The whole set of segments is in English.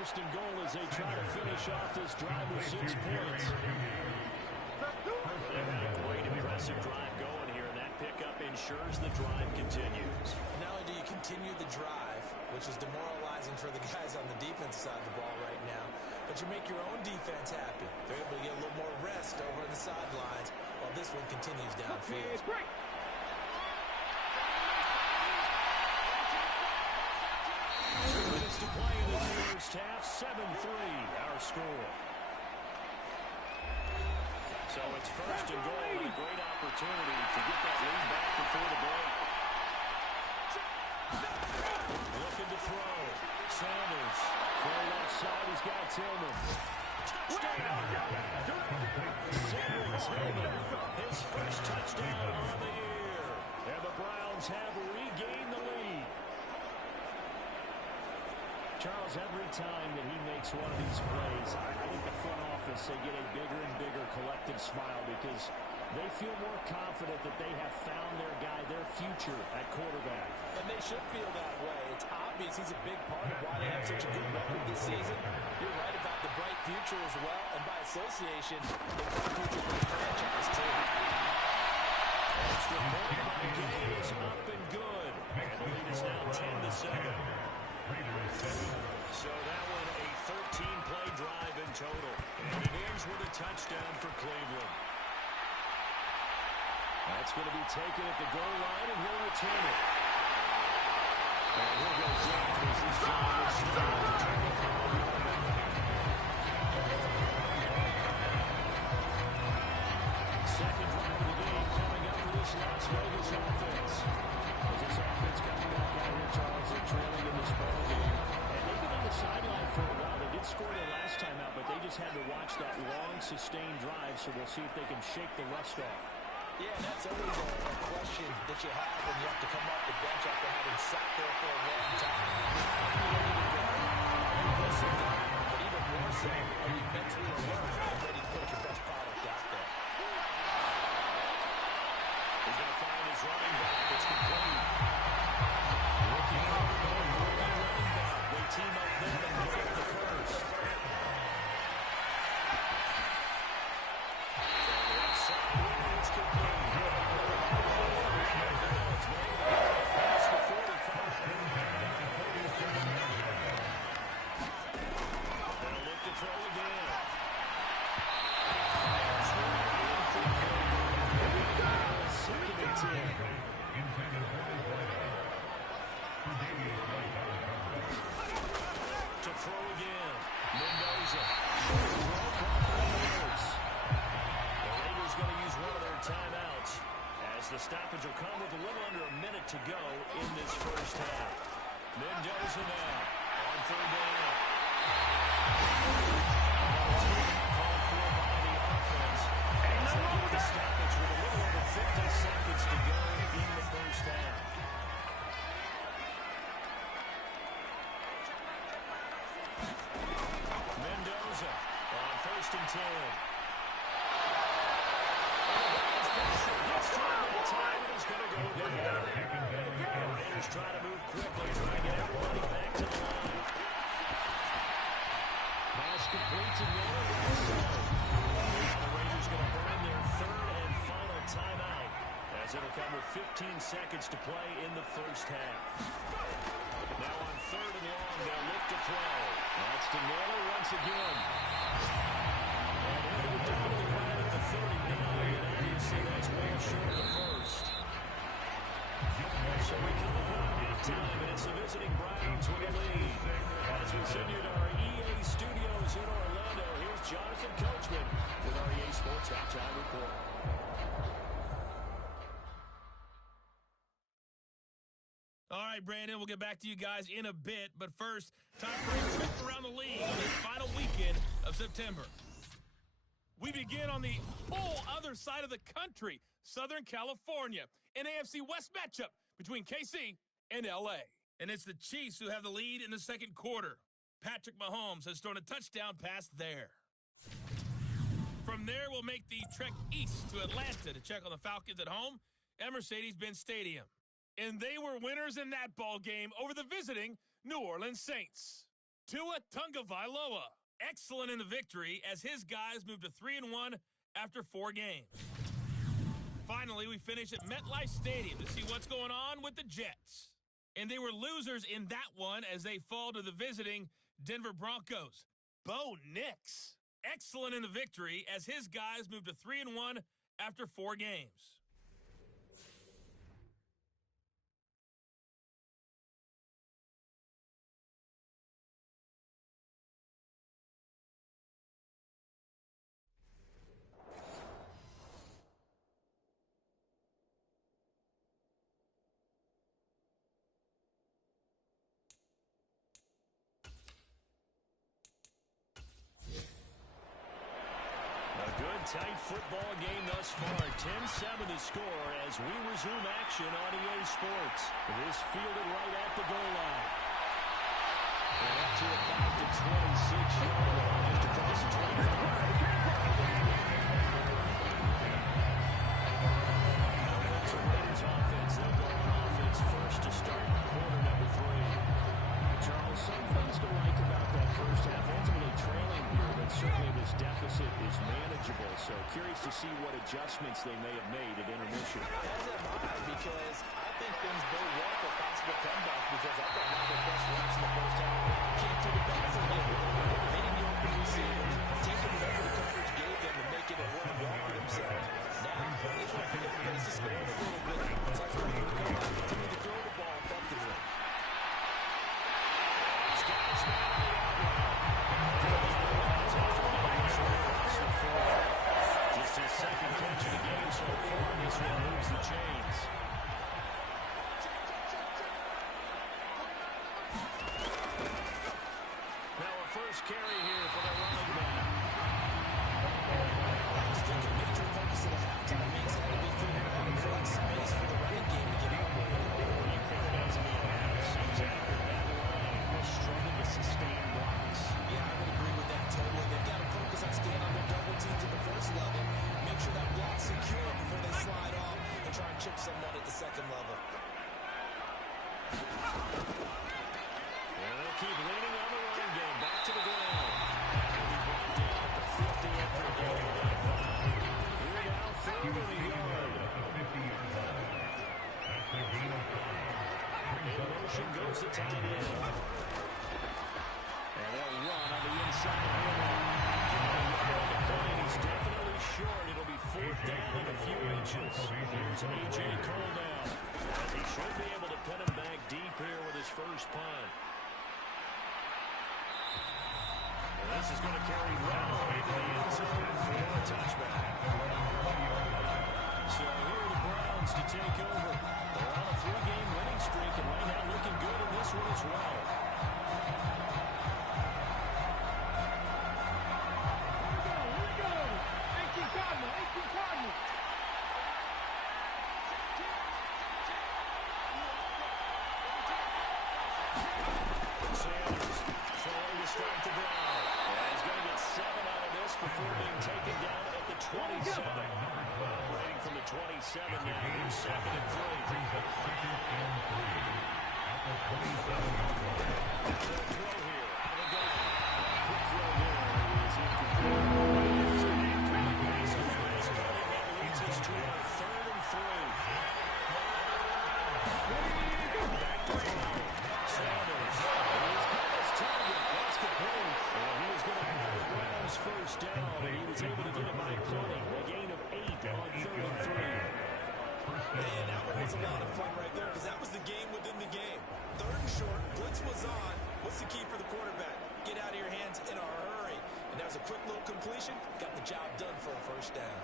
first and goal as they try to finish off this drive with 6 points. They've had a great impressive drive going here, and that pickup ensures the drive continues. Not only do you continue the drive, which is demoralizing for the guys on the defense side of the ball right now, but you make your own defense happy. They're able to get a little more rest over on the sidelines while this one continues downfield. 2 minutes to play in this first half. 7-3 our score. So it's first and goal and a great opportunity to get that lead back before the break. Looking to throw. Sanders. Full left side, he's got Tillman. Touchdown! Cedric Tillman, his first touchdown on the year. And the Browns have regained the lead. Charles, every time that he makes one of these plays, I think the front office, they get a bigger and bigger collective smile because they feel more confident that they have found their guy, their future at quarterback. And they should feel that way. It's obvious he's a big part of why they have such a good record this season. You're right about the bright future as well, and by association, the bright future for the franchise, too. Extra point by Gay is up and good. And the lead is now 10-7. So that one a 13-play drive in total. And it ends with a touchdown for Cleveland. That's going to be taken at the goal line, and he'll return it. And here goes James as this drive is started to turn the field. Second drive of the game coming up for this Las Vegas offense. As this offense comes back out here, Charles, they're trailing in this ball game. And they've been on the sideline for a while. They did score their last time out, but they just had to watch that long, sustained drive, so we'll see if they can shake the rust off. Yeah, that's always a question that you have when you have to come off the bench after having sat there for a long time. Are you ready to go? Are you listening? But even more so, are you mentally alert and ready to put your best product out there? He's going to find his running back. It's complete. Rookie running back. They team up there and pick up the first. It's complete. To throw again. Mendoza. The Raiders going to use one of their timeouts as the stoppage will come with a little under a minute to go in this first half. Mendoza now on third down. Called for by the offense as they get the stoppage with a little over 50 seconds to go in the first half. Mendoza on first and 10. It's going to go down. The Raiders try to move quickly, try to get everybody back to the line. Pass complete to Miller. The Raiders going to burn their third and final timeout as it'll come with 15 seconds to play in the first half. Now on third and long, they'll look to throw. That's to Miller once again. And he'll go down to the ground at the 39, and obviously that's way short of the first. So we come upon halftime, and it's the visiting Browns with the lead. As we send you to our EA studios in Orlando, here's Jonathan Coachman with our EA Sports Halftime Report. All right, Brandon, we'll get back to you guys in a bit. But first, time for a trip around the league on this final weekend of September. We begin on the whole other side of the country, Southern California, an AFC West matchup between KC and L.A. And it's the Chiefs who have the lead in the second quarter. Patrick Mahomes has thrown a touchdown pass there. From there, we'll make the trek east to Atlanta to check on the Falcons at home at Mercedes-Benz Stadium. And they were winners in that ball game over the visiting New Orleans Saints. Tua Tagovailoa, excellent in the victory as his guys moved to 3-1 after 4 games. Finally, we finish at MetLife Stadium to see what's going on with the Jets. And they were losers in that one as they fall to the visiting Denver Broncos. Bo Nix, excellent in the victory as his guys moved to 3-1 after 4 games. Tight football game thus far. 10-7 the score as we resume action on EA Sports. This fielded right at the goal line. And up to about the 26-yard line, just across the 25. That's the Raiders offense. They'll go on offense first to start quarter number 3. Charles, some things to like about that first half. Ultimately trailing here, but certainly this deficit is manageable. So curious to see what adjustments they may have made at intermission. As am I, because I think things bode well for possible comeback, because I thought one of their best reps in the first half came through the backfield, hitting the open receivers, taking whatever the coverage gave them and making it work well for themselves. Now, they try to pick up the pace of scoring a little bit. So I expect them to come out and continue to throw the ball effectively. These guys now on the outline. Just his second catch of the game so far. This one moves the chains. Now a first carry here for the running back. I just think a major focus of the halftime makes had to be figuring out how to create space for the running game to get operated. You pointed out to me a half. Seems accurate. That line has struggled to sustain blocks. Yeah, I would agree with that totally. They've got to focus on staying on their double teams at the first level, make sure that block's secure before they slide off, and try and chip someone at the second level. And they'll keep leaning on the running game. Back to the ground. He'll be brought down at the 50 after a gain of about 5. Here now, third of the yard. In motion goes the tight end. And they'll run on the inside. He's definitely short. It'll be 4th down in a few inches. Here's A.J. Cole down. As he should be able to pin him back deep here with his first punt. And this is going to carry well into the end zone for a touchback. So here are the Browns to take over. They're on a 3-game winning streak and right now looking good in this one as well. Sanders throwing to strike the ground. He's going to get 7 out of this before being taken down at the 27. Operating from the 27 now. Here's 2nd and 3. They'll throw here out of the gun. Quick throw there is incomplete. So they throw the pass on the last play, and that leads us to a 3rd and 3. Back to throw. Sanders. Target, that's complete. And he was going to have the Browns first down, and he was able to get it by 20. A gain of 8 on 3rd and 3. Man, that one was a lot of fun right there, because that was the game within the game. 3rd and short, blitz was on. What's the key for the quarterback? Get out of your hands in a hurry. And that was a quick little completion. Got the job done for a first down.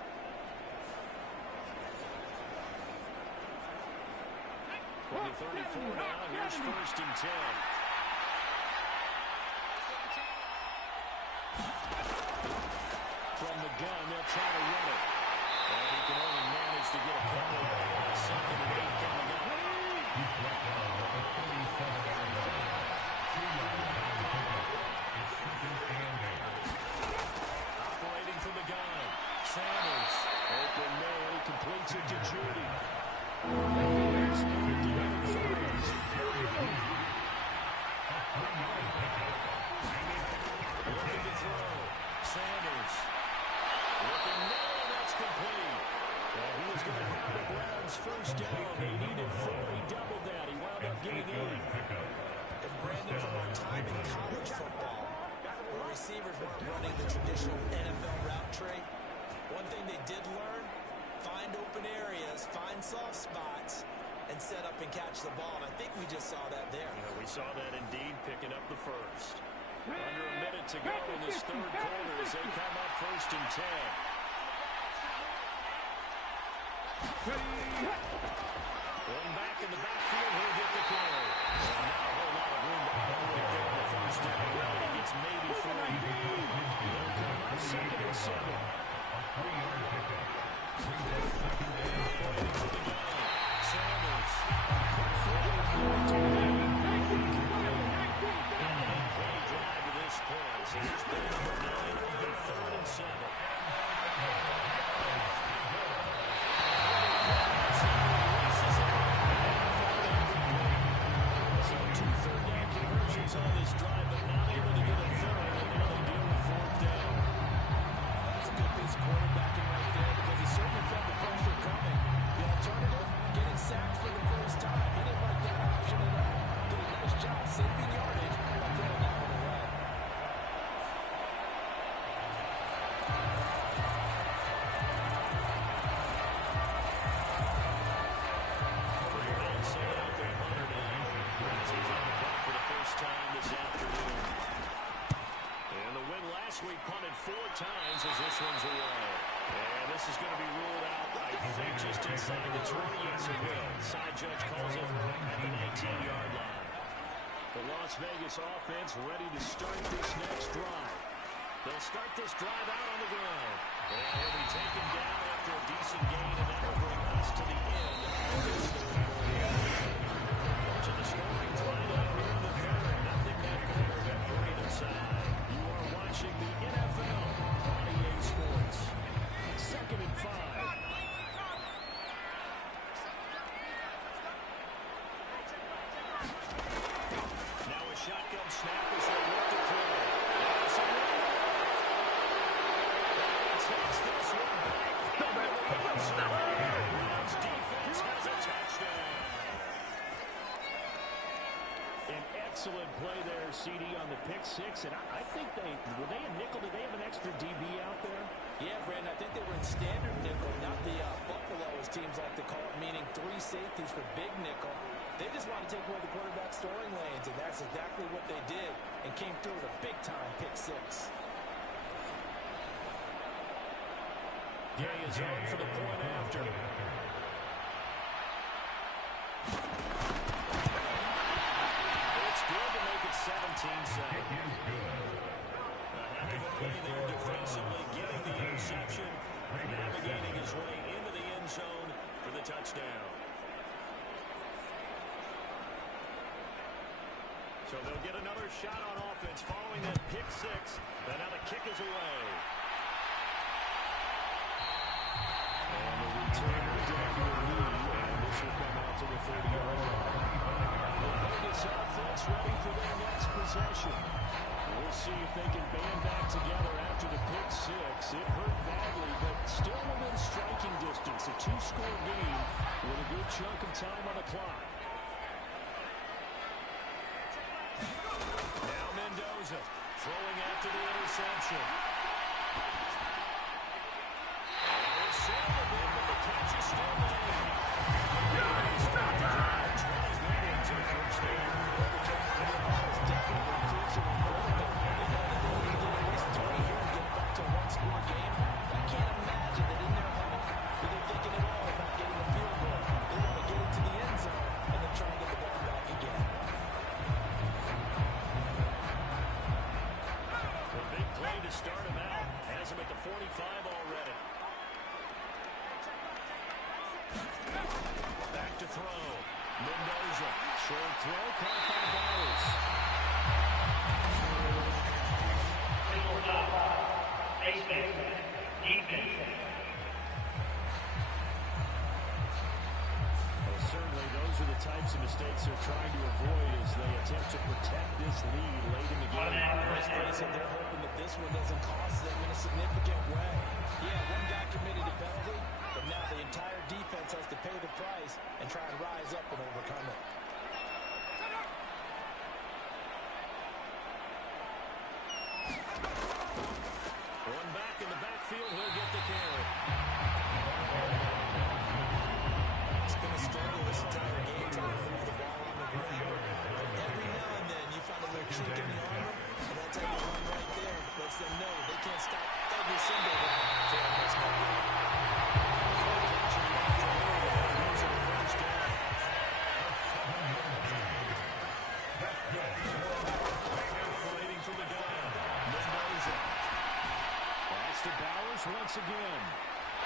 From the 34 now, here's 1st and 10. From the gun, they'll try to run it. And he can only manage to get a couple. 2nd and 8 coming up. Operating from the gun. Sanders. Open man. He completes it to Judy. Here's 3rd down and 3. first down. They needed 4. He doubled that. He wound up getting 8. And Brandon, from our time in college football, where receivers weren't running the traditional NFL route tree, one thing they did learn, find open areas, find soft spots, and set up and catch the ball. And I think we just saw that there. Yeah, we saw that indeed, picking up the first. Under a minute to go in this third quarter as they come up 1st and 10. Going back in the backfield, he'll get the carry. Well, not a whole lot of room to operate there on the first down. Right, he gets maybe 3. They'll come up 2nd and 7. Sanders. Great drive to this point. So here's play number 9 on the 3rd and 7. So 2 third-down conversions on this drive, but not able to get a third, and now they deal with 4th down. That's a good piece of quarterbacking right there because he certainly felt the pressure coming. The alternative, getting sacked for the first time. He didn't like that option at all. Did a nice job saving yardage by throwing that one away. Week punted 4 times as this one's away. And this is going to be ruled out, I think, just inside the 20. Yes, it will. Side judge calls it at the 19-yard line. The Las Vegas offense ready to start this next drive. They'll start this drive out on the ground. And he'll be taken down after a decent gain, and that will bring us to the end of this third quarter. To the scoring drive up here in the third. Nothing back there for either side. You are watching the NFL on EA Sports. 2nd and 5. Now a shotgun snap as they look to throw. Takes this one back. Browns defense has a touchdown. An excellent play there, CD, on the pick 6. And I think were they in nickel? Did they have an extra DB out there? Yeah, Brandon, I think they were in standard nickel, not the Buffalo, as teams like to call it, meaning 3 safeties for big nickel. They just want to take away the quarterback's throwing lanes, and that's exactly what they did and came through with a big-time pick 6. Gay is on for the point after. It's good to make it 17-7. A heck of a play there defensively, getting the interception, navigating his way into the end zone for the touchdown. So they'll get another shot on offense following that pick 6. And now the kick is away. And the returner down to a knee, and this will come out to the 30-yard line. The Vegas offense ready for their next possession. We'll see if they can band back together after the pick 6. It hurt badly, but still within striking distance. A 2-score game with a good chunk of time on the clock. Now Mendoza throwing after the interception. They'll save a bit, but the catch is still made. They start the drive. 20 minutes of first down. The ball is definitely crucial in quarterback. They know that they need to at least 20 here to get back to a 1-score game. I can't imagine that in their mind that they're thinking at all about getting a field goal. They want to get into the end zone and then try and get the ball back again. A big play to start him out. Has him at the 45 already. Back to throw. Mendoza. Short throw. Caught by Dallas. Well, certainly those are the types of mistakes they're trying to avoid as they attempt to protect this lead late in the game. Let's face it, they're hoping that this one doesn't cost them in a significant way. Yeah, one guy committed a penalty, but now the entire defense has to pay the price and try and rise up and overcome it. One back in the backfield, he'll get the carry. It's been a struggle this entire game trying to move the ball on the ground. But every now and then you find a little chink in the armor, and that's how you run right there. Lets them know they can't stop every single run for almost no gain. Waiting for the gun. Mendoza. That's to Bowers once again.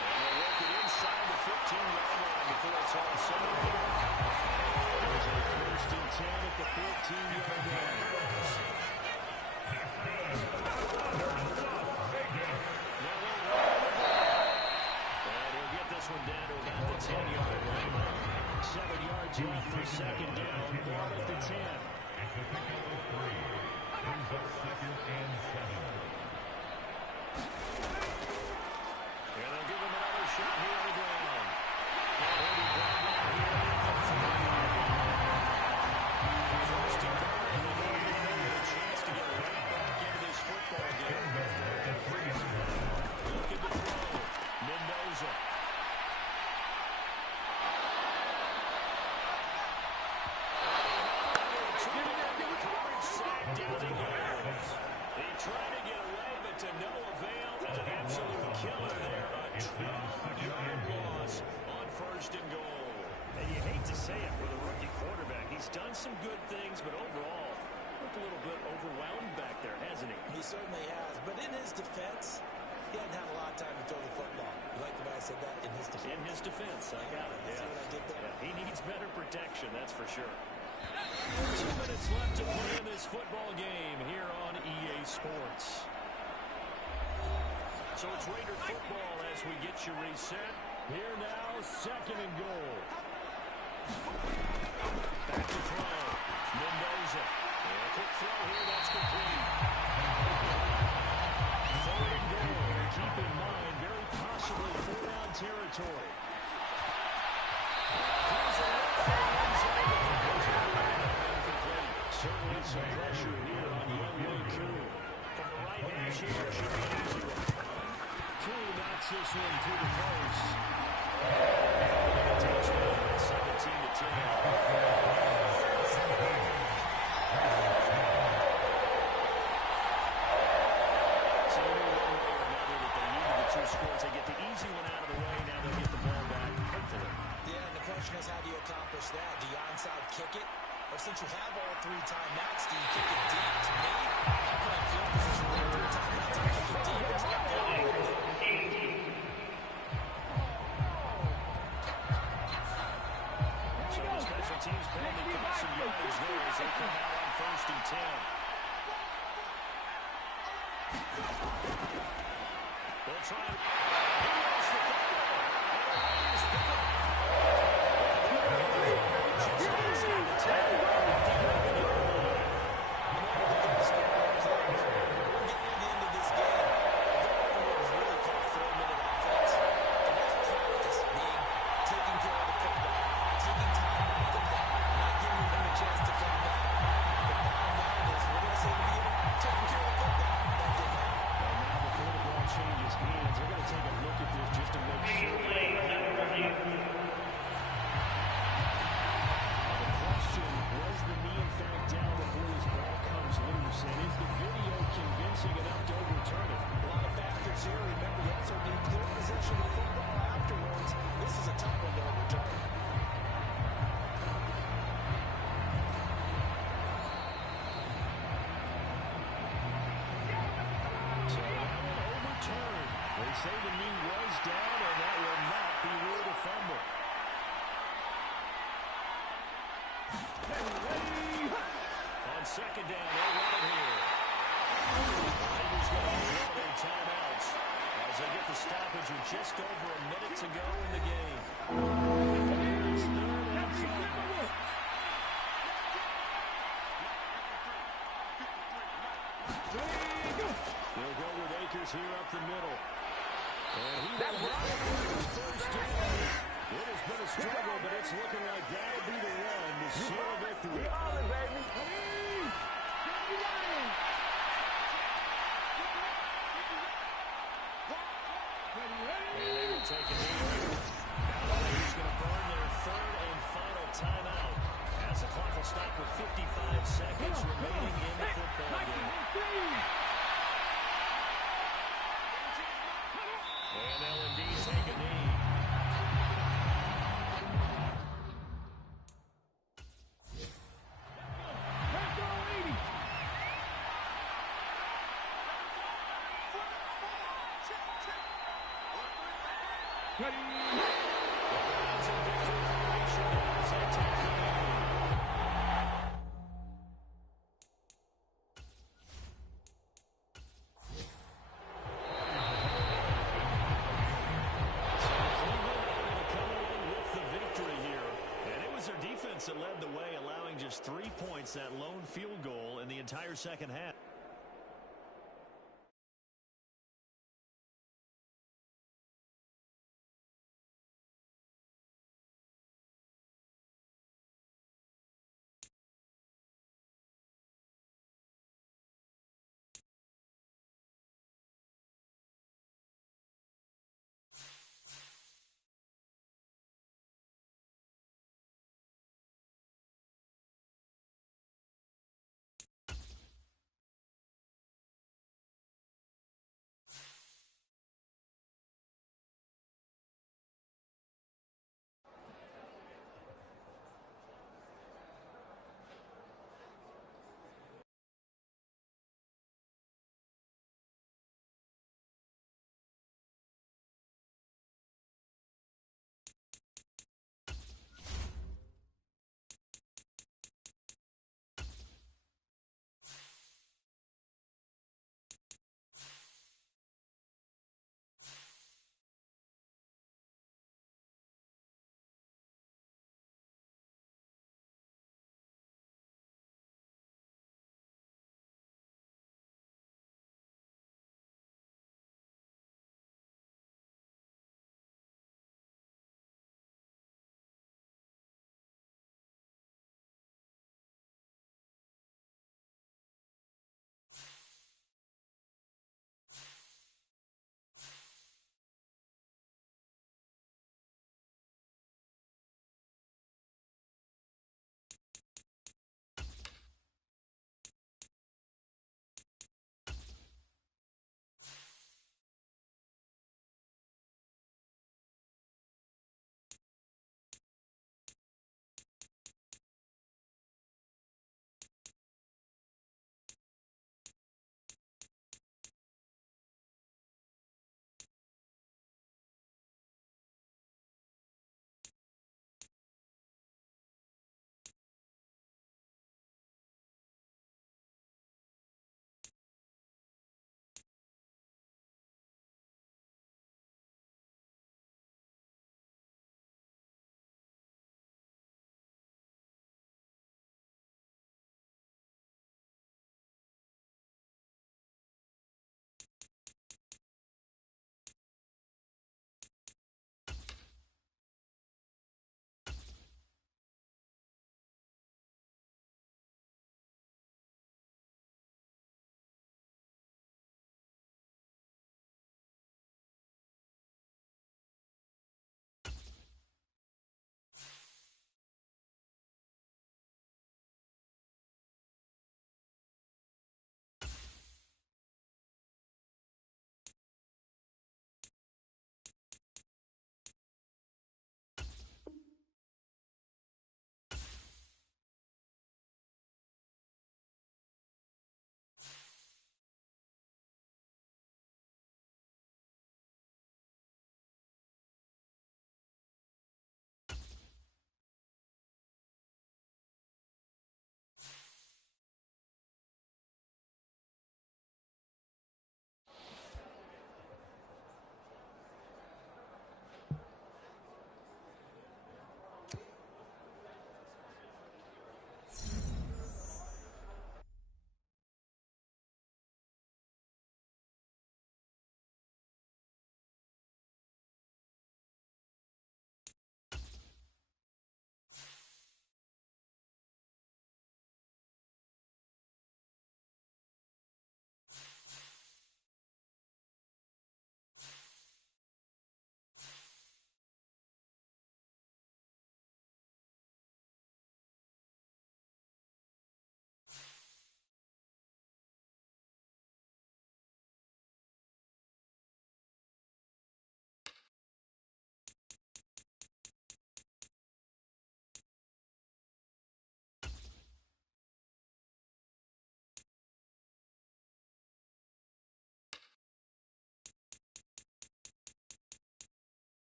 And they'll work it inside the 15-yard line before it's all said and done. There's a 1st and 10 at the 14-yard line. And he'll get this one down to about the 10-yard line. 7 yards left for second down. Ball at the 10. And they'll give him another shot here on the ground. He'll be brought down here at the 3. First and goal. And they're going to give him a chance to get right back into this football game. Looking to throw. Mendoza. He tried to get away, but to no avail. An absolute killer there. A 2-yard loss on 1st and goal. And you hate to say it with a rookie quarterback. He's done some good things, but overall, looked a little bit overwhelmed back there, hasn't he? He certainly has, but in his defense, he hasn't had a lot of time to throw the football. You like the way I said that? In his defense. In his defense, I got it. See what I did there? Yeah, he needs better protection, that's for sure. 2 minutes left to play in this football game here on EA Sports. So it's Raider football as we get you reset. Here now, 2nd and goal. Back to throw. Mendoza. And a quick throw here, that's complete. 3rd and goal. Keep in mind, very possibly 4-down territory. Here's a look for the end zone, but the incomplete. Certainly some pressure here on young Lee Coon. From the right hash here, should be an easy one. Coon knocks this one to the post. Touchdown, 17-10. Scores. They get the easy one out of the way. Now they'll get the ball back, hopefully. Yeah, and the question is, how do you accomplish that? Do you onside kick it? Or since you have all 3 timeouts, do you kick it deep? To me, I'm playing field position with 3 timeouts. I kick it deep and try to go over there. So the special teams penalty cost some yards there as they come out on 1st and 10. They'll try and... Just inside the 2nd down, they'll run it here. Raiders going to hold their timeouts as they get the stoppage with just over a minute to go in the game. It's 3rd and 5. They'll go with Akers here up the middle. And he will have his first down. It has been a struggle, but it's looking like that'll be the one to seal a victory. And they will take a knee here. Now the Raiders going to burn their third and final timeout as the clock will stop with 55 seconds remaining in the football game. And they'll indeed take a knee. That led the way, allowing just 3 points, that lone field goal in the entire second half.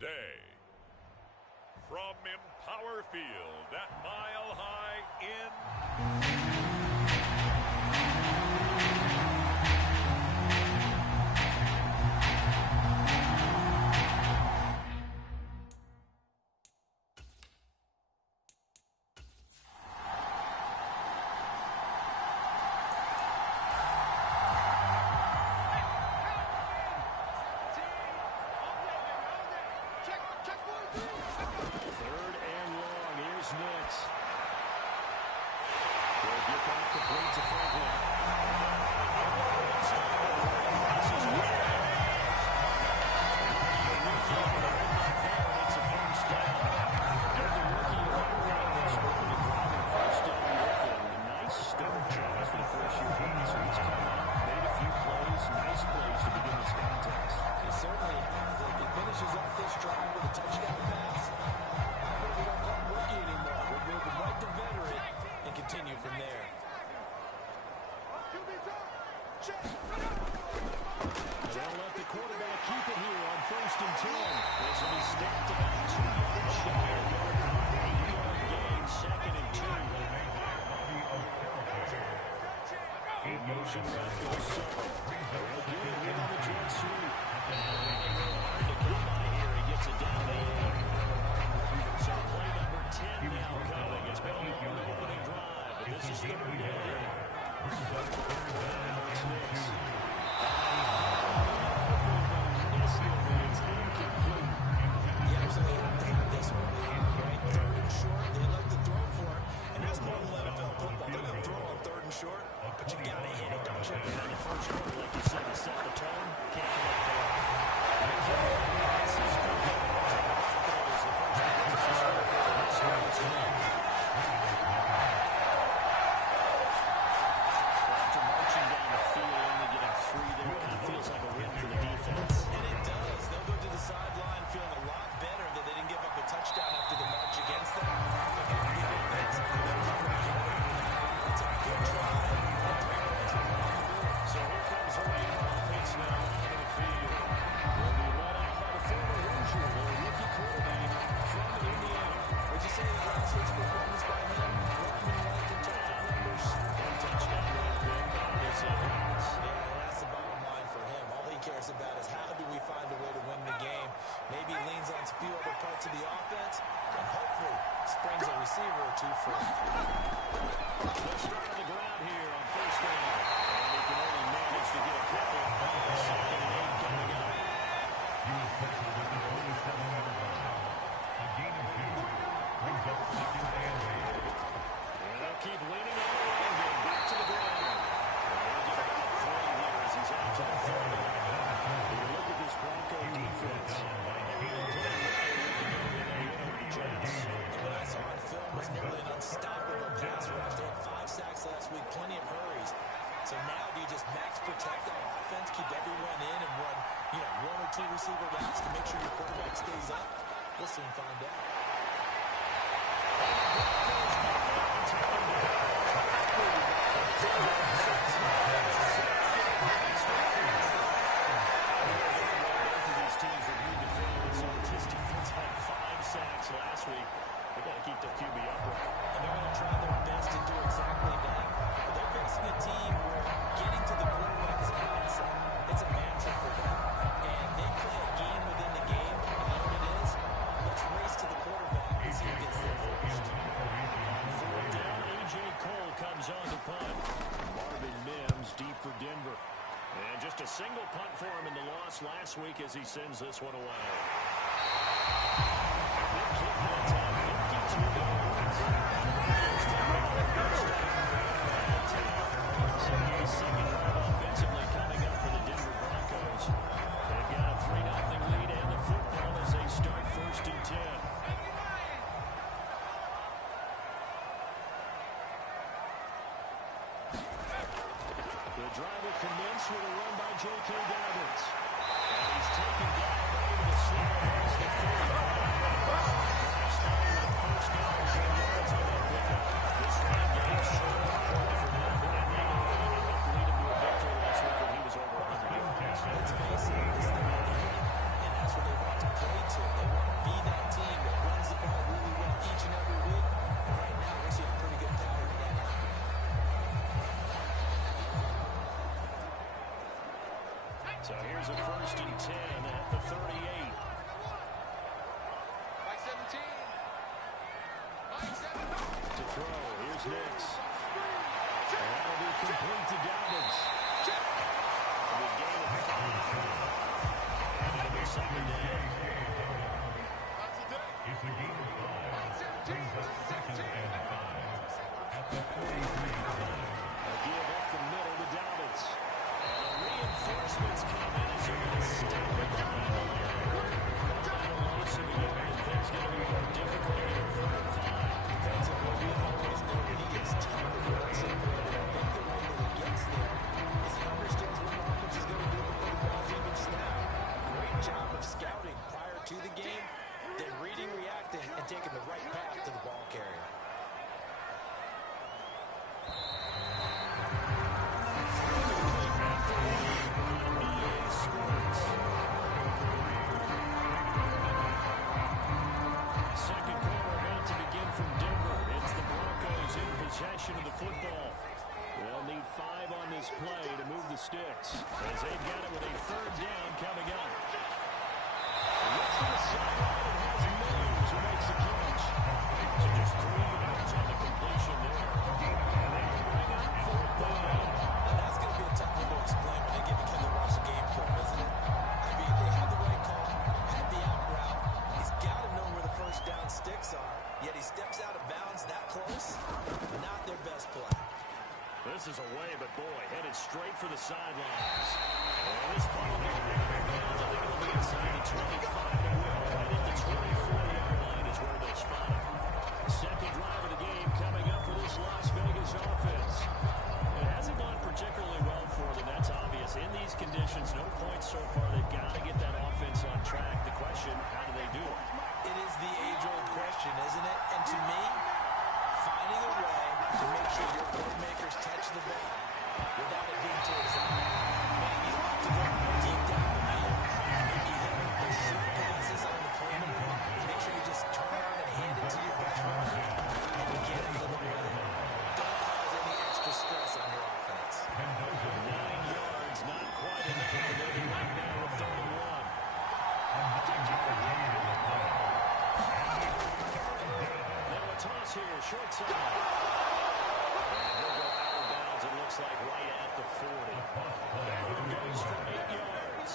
today. From Empower Field at Mile High in... A single punt for him in the loss last week as he sends this one away. Offensively coming up for the Denver Broncos. They've got a 3-0 lead and the football as they start 1st and 10. The drive will commence with a run by J.K. Dobbins. And he's taken down over the slot. So here's a 1st and 10 at the 38. Mike 17. Mike 17. To throw, here's Nix. And that'll be complete to Dobbins. And a gain of 5. And it'll be 2nd down. It's a game of 5. Brings us 2nd and 5 at the 43-yard. A give up the middle to Dobbins. And the reinforcements come in as they're going to stop it behind the line. Caught a loss in the yard, and things going to be more difficult here. 3rd and 5. Defensively, we always know that he is tough to run separated. I think the way that he gets there is he understands what the offense is going to do before the ball's even snapped. Great job of scouting prior to the game, then reading, reacting, and taking the right path to the ball carrier. Second quarter about to begin from Denver. It's the Broncos in possession of the football. They'll need 5 on this play to move the sticks, as they've got it with a 3rd down coming up. Looks to the sideline and has Mills who makes the catch. So just 3 yards on the completion there. Bring up 4th down. Now that's going to be a tough one to explain when they get together to watch the game film, isn't it? I mean, they had the right call, had the out route. He's got to know where the 1st down sticks are, yet he steps out of bounds that close. Not their best play. This is away, but boy, headed straight for the sidelines. And this ball will go out of bounds. I think it'll be inside the 25 and will. Right at the 24-yard line is where they'll spot it. Second drive of the game coming up for this Las Vegas offense. It hasn't gone particularly well for them, that's obvious. In these conditions, no points so far. They've got to get that offense on track. The question, how do they do it? It is the age-old question, isn't it? And to me, finding a way to make sure your playmakers touch the ball without it being too exotic. Maybe you don't have to go deep down the field. Maybe hit the short passes on the perimeter. Make sure you just turn around and hand it to your best runner and get out of the way. Don't cause any extra stress on your offense. 9 yards, not quite enough. And they'll be right now with 3rd and 1. Now a toss here, short side. And he'll go out of bounds, it looks like right at the 40. That one goes for 8 yards.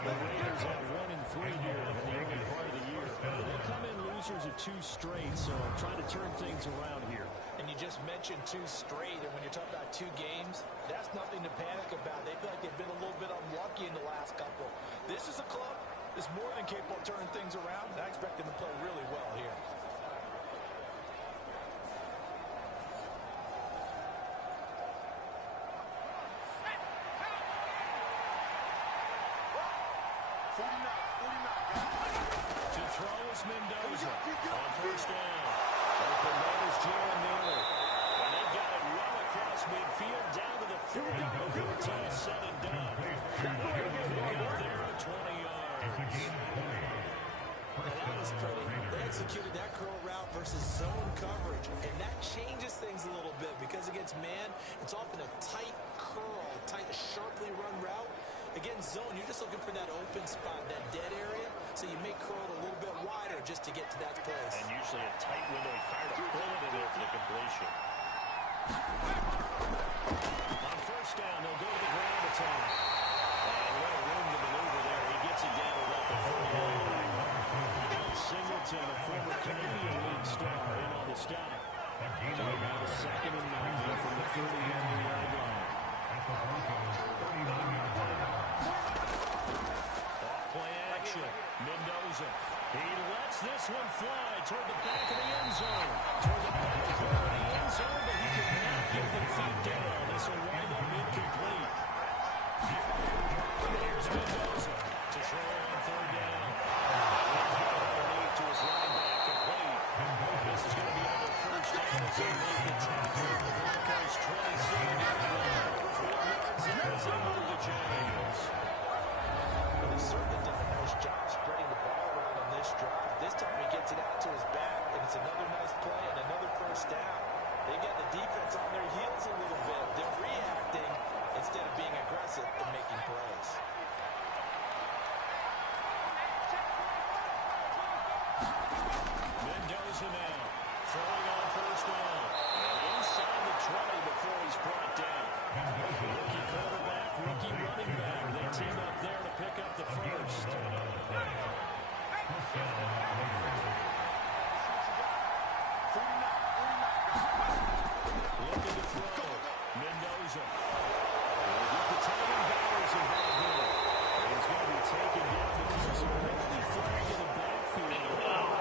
The Raiders have 1-3 here in the early part of the year. They'll come in losers of 2 straight, so trying to turn things around here. And you just mentioned 2 straight, and when you're talking about 2 games, that's nothing to panic about. They feel like they've been a little bit unlucky in the last couple. This is a club that's more than capable of turning things around, and I expect them to play really well here. To throw is Mendoza on 1st down. Open man is Jalen Naylor. And they've got it well across midfield down to the 40 before it's all said and done. Pick up there at 20 yards. And that was pretty. They executed that curl route versus zone coverage, and that changes things a little bit because against man, it's often a tight curl, tight, sharply run route. Against zone, you're just looking for that open spot, that dead area, so you may curl it a little bit wider just to get to that place. And usually a tight window. He fired a bullet in there for the completion. On 1st down, they'll go to the ground attack. And a little room to maneuver there. He gets it down to about the 49. Singleton, a former Canadian League star, in on the stop. So about 2nd and 9 from the 39-yard line. Off-play action. Mendoza. He lets this one fly toward the back of the end zone. Toward the back corner of the end zone, but he cannot get the feet down. This will wind up incomplete. Here's Mendoza to throw on 3rd down. Underneath to his running back, complete. This is going to be another 1st down as they make the tackle. The Broncos 27-yard line. 12 yards in as they move the chains. Well, he's certainly done a nice job spreading the ball around on this drive. This time he gets it out to his back, and it's another nice play and another 1st down. They got the defense on their heels a little bit. They're reacting instead of being aggressive. complacent in making plays. Mendoza now throwing on first down. And inside the 20 before he's brought down. Rookie quarterback, rookie running back. They team up there to pick up the first. Looking to throw. Mendoza. Will get the timing Bowers involved here. He's going to be taken down. But there's a really flag in the backfield.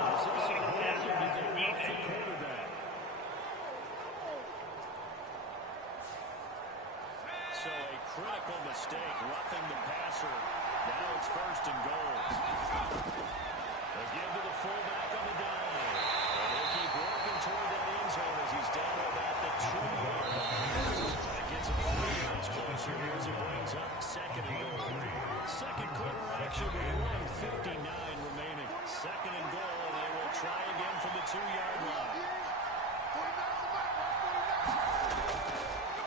Is this a hold or did they rough the quarterback? So a critical mistake, roughing the passer. Now it's first and goal. They give to the fullback on the down. And they keep working toward that end zone as he's down about the 2-yard line. That gets him 3 yards closer as it brings up second and goal. Second quarter action with 1:59 remaining. Second and goal, and they will try again from the 2-yard line.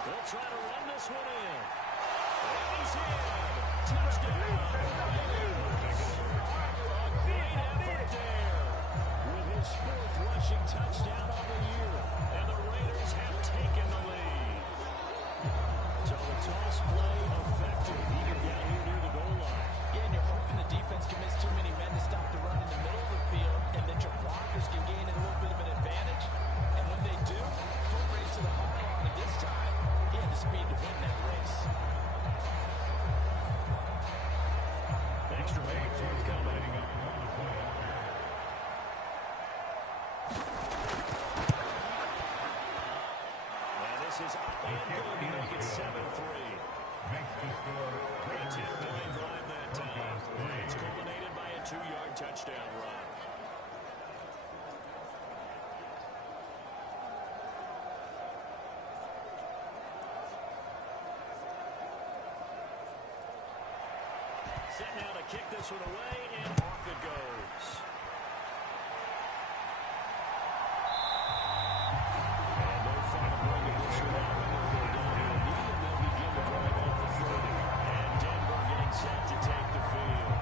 They'll try to run this one in. And he's in. Touchdown. A great effort there with his 4th rushing touchdown on the year. And the Raiders have taken the lead. So the toss play effective even down here near the goal line. Yeah, and you're hoping the defense commits too many men to stop the run in the middle of the field, and that your blockers can gain a little bit of an advantage. And when they do, foot race to the pylon, and this time, he had the speed to win that race. Extra point forthcoming. And this is up and good to make it 7-3. Attempt to make drive that time. And it's culminated by a 2-yard touchdown run. Set now to kick this one away, and off it goes. And no final bringing this one out. They're down to a knee, and they'll begin to drive out the 30. And Denver getting set to take the field.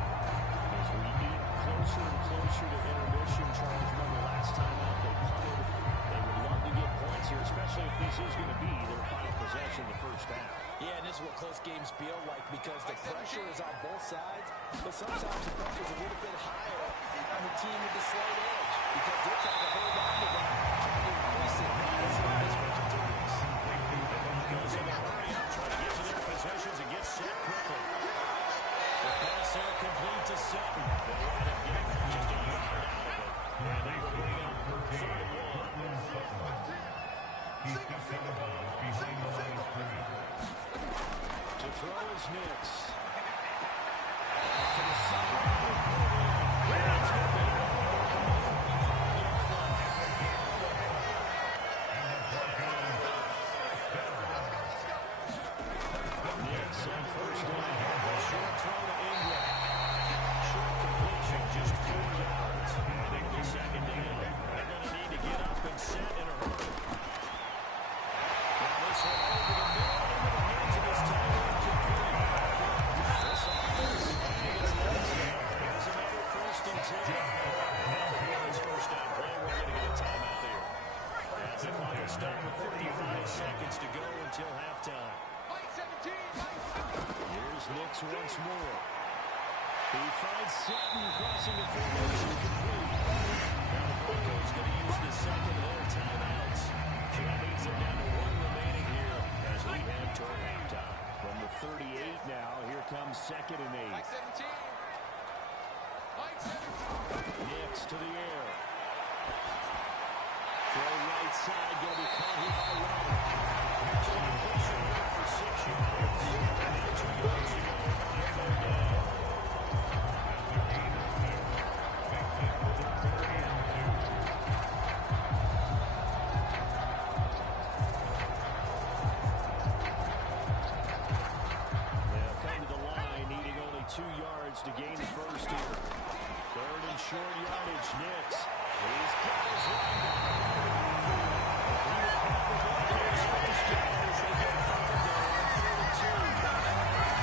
As we get closer and closer to intermission, Charles, remember last time out they punted. They would love to get points here, especially if this is going to be their final possession the first half. Yeah, and this is what close games feel like because the pressure is on both sides, but sometimes the pressure is a little bit higher on the team with the slight edge because they're trying to hold on to that, trying to increase it. That's what makes Richard do this. Goes in a hurry up, trying to get to their positions and get set quickly. The pass there complete to Sutton. They wind up getting just a yard out of it. And they will bring up 3rd and 1. He steps out of bounds behind the line of scrimmage. To throw is Nix. To the sideline. That's going to be Nix on first down. Short throw to Ingram. Short completion, just 4 yards. And they go second down. They're going to need to get up and set in a hurry. Now this one over the middle into the hands of his tight end, Japan. This offense finding its legs now. Here's another 1st and 10. Now before his first down play, we're going to get a timeout here. As the clock will stop with 35 seconds to go until halftime. Here's Nix once more. He finds Sutton crossing the formation complete. Now the Broncos going to use the second of their timeouts. That means they're down to 1 remaining here as we head toward halftime. From the 38 now, here comes 2nd and 8. Nix to the air. Throw right side, going to be caught here by Robert. Actually, completion good for 6 yards. And now 2 yards to go on 3rd down. They'll come to the line, needing only 2 yards to gain the first here. 3rd and short yardage, Nix. He's got his line back. He will have the Broncos first down as they get 5 there on 3rd and 2.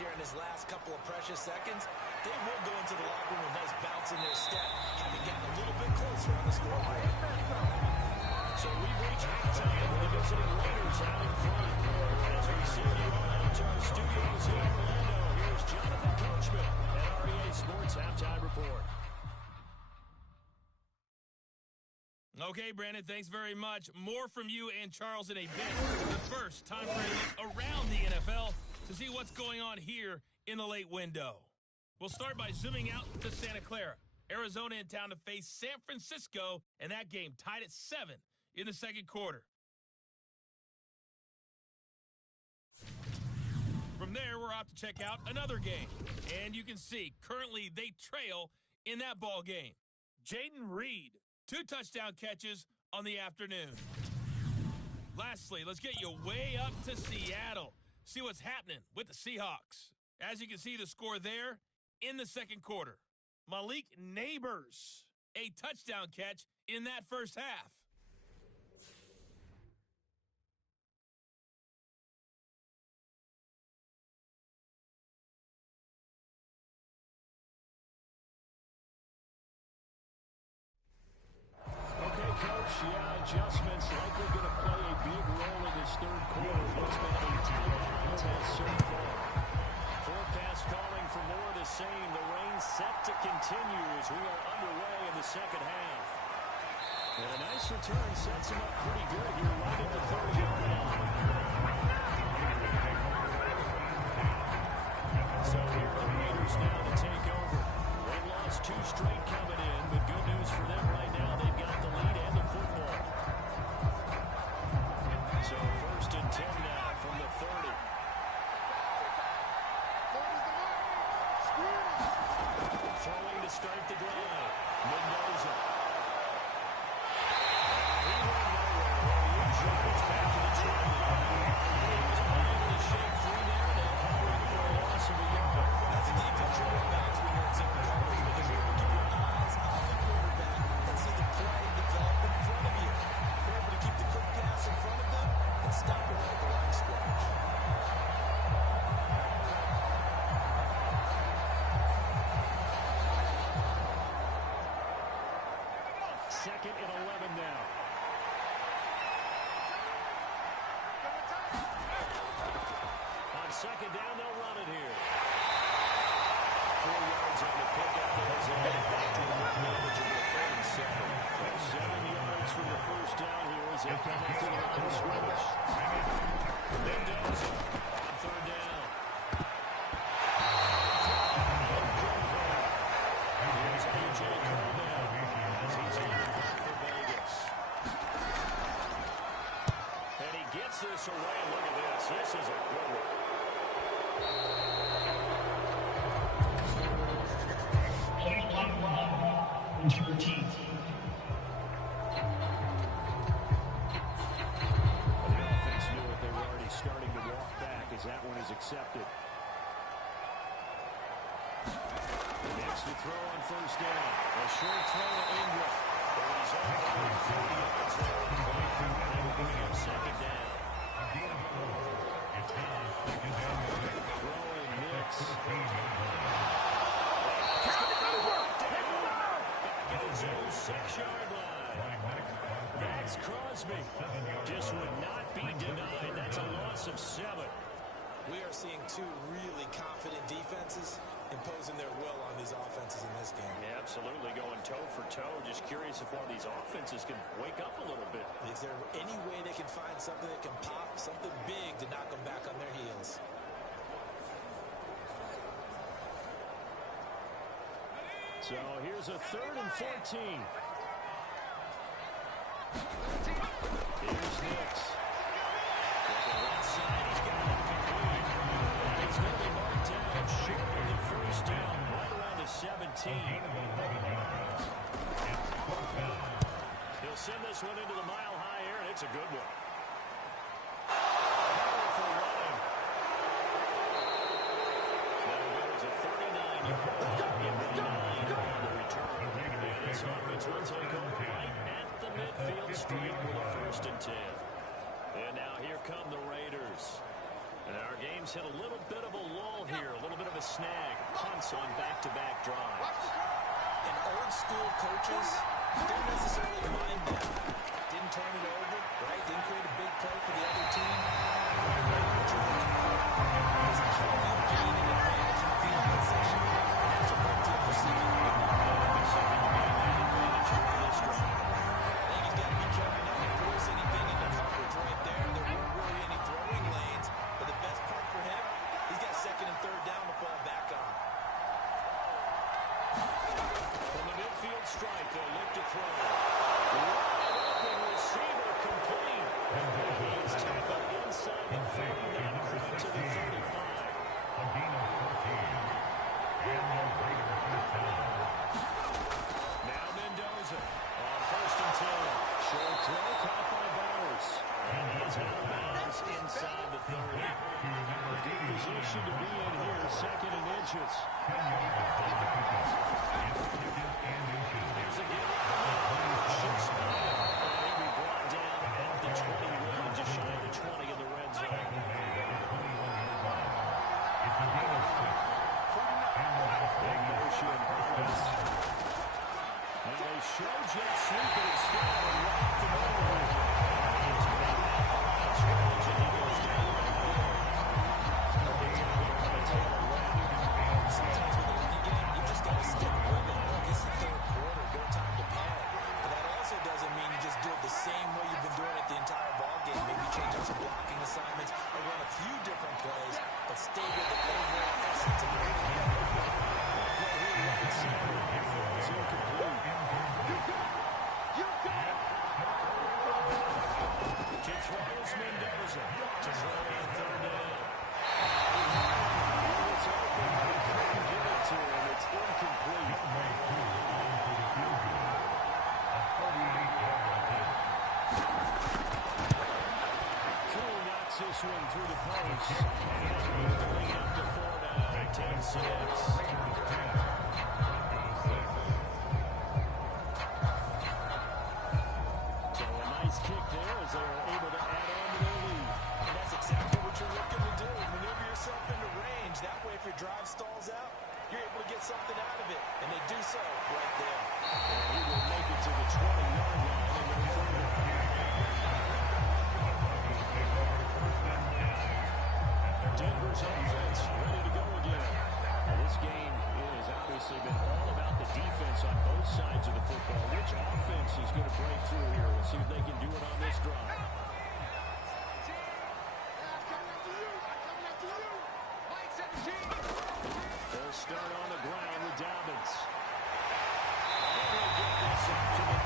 here in his last couple of precious seconds, they will go into the locker room with a nice bounce in their step, having gotten a little bit closer on the scoreboard. So we've reached halftime with the visiting Raiders out in front. As we send you on out to our studios in Orlando, here's Jonathan Coachman at REA Sports Halftime Report. Okay, Brandon, thanks very much. More from you and Charles in a bit. But first, time for a look around the NFL to see what's going on here in the late window. We'll start by zooming out to Santa Clara. Arizona in town to face San Francisco, and that game tied at 7 in the second quarter. From there, we're off to check out another game. And you can see, currently, they trail in that ball game. Jaden Reed, 2 touchdown catches on the afternoon. Lastly, let's get you way up to Seattle. See what's happening with the Seahawks. As you can see, the score there in the second quarter. Malik Neighbors, a touchdown catch in that first half. Okay, Coach, adjustments likely going to play a big role in this third quarter. What's been a tight contest so far? Forecast calling for more of the same. The rain set to continue as we are underway in the second half. And a nice return sets him up pretty good here right at the 30-yard line. So here are the Raiders now to take over. They've lost 2 straight coming in, but good news for them right now. They've got the lead and the football. So 1st and 10 now from the 30. Throwing to start the drive. Mendoza. He went nowhere. Well, huge yardage back to the 10 line. He was unable to shake free there, and they'll call it for a loss of a yard. That's a deep picture of backs when you're in zone coverage, because you're able to keep your eyes on the quarterback and see the play develop in front of you. You're able to keep the quick pass in front of them and stop it at the line scrimmage. Second and 11 now. On second down, they'll run it here. 4 yards on the pickup. There's a back to a more manageable 3rd and 7. 7 yards from the first down here as they come up to the line of scrimmage. Mendoza on 3rd down. Here's A.J. Cole as he's on the back for Vegas. And he gets this away. Look at this. This is a good one. Into your teeth. The offense knew it. They were already starting to walk back as that one is accepted. Next to throw on 1st down. A short throw to Ingram. But he's only 40 yards there. They will bring him 2nd down. Throwing Nix. Back at his own 6-yard line. Max Crosby just would not be denied. That's a loss of 7. We are seeing 2 really confident defenses imposing their will on these offenses in this game. Yeah, absolutely, going toe for toe. Just curious if one of these offenses can wake up a little bit. Is there any way they can find something that can pop, something big to knock them back on their heels? So here's a 3rd and 14. Here's Nix. Looking right side, he's got it complete. And it's going to be marked down short of the 1st down, right around the 17. He'll send this one into the mile-high air, and it's a good one. Powerful running. That'll go as a 39-yard run, and 9 on the return. And this offense will take over right at the midfield stripe with a 1st and 10. And now here come the Raiders. And our game's hit a little bit of a lull here, a little bit of a snag. Punts on back-to-back drives. And old-school coaches don't necessarily mind that. Didn't turn it over, right? Didn't create a big play for the other team. Doesn't kill you gain an advantage in field position. And that's a big deal for second. I think he's got to be careful not to force anything into coverage right there. There weren't really any throwing lanes. But the best part for him, he's got second and third down to fall back on. From the midfield stripe, they'll look to throw. Wide open receiver complete. He is tackled inside the 30, now to the 35. A gain of 14. And the Raiders first down. Now Mendoza on 1st and 10. Short throw caught by Bowers. And he's out of bounds inside the 30. A good position to be in here, 2nd and inches. 10 yards on the pickup. It's 2nd and inches. There's a give up the middle. Should stop. He'll be brought down at the 21, just shy of the 20 in the red zone. Tackle made at the 21-yard line. It's a gain of 6. And the Big motion. Now they show jet sweep, but it's still right up the middle. It's big. That's range, and he goes down right there. Sometimes with a running game, you just got to stick with it. Look, it's the third quarter, no time to panic. But that also doesn't mean you just do it the same way you've been doing it the entire ball game. Maybe change up some blocking assignments or run a few different plays, but stay with the overall essence of the running game. To throw is Mendoza. To throw on 3rd down. It's open. They couldn't get it to him. It's incomplete. Cole knocks this one through the post. And going up to 4 now. 10-6. So a nice kick there as they're able to add on to their lead. And that's exactly what you're looking to do. Maneuver yourself into range. That way, if your drive stalls out, you're able to get something out of it. And they do so right there. And he will make it to the 20-yard line and no further. Denver's offense ready to go again. Now, this game has obviously been all about the defense on both sides of the football. Which offense is going to break through here? We'll see if they can do it on this drive. They'll start on the ground with Dobbins. And he'll get this up to the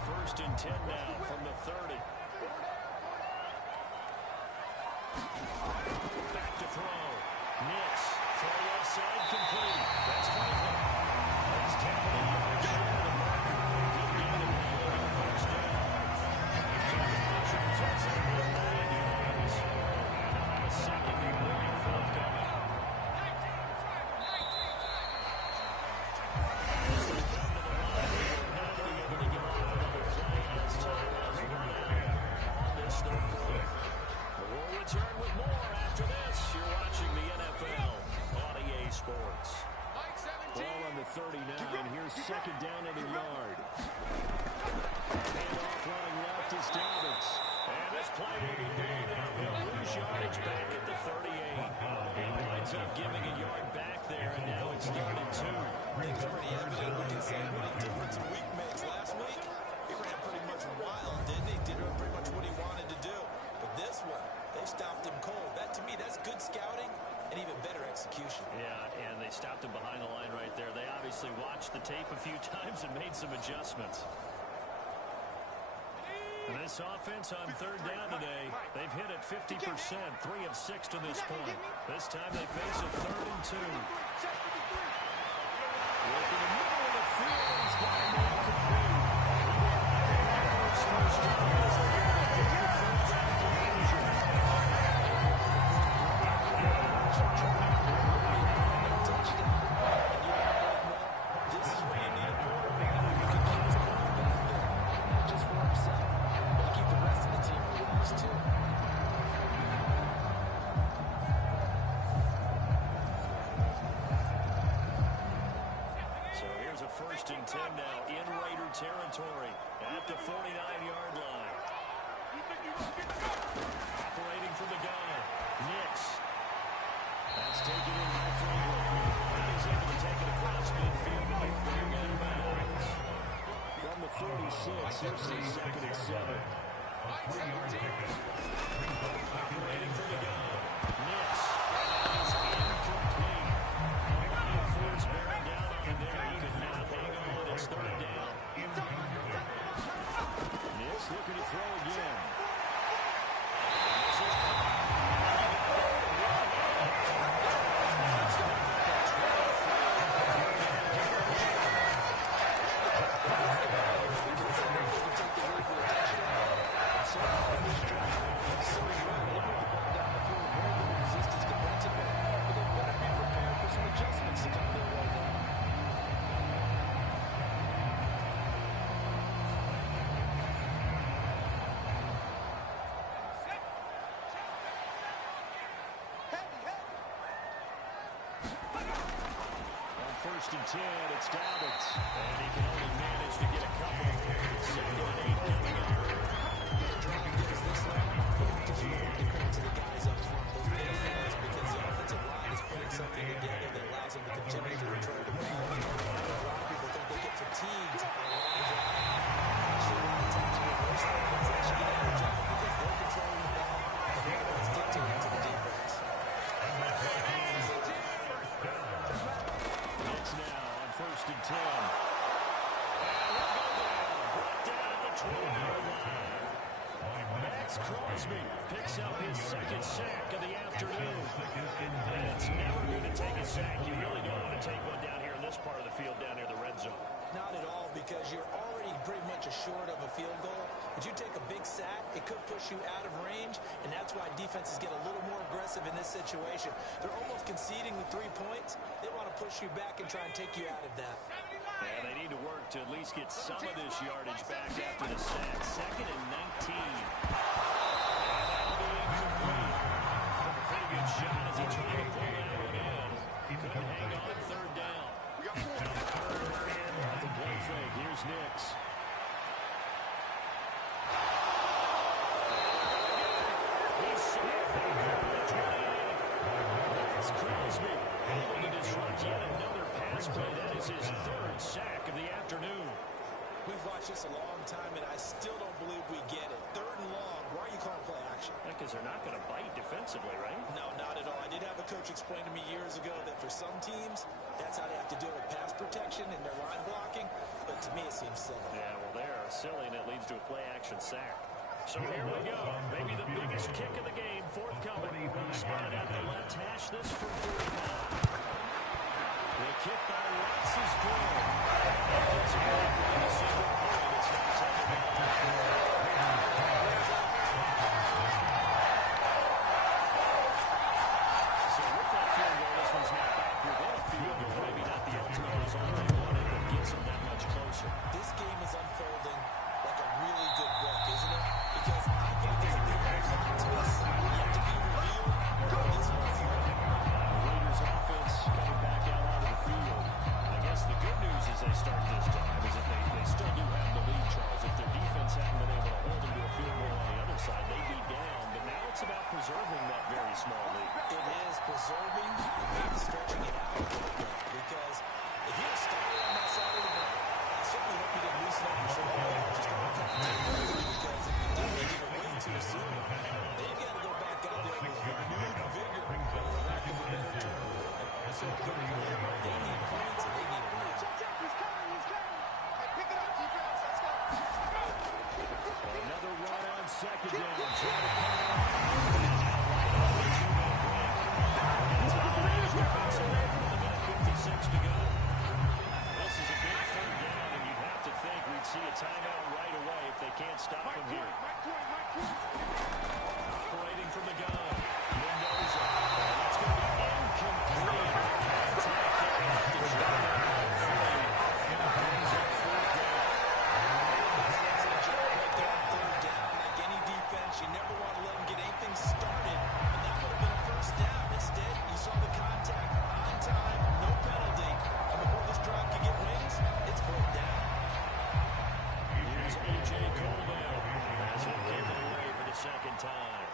1st and 10 now from the 30. Back to throw. Nix. Throw left side complete. That's Franklin. That's tackled a yard short of the marker. Good gain of 9 on 1st down. Completion results in 9 yards. And a 2nd and 1 forthcoming. As they come to the line, they're not going to be able to get off another play as time has run out on this 3rd quarter. We'll return with more after this. You're watching the NFL on EA Sports. Ball on the 39. Here's 2nd down and a yard. Handoff running left is Dobbins. And this play will be blown up. He'll lose yardage back at the 38. He winds up giving a yard back there, and now it's 3rd and 2. I think it's pretty evident. We can say what a difference a week makes. Last week, he ran pretty much wild, didn't he? Did pretty much what he wanted to do. But this one, they stopped him cold. That, to me, that's good scouting and even better execution. Yeah, and they stopped him behind the line right there. They obviously watched the tape a few times and made some adjustments. And this offense on 3rd down today, they've hit it 50%, 3 of 6 to this point. This time they face a 3rd and 2. Look in the middle of the field, he's got a man complete. His first down as they get a big third down conversion. This is where you need a quarterback who can keep his quarterback there, not just for himself, but to keep the rest of the team relaxed too. So here's a 1st and 10 now in Raider territory at the 49-yard line. Operating from the gun, Nix. That's taken in by Franklin. He's able to take it across midfield before bringing it out of bounds. From the 46, here's the 2nd and 7. Operating from the gun, Nix. Is incomplete. Force bearing down on him there. He could not hang on. It's 3rd down. Nix looking to throw again. First and 10, it's Dobbins. And he can only manage to get a couple. 2nd and 8 coming up. Driving gets this long, you have to give the credit to the guys up front, those midfielders, because the offensive line is putting something together that allows them to continue to control the ball. I know a lot of people think they get fatigued on a long drive. Actually, a lot of times reverse that. They actually get energized because they're controlling the ball and they're the ones dictating to the defense. It's now on 1st and 10. And we'll go down. Brought down at the 20-yard line. Max Crosby picks up his 2nd sack of the afternoon. And it's never going to take a sack. You really don't want to take one down here in this part of the field, down near the red zone. Not at all, because you're already pretty much assured of a field goal. If you take a big sack, it could push you out of range, and that's why defenses get a little more aggressive in this situation. They're almost conceding the 3 points. They want to push you back and try and take you out of that. And they need to work to at least get some of this yardage back after the sack. 2nd and 19. And that'll be incomplete. Took a pretty good shot as he tried to pull that one in. He couldn't hang on 3rd down. That's a play fake. Here's Nix. He's safe. That's Crosby able to disrupt yet another pass play. That is his 3rd sack of the afternoon. We've watched this a long time, and I still don't believe we get it. 3rd and long. Why are you calling play action? Because they're not going to bite defensively, right? No, not at all. I did have a coach explain to me years ago that for some teams, that's how they have to deal with pass protection and their line blocking. But to me, it seems silly. Yeah, well, they're silly, and it leads to a play-action sack. So here we go. Maybe the biggest kick of the game forthcoming. Spotted at the left hash. This from 45. The kick by Watts is good. It's a great run to single point. It's not taken. So with that field goal, this one's not back within a field goal. Maybe not the ultimate result they wanted, but gets them that much closer. This game is unfolding like a really good book, isn't it? Because I think there's a big plot twist yet to be revealed. This one's The Raiders offense coming back out onto the field. I guess the good news as they start this drive is that they still do have the lead, Charles. If their defense hadn't been able to hold them to a field goal on the other side, they'd be down. But now it's about preserving that very small lead. It is preserving and maybe stretching it out a little bit. Because if you're a starter on that side of the ball, I certainly hope you can loosen up your shoulder. Just don't take it because if you do, you get it way too soon. They've got to go back out there with renewed vigor, for lack of a better term. So they need points and they need a win. Another run on 2nd down. Try to come out. want to let him get anything started, and that would have been a first down. Instead, you saw the contact on time, no penalty. And before this drive could get wings, it's fourth down. Here's A.J. Colville as he'll give it away for the second time.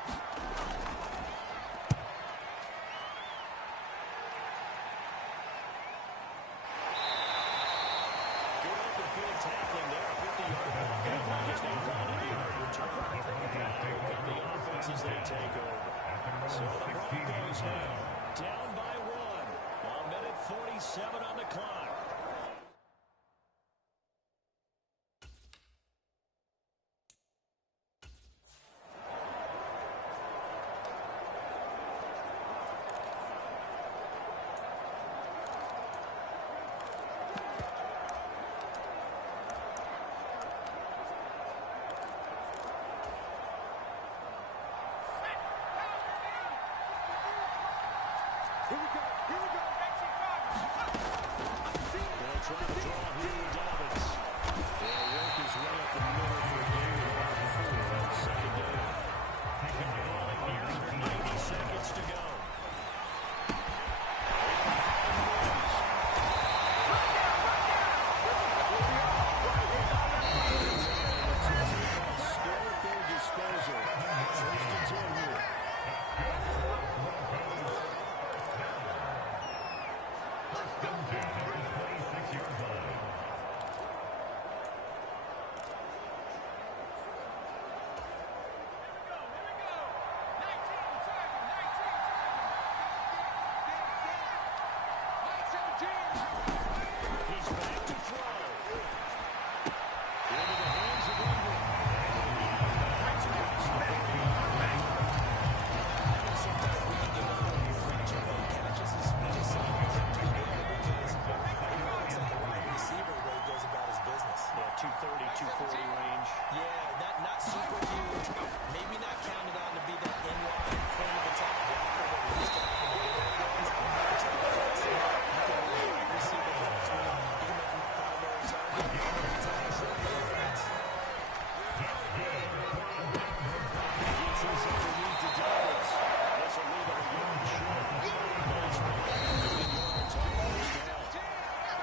Good open field tackling there. 50-yard ball. He's now 90-yard return. On the offense as they take over. So the Broncos now down by 1. 1:47 on the clock. They'll try to draw here, Dobbins. They'll work his way up the middle for a gain of about 4 on second down. Falling here under 90 seconds to go. Still at their disposal. First and 10 here. He's back to throw. Into the hands of Ingram. Sometimes we can give up returning catches as something to be able because he looks like a wide receiver the way he goes about his business. Yeah, 230, 240 range. Yeah, not super huge. Maybe not counted on to be that in-line point of attack blocker that we used to have in the good old days. Try to flex him up. You can really wide receiver helps with him. You can make him a primary target. It's all short defense. Gets us underneath to Dobbins. This will leave him a yard short. Nice run. 9 yards on first down.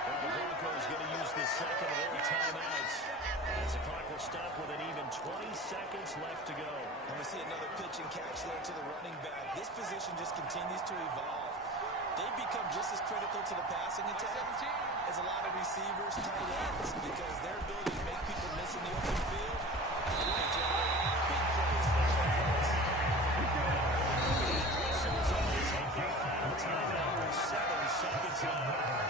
Well, the Broncos going to use the second of their timeouts as the clock will stop with an even 20 seconds left to go. And we see another pitch and catch there to the running back. This position just continues to evolve. They become just as critical to the passing attack as a lot of receivers, tight ends, because their ability to make people miss in the open field really generate big plays for the offense. Whistles on the take their final timeout with 7 seconds left.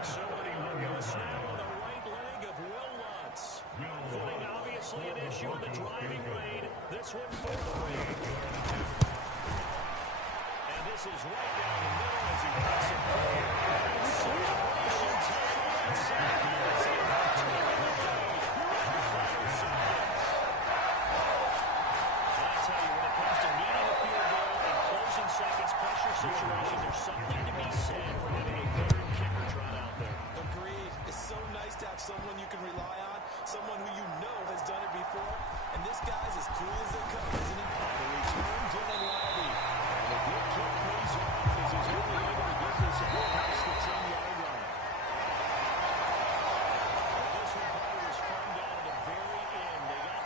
So a snap on the right leg of Will Lutz. Footing obviously an issue in the driving lane. This one for the win. And this is right down the middle as he puts it forward. Celebration time on that side. As he about to win the lead in the final seconds. And I tell you, when it comes to needing a field goal and closing seconds pressure situation, there's something to be said for having a veteran kicker trot out there. Agreed. It's so nice to have someone you can rely on, someone who you know has done it before, and this guy's as cool as they come, isn't he? On the return, Dylan Lowry. And a good kick pays off as he's really able to get this past the 10-yard line. Well, this one probably was fun down at the very end. They got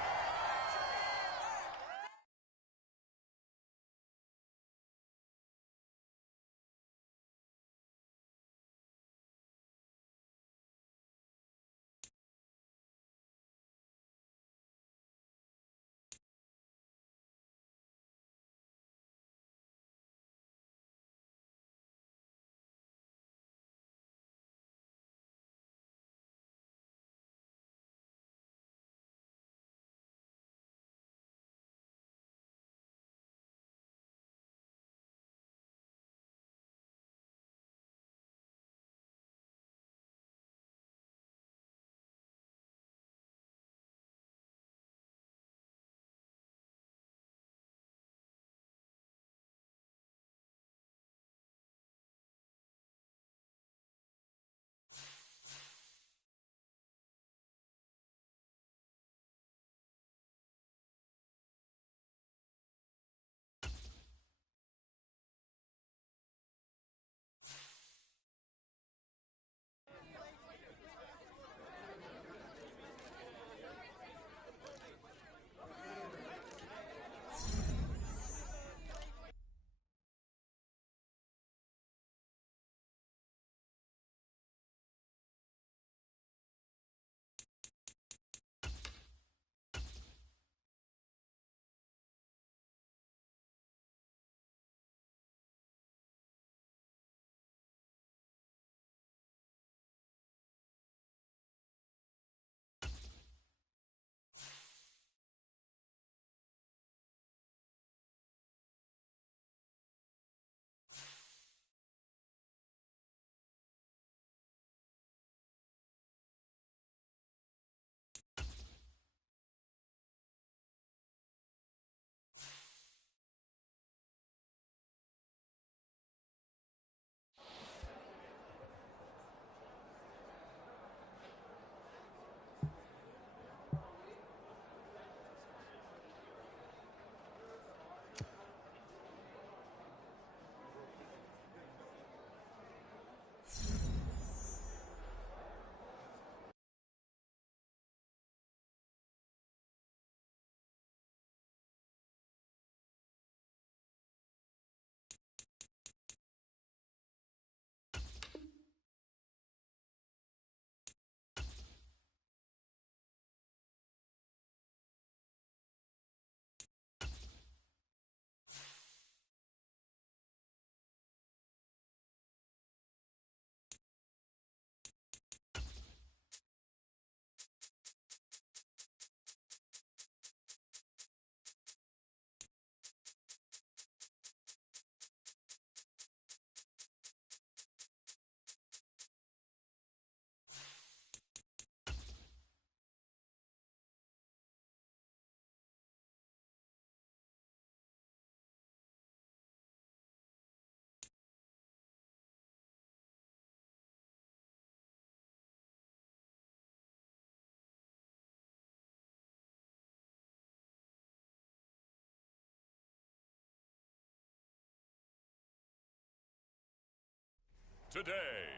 today,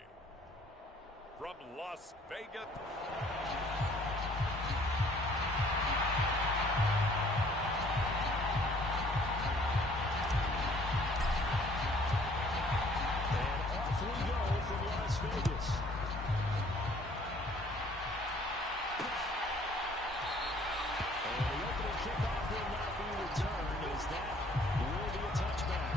from Las Vegas. Off we go from Las Vegas. And the opening kickoff will not be returned as that will be a touchback.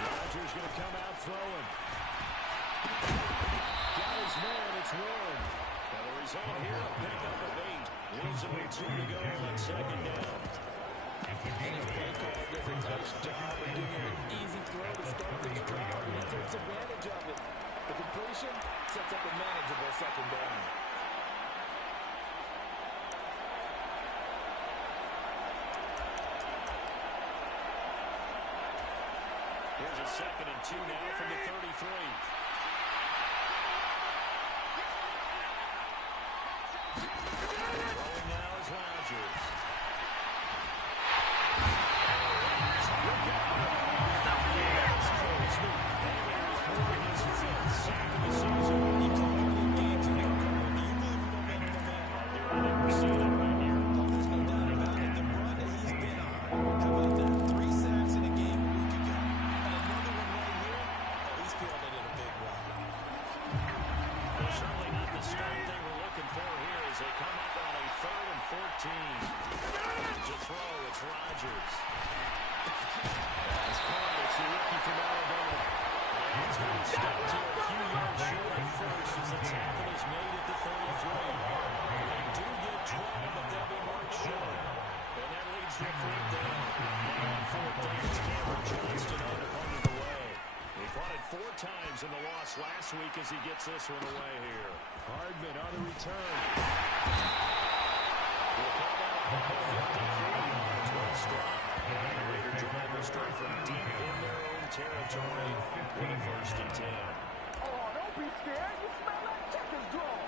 Rodgers going to come out throwing. Got his man, it's Warren. And the result here, a pickup of 8. Leaves him with 2 to go on second down. And his play call does a nice job of giving you an easy throw to start the drive, and he takes advantage of it. The completion sets up a manageable second down. Here's a 2nd and 2 now from the 33. Throwing now is Rodgers. Look out. That's crazy. And there's Corey, his 5th sack of the season. You call it good games and you're going to move momentum from that. I've never seen it right here. Oh, there's no doubt about it. The run that he's been on. How about that? 3 sacks in a game a week ago. And another one right here. Oh, he's feeling it in a big way. Well, certainly not the start they were looking for here as they come up on a 3rd and 14. To throw, it's Rodgers. That's Carr, it's the rookie from Alabama. And he's going to step to a few yards short at first as the tackle is made at the 33. They do get 12, but they'll be marked short. And that leads to a 4th down. Now on 4th down, it's Cameron Johnston on opponent away. He fought it 4 times in the loss last week as he gets this one away here. Hardman on the return. We'll call that a 53 yards. Well struck. And the Raider drive will start from deep in their own territory with a 1st and 10. Oh, don't be scared. You smell like chicken drum.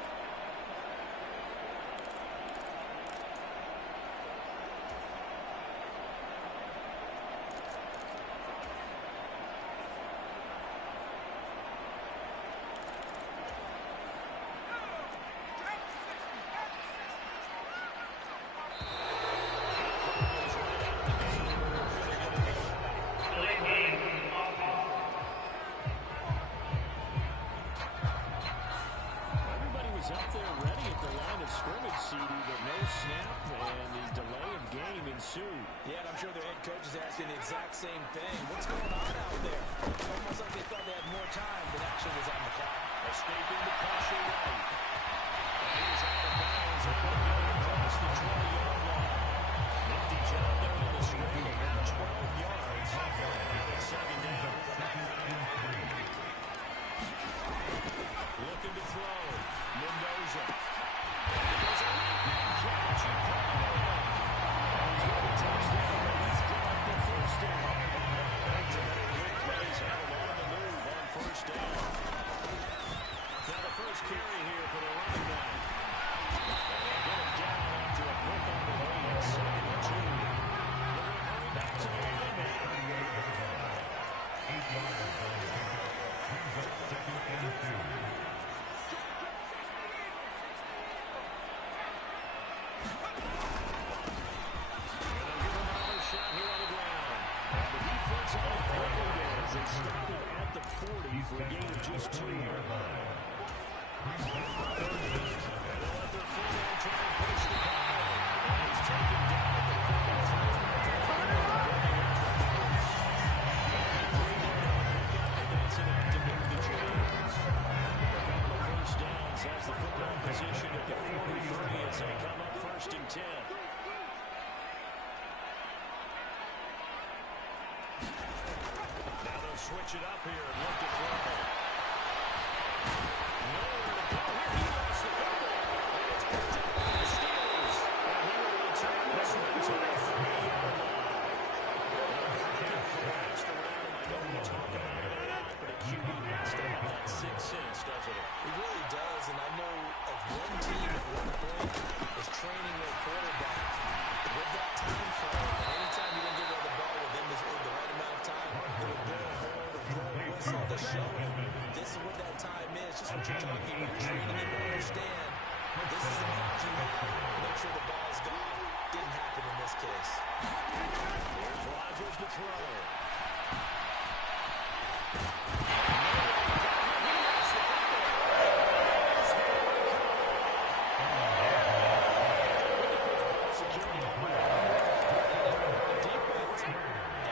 Everybody was up there ready at the line of scrimmage, CD, but no snap, and the delay of game ensued. Yeah, and I'm sure their head coach is asking the exact same thing. What's going on out there? Almost like they thought they had more time than actually was on the clock. Escaping the pressure right. And he was out of bounds and going across the 20-yard line. Nifty job there on the screen, about 12 yards. And it's 2nd down. Looking to throw. Mendoza. There's a big catch. He caught it. He's got a touchdown, but he's got the 1st down. Back-to-back great plays have him on the move on 1st down. Now the first carry here for the running back. And they get him down after a pick on the way at 2nd and 2. They're going to hurry back to the line now. 8 yards on the pickup. Brings up 2nd and 2. They stopped him at the 40 for a gain of just 2. And they'll let their fullback try and push the ball. And he's taken down at the 43. That's enough to move the chains. A couple of 1st downs has the football position at the 43 as they come up 1st and 10. Switch it up here and look to throw. Nowhere to go here. He lost the football. And showing. This is what that time is. Just what you're talking about. Training him to understand. This is the match you have. Make sure the ball's gone. Didn't happen in this case. Here's Rodgers to throw.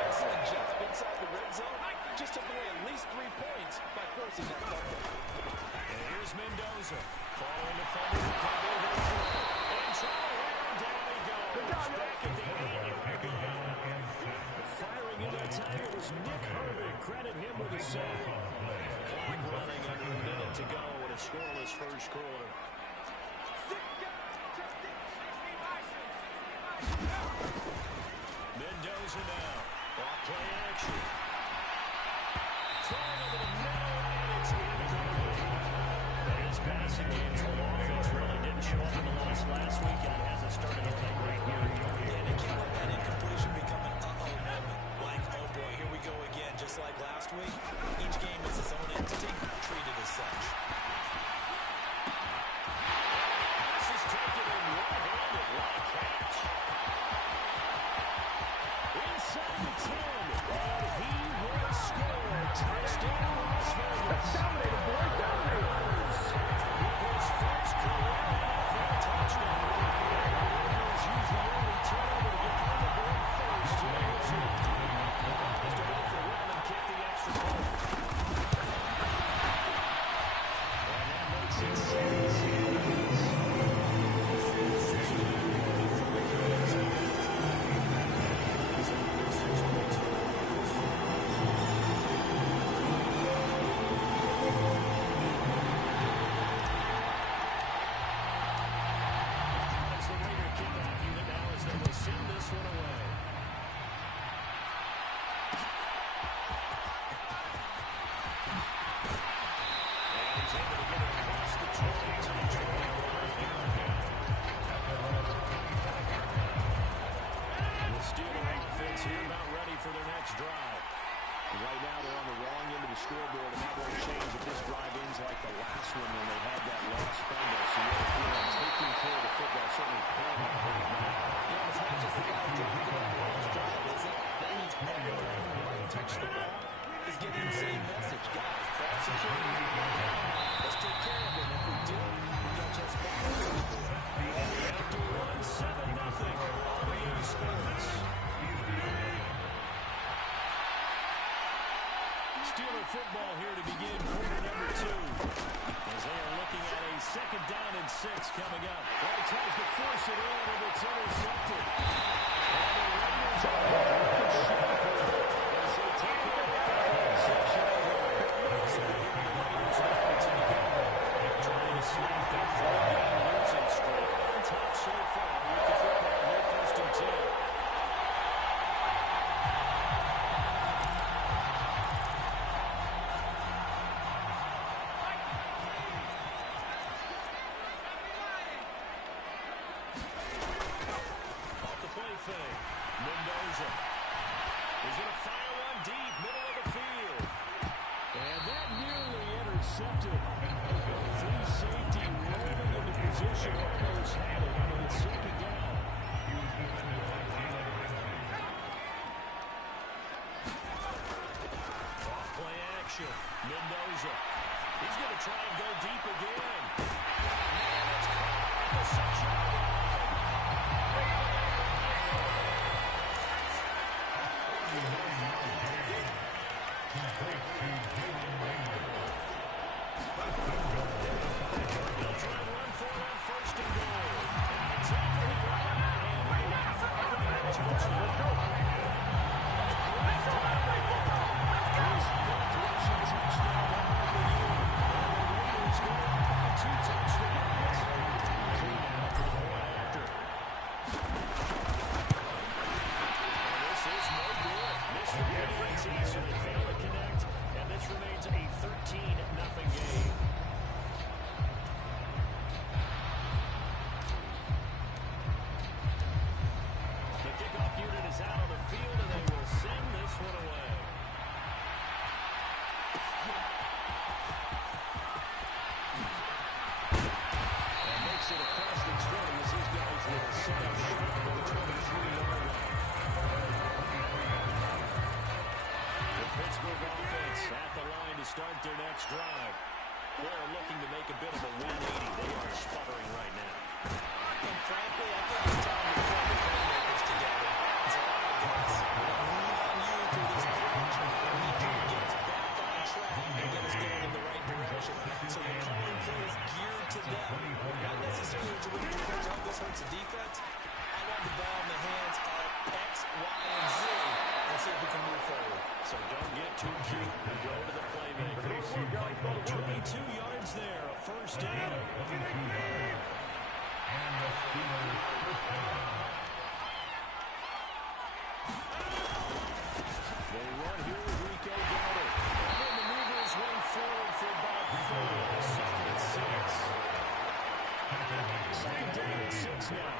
Excellent job inside the red zone. Just took away at least 3 points by forcing that fumble. And here's Mendoza. Following the fumble. And trying to down he goes. Back at the 8-yard line. Firing in that time, it was Nick Herbig. Credit him with a save. Clock running under a minute to go in a scoreless first quarter. Mendoza now. Off play action. Throwing over the middle, and it's incomplete. His passing game's home offense really didn't show up in the loss last week, and it hasn't started all that great here. And it can't let that incompletion become an uh-oh moment. Like, oh boy, here we go again. Just like last week, each game is its own entity, treated as such. This is taken in one-handed. What a catch. Inside the 10, and he will score. Touchdown, Las Vegas. Dominated, boys. Dominated. His first career NFL touchdown. Warriors use the early turnover to get on the board first. Has to go for one and kick the extra point. And that makes it 7-6. Right now they're on the wrong end of the scoreboard, and that won't change if this drive ends like the last one when they had that lost fumble. So you have a feeling taking care of the football certainly paramount right now. Yeah, it's not just the guy dropping that last drive, is it? That means everyone who touched the ball is getting the same message. Guys, ball security. Let's take care of it. If we do, we got just fine. After one, 7-0 on the EA Sports. Steeler football here to begin quarter number 2. As they are looking at a 2nd down and 6 coming up. Well, he tries to force it in, and it's intercepted. And the Raiders are looking sharply as they take it back to the interception. So the Raiders now take over, trying to snap that 4-game losing streak on top so far with the football here, 1st and 10. Mendoza is going to fire one deep, middle of the field. And that nearly intercepted. Free safety rolling into position, almost had it, but it's 2nd down. Off play action. Mendoza. He's going to try and go deep again. And it's caught at the 6-yard line. They're looking to make a bit of a 180. They are sputtering right now. And frankly, I think it's time to pull the playmakers together. It's a lot of guys. We're going to lean on you through this pitch. We need you to get us back on track and get us going in the right direction. So the calling play is geared to them. Not necessarily to the defense. Oh, this hurts the defense. I want the ball in the hands of X, Y, and Z and see if we can move forward. So don't get too cute and go to the playmaker. 22 yards there, a first down. And the Steelers first down. They run here with Rico Dowdle. And the maneuvers way forward for about 4. Second and 6. Second down and 6 now.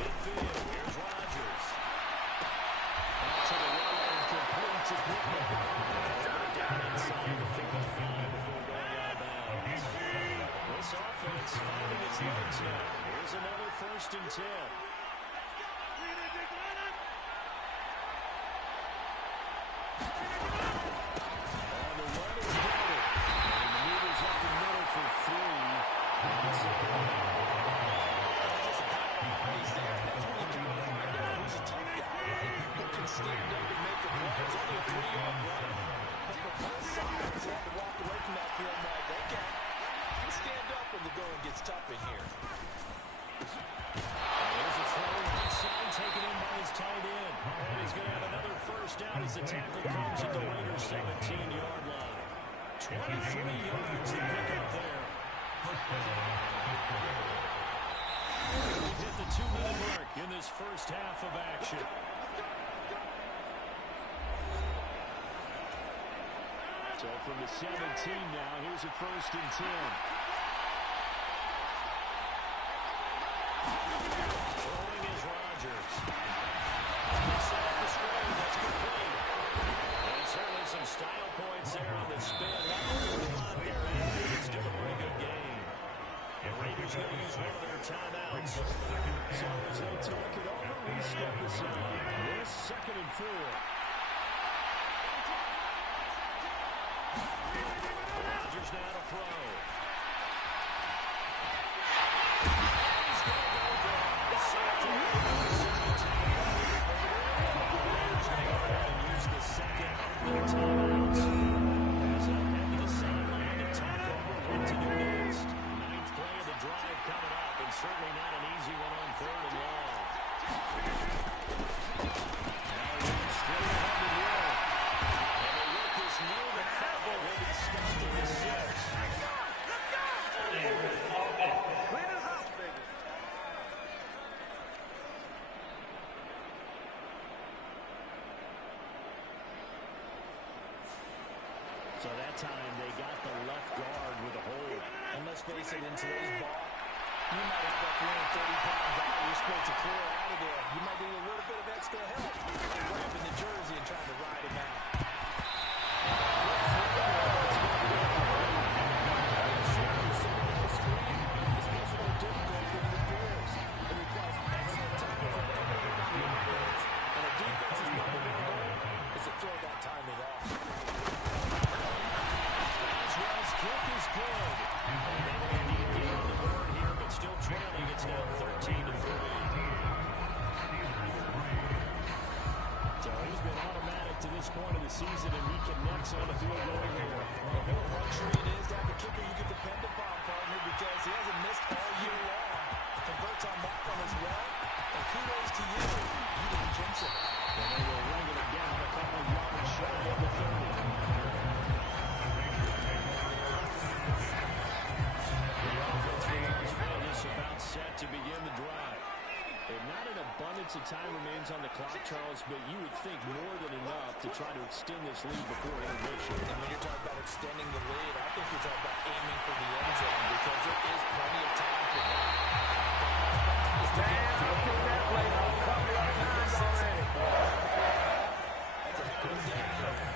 Midfield, here's Rodgers. Out to the right and complete to Pittman. Down inside the 55 before going out of bounds. This offense finding its legs now. Here's another first and 10. On the run is Dowdle. And the maneuvers up the middle for 3. And second down. Stand up and make a play. It's only a 3-yard run. But for both sides, they have to walk away from that field like, okay, you stand up when the going gets tough in here. There's a throw inside, taken in by his tight end. And he's going to have another first down as the tackle comes at the Raiders' 17-yard line. 23 yards to pick up there. We've hit the 2-minute mark in this first half of action. So from the 17 now, here's a first and 10. Throwing is Rodgers. Set up the screen, that's complete. And certainly some style points there on the spin. Not only a lot there, and it's still a very good game. The Raiders going to use one of their timeouts. So as they talk it over, we step aside. This second and 4. Rodgers now to throw. He's going to go down. And use the second of their timeouts. As I head to the sideline to talk over what to do next. 9th play of the drive coming up, and certainly not an easy one on 3rd and long. Now he's straight ahead to Will. And they work this near the foul. Will be stopped at the 6. So that time they got the left guard with a hold. And let's face it, in today's ball, you might have that 330-pound guy you're supposed to clear out of there. You might need a little bit of extra help grabbing the jersey and trying to ride him out. Point of the season, and he connects on the field goal here. Well, what a luxury it is to have a kicker you can depend upon, partner, because he hasn't missed all year long. Converts on that one as well. And kudos to you. You didn't jinx it. And they will ring it again a couple of yards shy of the 30. The offense is about set to begin the drive. And not an abundance of time remains on the clock, Charles, but you would think more than enough to try to extend this lead before intermission. And when you're talking about extending the lead, I think you're talking about aiming for the end zone because there is plenty of time for that. That's a heck of a day.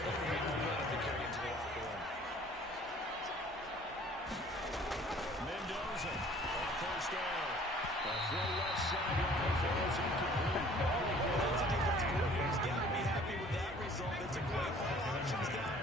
That'll be momentum to carry into the locker room. Mendoza on first down. A throw left sideline falls incomplete. That's a defensive coordinator. He's got to be happy with that result. It's a play. All options down.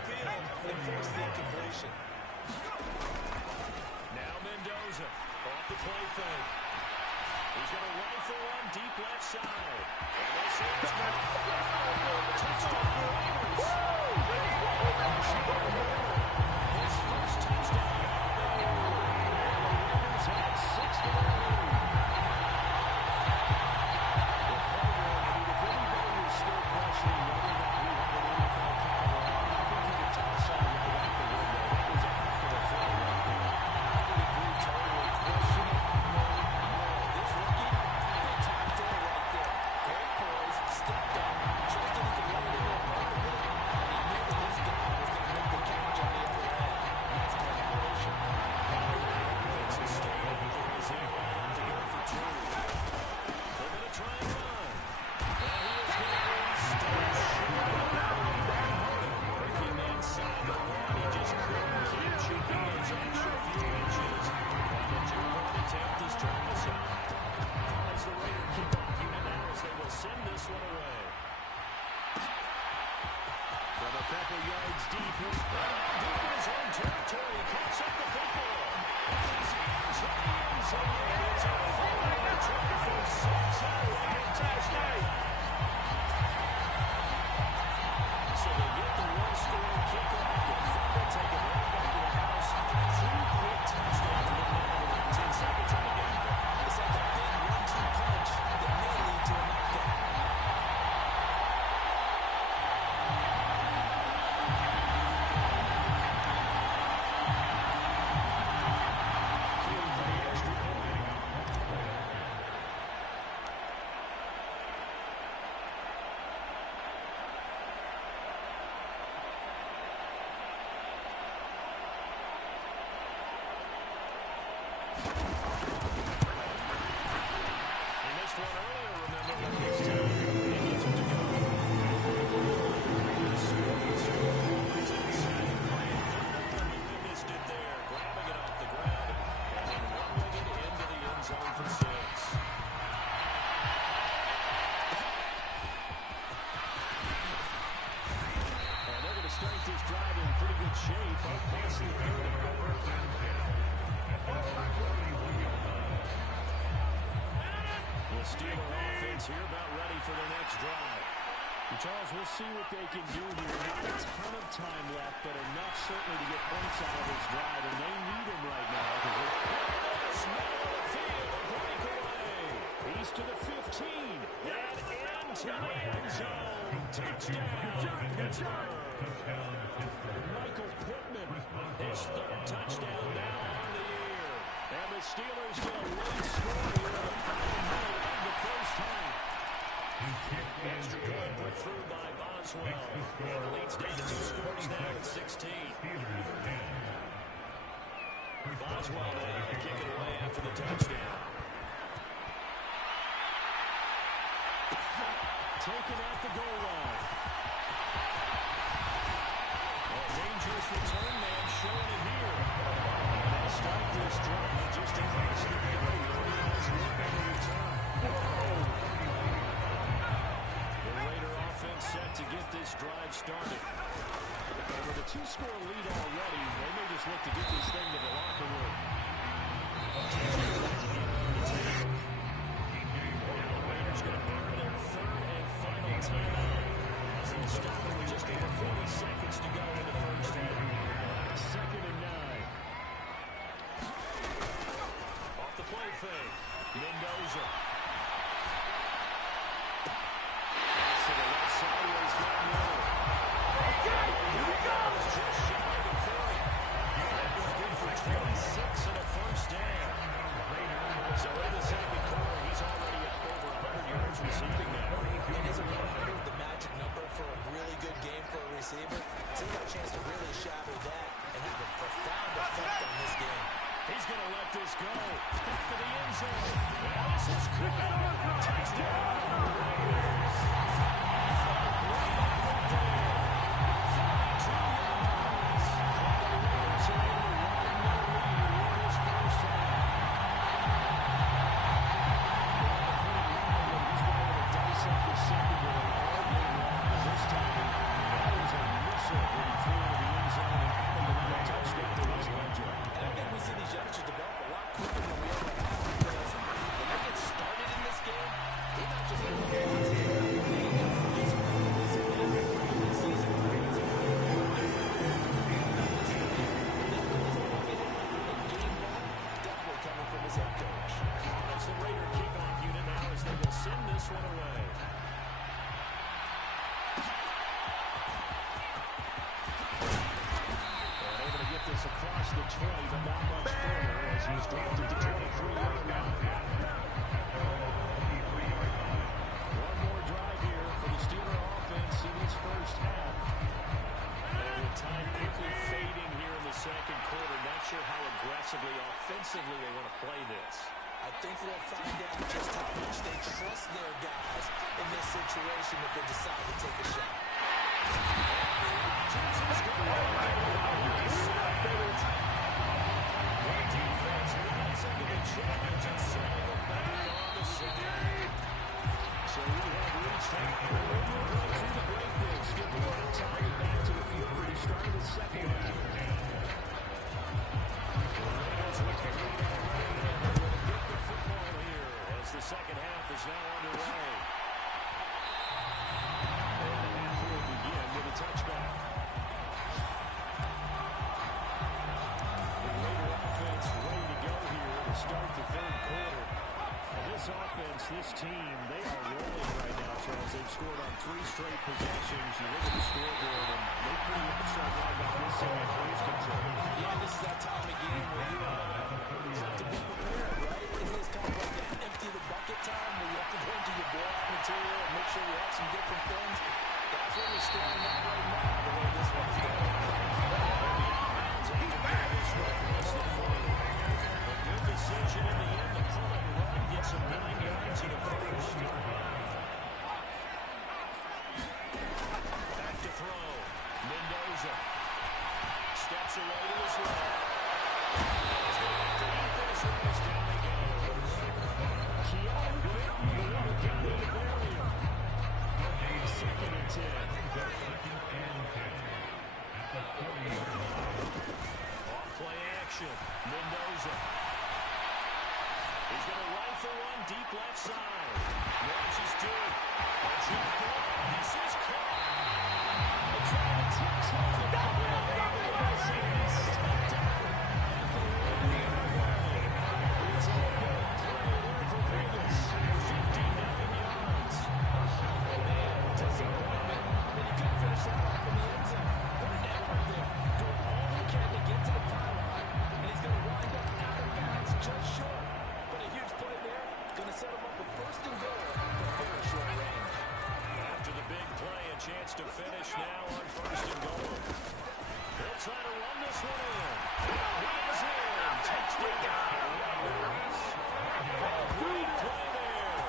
Charles, we'll see what they can do here. Not a ton of time left, but enough certainly to get points out of this drive, and they need them right now. He's to the 15, and into the end zone. Touchdown, Pittsburgh. Michael Pittman, his third touchdown now on the year. And the Steelers get a late score here in the final minute of the first half. Extra point put through by Boswell. And the lead's down to 2 scores now at 16. Boswell to kick it away after the touchdown. Taken at the goal line. A dangerous return man showing it here. And they'll start this drive just across the 30. Nice look on the return. The Raider offense set to get this drive started. And with a 2-score lead already, they may just look to get this thing to the locker room. Now the Raiders going to burn their third and final timeout. As they stop it with just over 40 seconds to go in the first half. 2nd and 9. Off the play fake. Mendoza. To the left sideways down the middle. Okay, here we go. Just shy of 40. That was good for 26 and a first down. So in the second quarter, he's already up over 100 yards receiving now. And isn't 100 the magic number for a really good game for a receiver? So he got a chance to really shadow that and have a profound effect on this game. He's going to let this go. Back to the end zone. This is 20, but not much further as he's dropped at the 23-yard line. One more drive here for the Steeler offense in this first half. And with time quickly fading here in the second quarter, not sure how aggressively, offensively they want to play this. I think we'll find out just how much they trust their guys in this situation if they decide to take a shot. Defense rising to the challenge and setting them back on the side. So we have reached halfway through the break then. Skip a little time back to the field for the start of the second half. The Raiders with the lead already, and they're going to get the football here as the second half is now underway. And the half will begin with a touchback. The Raider offense ready to go here to start the third quarter. And this offense, this team, they are rolling right now, Charles. They've scored on 3 straight possessions. You look at the scoreboard, and they pretty much are right about this in cruise control. Yeah, this is that time of game where you have to be prepared, right? It is kind of like that empty the bucket time where you have to go into your blowout material and make sure you have some different things. That's what we're staring at right now, the way this one's going. A good decision in the end. The pull and run gets him 9 yards in the first. Back to throw. Mendoza steps away to his left. He's going to have to eat this as down he goes. Keanu Whitten, the one who got in the barrier. 2nd and 10. Off play action. Mendoza. He's going to rifle one deep left side. Launches to it. A cheap throw. This is caught. They're trying to touchdown the ball. He's stepped out at the 1-yard line. It's a good play there for Vegas. 59 yards. Man, disappointment. But he couldn't finish that off in the end zone. What an effort there. Doing all he can to get to the pylon, and he's going to wind up out of bounds just short. But a huge play there. Going to set him up with 1st and goal from very short range. After the big play, a chance to finish now on 1st and goal. They'll try to run this one in. He is in. Touchdown. Raiders. Great play there.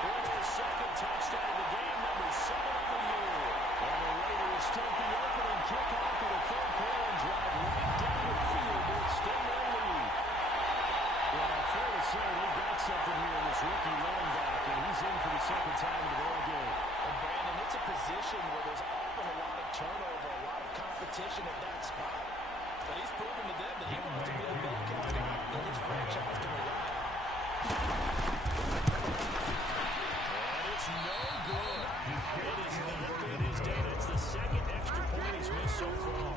For their 2nd touchdown of the game, number 7 on the year. And the Raiders take the opening kickoff of the third quarter and drive right down the field to extend their lead. Well, fair to say they've got something here in this rookie running back, and he's in for the 2nd time in the ball game. And Brandon, it's a position where there's often a lot of turnover, a lot of competition at that spot. But he's proven to them that he wants to be the backup guy that his franchise can rely on. And it's no good. It is not good, his data. It's the 2nd extra point he's missed so far.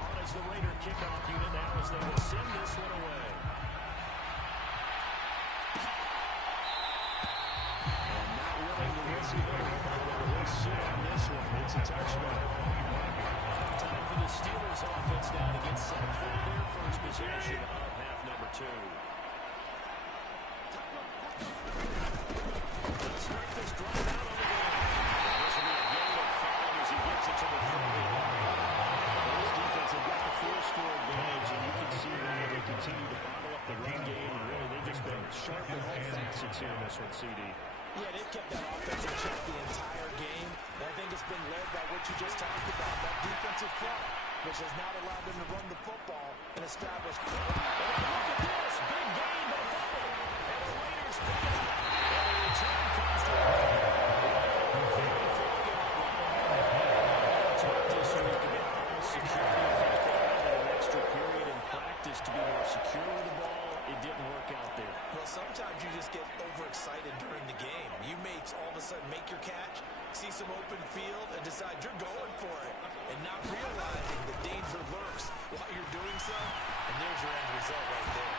On as the Raider kickoff unit now as they will send this one away. And not willing to risk another fumble. He'll sit on this one. It's a touchback. Time for the Steelers offense now to get set for their first possession of half number 2. Let's start this drive out on the ground. This will be a game of 5 as he gets it to the 30. This defense have got the force-4 advantage, and you can see now they continue to bottle up the run game. And really, they've just been sharp in all facets here in this one, CD. Yeah, they've kept that offense in check the entire game. And I think it's been led by what you just talked about, that defensive front, which has not allowed them to run the football and establish. And look at this. Big game, but a fumble. And the Raiders pick it up. And the return comes to the 34-yard line. Talked this week about ball security. In fact, they added an extra period in practice to be more secure with the ball. It didn't work out there. Well, sometimes you just get overexcited during the game. You may all of a sudden make your catch, see some open field, and decide you're going for it, and not realizing the danger lurks while you're doing so. And there's your end result right there.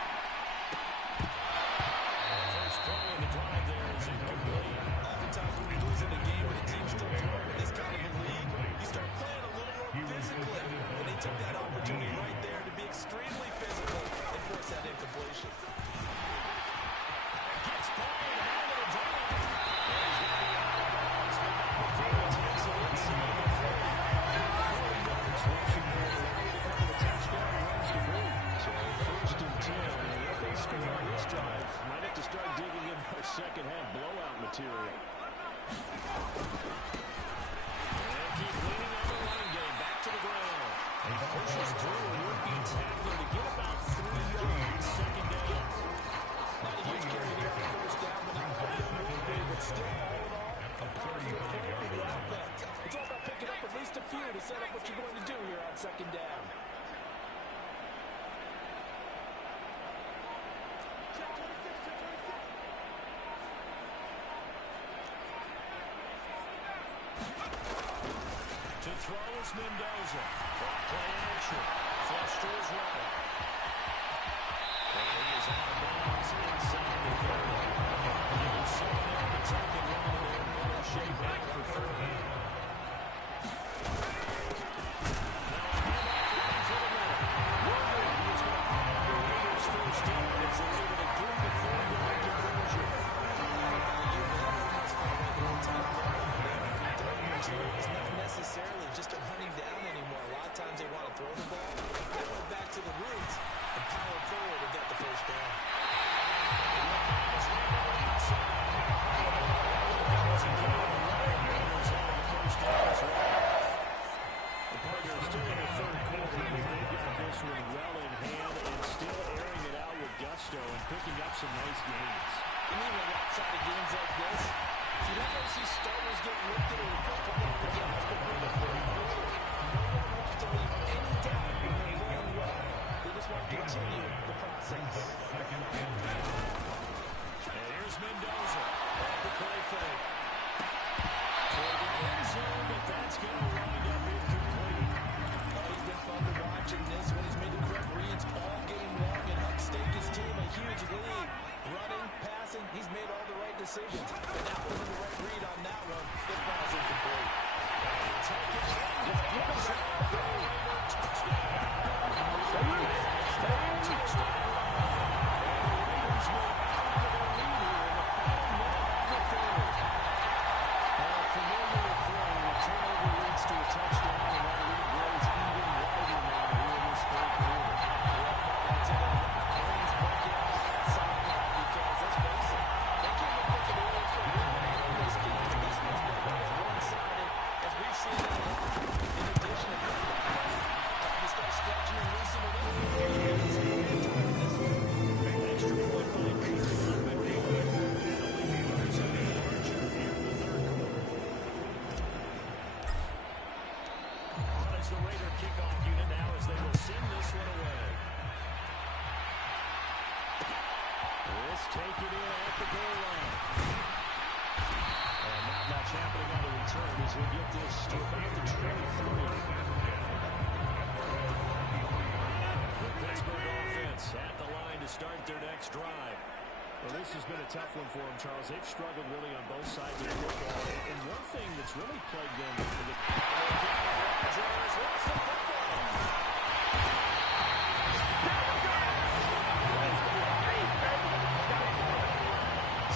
to set up what you're going to do here on second down. To throw is Mendoza. Play action. Flush to his right. And he is out of bounds inside the 30. You can see him there in the second run. They're in better shape now for third. Now a handoff for the middle. He is going to have the Raiders first down as they're able to complete the 4-yard conversion. It's not necessarily just a hunting down anymore. A lot of times they want to throw the ball. They went back to the roots and powered forward and got the first down. The Tigers still in the third quarter. They've got this one well in hand and still airing it out with gusto and picking up some nice gains. And even outside of games like this, you never see starters get lifted or put up against the third quarter. No one wants to leave any doubt when they're playing well. They just want to continue the process. And here's Mendoza off the play fake. Toward the end zone, but that's going to wind up incomplete. He's been fun to watch in this one. He's made the correct reads all game long and helped stake his team a huge lead. Running, passing, he's made all the right decisions. But that wasn't the right read on that one. The ball's incomplete. Take it in at the goal line. And not much happening on the return as we get this to about the 23. The Pittsburgh offense at the line to start their next drive. Well, this has been a tough one for them, Charles. They've struggled really on both sides of the football. And one thing that's really plagued them is the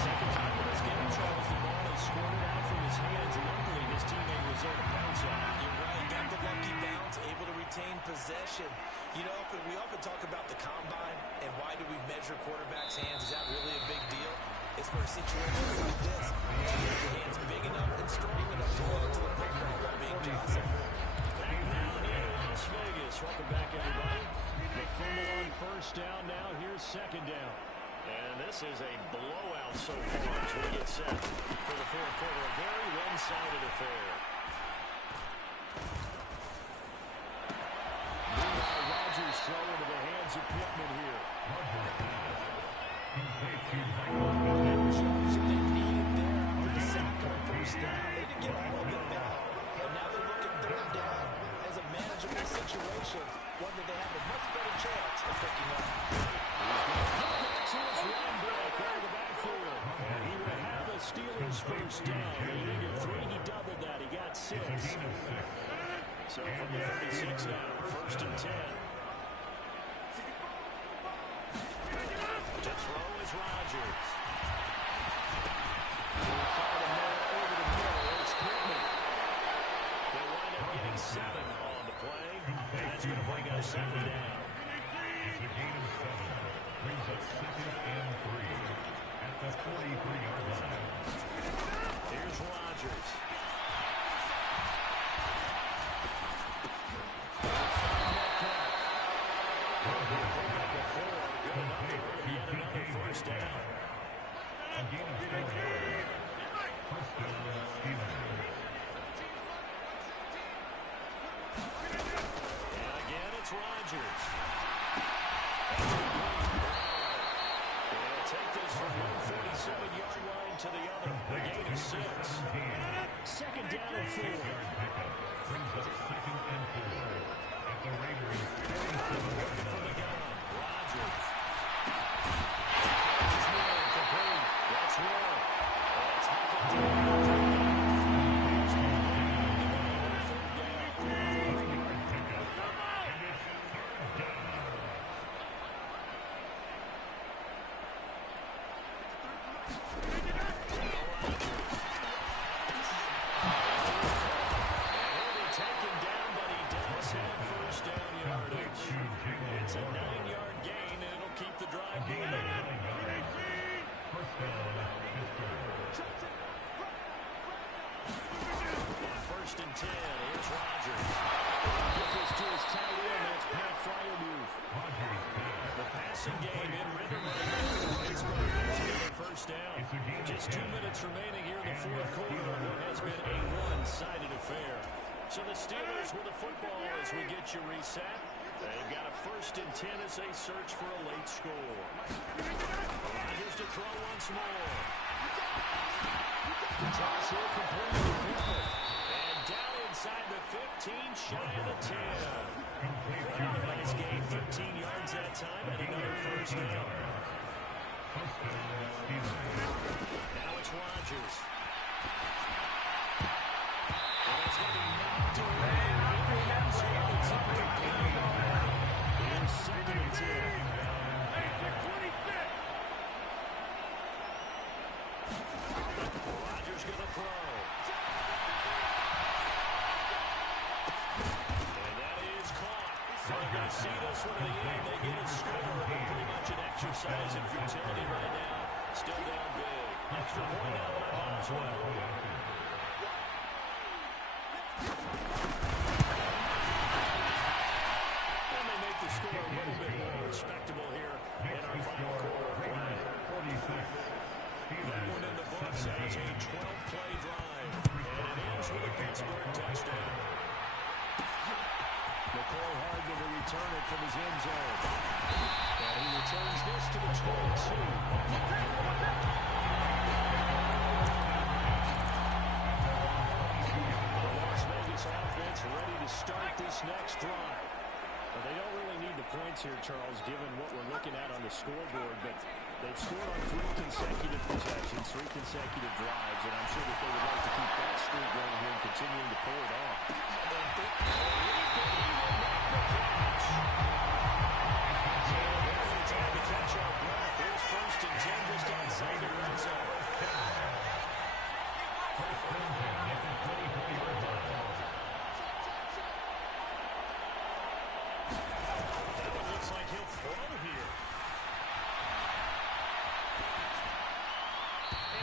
second time in this game, Charles, the ball is squirted out from his hands, and luckily his teammate was there to bounce on it. You're right, got the lucky bounce, able to retain possession. You know, we often talk about the combine and why do we measure quarterbacks' hands. Is that really a big deal? It's for situations like this. Your hands big enough and strong enough to hold to the football while being jostled. Back now in Las Vegas. Welcome back, everybody. The fumble on first down now. Here's second down. And this is a blowout so far as we get set for the fourth quarter. A very one-sided affair. Meanwhile, Rodgers throw into the hands of Pittman here. They needed there after the sack on first down. They didn't get all of it now. And now they look at third down as a manageable situation, one that they have a much better chance of picking up. To his run back out of the backfield. And he would have a Steelers first down. They needed 3. He doubled that. He got 6. So from the 36 now, first and 10. To throw is Rodgers. He'll fire the man over the middle. It's Pittman. They wind up getting 7 on the play. And that's going to bring up second down. Brings up second and 3 at the 43-yard line. Here's Rodgers. Good enough to bring yet another first down. A gain of 4 yards. First down, Steelers. Rodgers. They'll take this from 147-yard line to the other. A gain of 6. Second down and 4. Brings up second and 4 at the Raiders' 37-yard line. Rodgers. That's one. Tackled down. It's a 9-yard gain, and it'll keep the drive moving. First and 10, here's Rodgers. Get this to his tight end, that's Pat Fryermuth. The passing game in rhythm right now. Pittsburgh has another first down. Just 2 minutes remaining here in the fourth quarter of what has been a one-sided affair. So the Steelers with the football as we get you reset. They've got a first and 10 as they search for a late score. Rodgers to throw once more. The toss here completely good. And down inside the 15, shy of the 10. Nice gain, 15 yards that time, and another first down. Now it's Rodgers. And it's going to be knocked away. Here's second and 10. Rodgers going to throw. And that is caught. We're going to see this one in the end. They get a score. Pretty much an exercise in futility right now. Still down big. Extra point out by Boswell. The score a little bit more respectable here in our final quarter of play. That one in the books as a 12-play drive, and it ends with a Pittsburgh touchdown. McCoy Hardman to return it from his end zone. And he returns this to the 22. The Las Vegas offense ready to start this next drive. Well, they don't really need the points here, Charles, given what we're looking at on the scoreboard, but they've scored on 3 consecutive possessions, 3 consecutive drives, and I'm sure that they would like to keep that streak going here and continuing to pull it off. Time to catch our breath. Here's first and 10 just outside the red zone.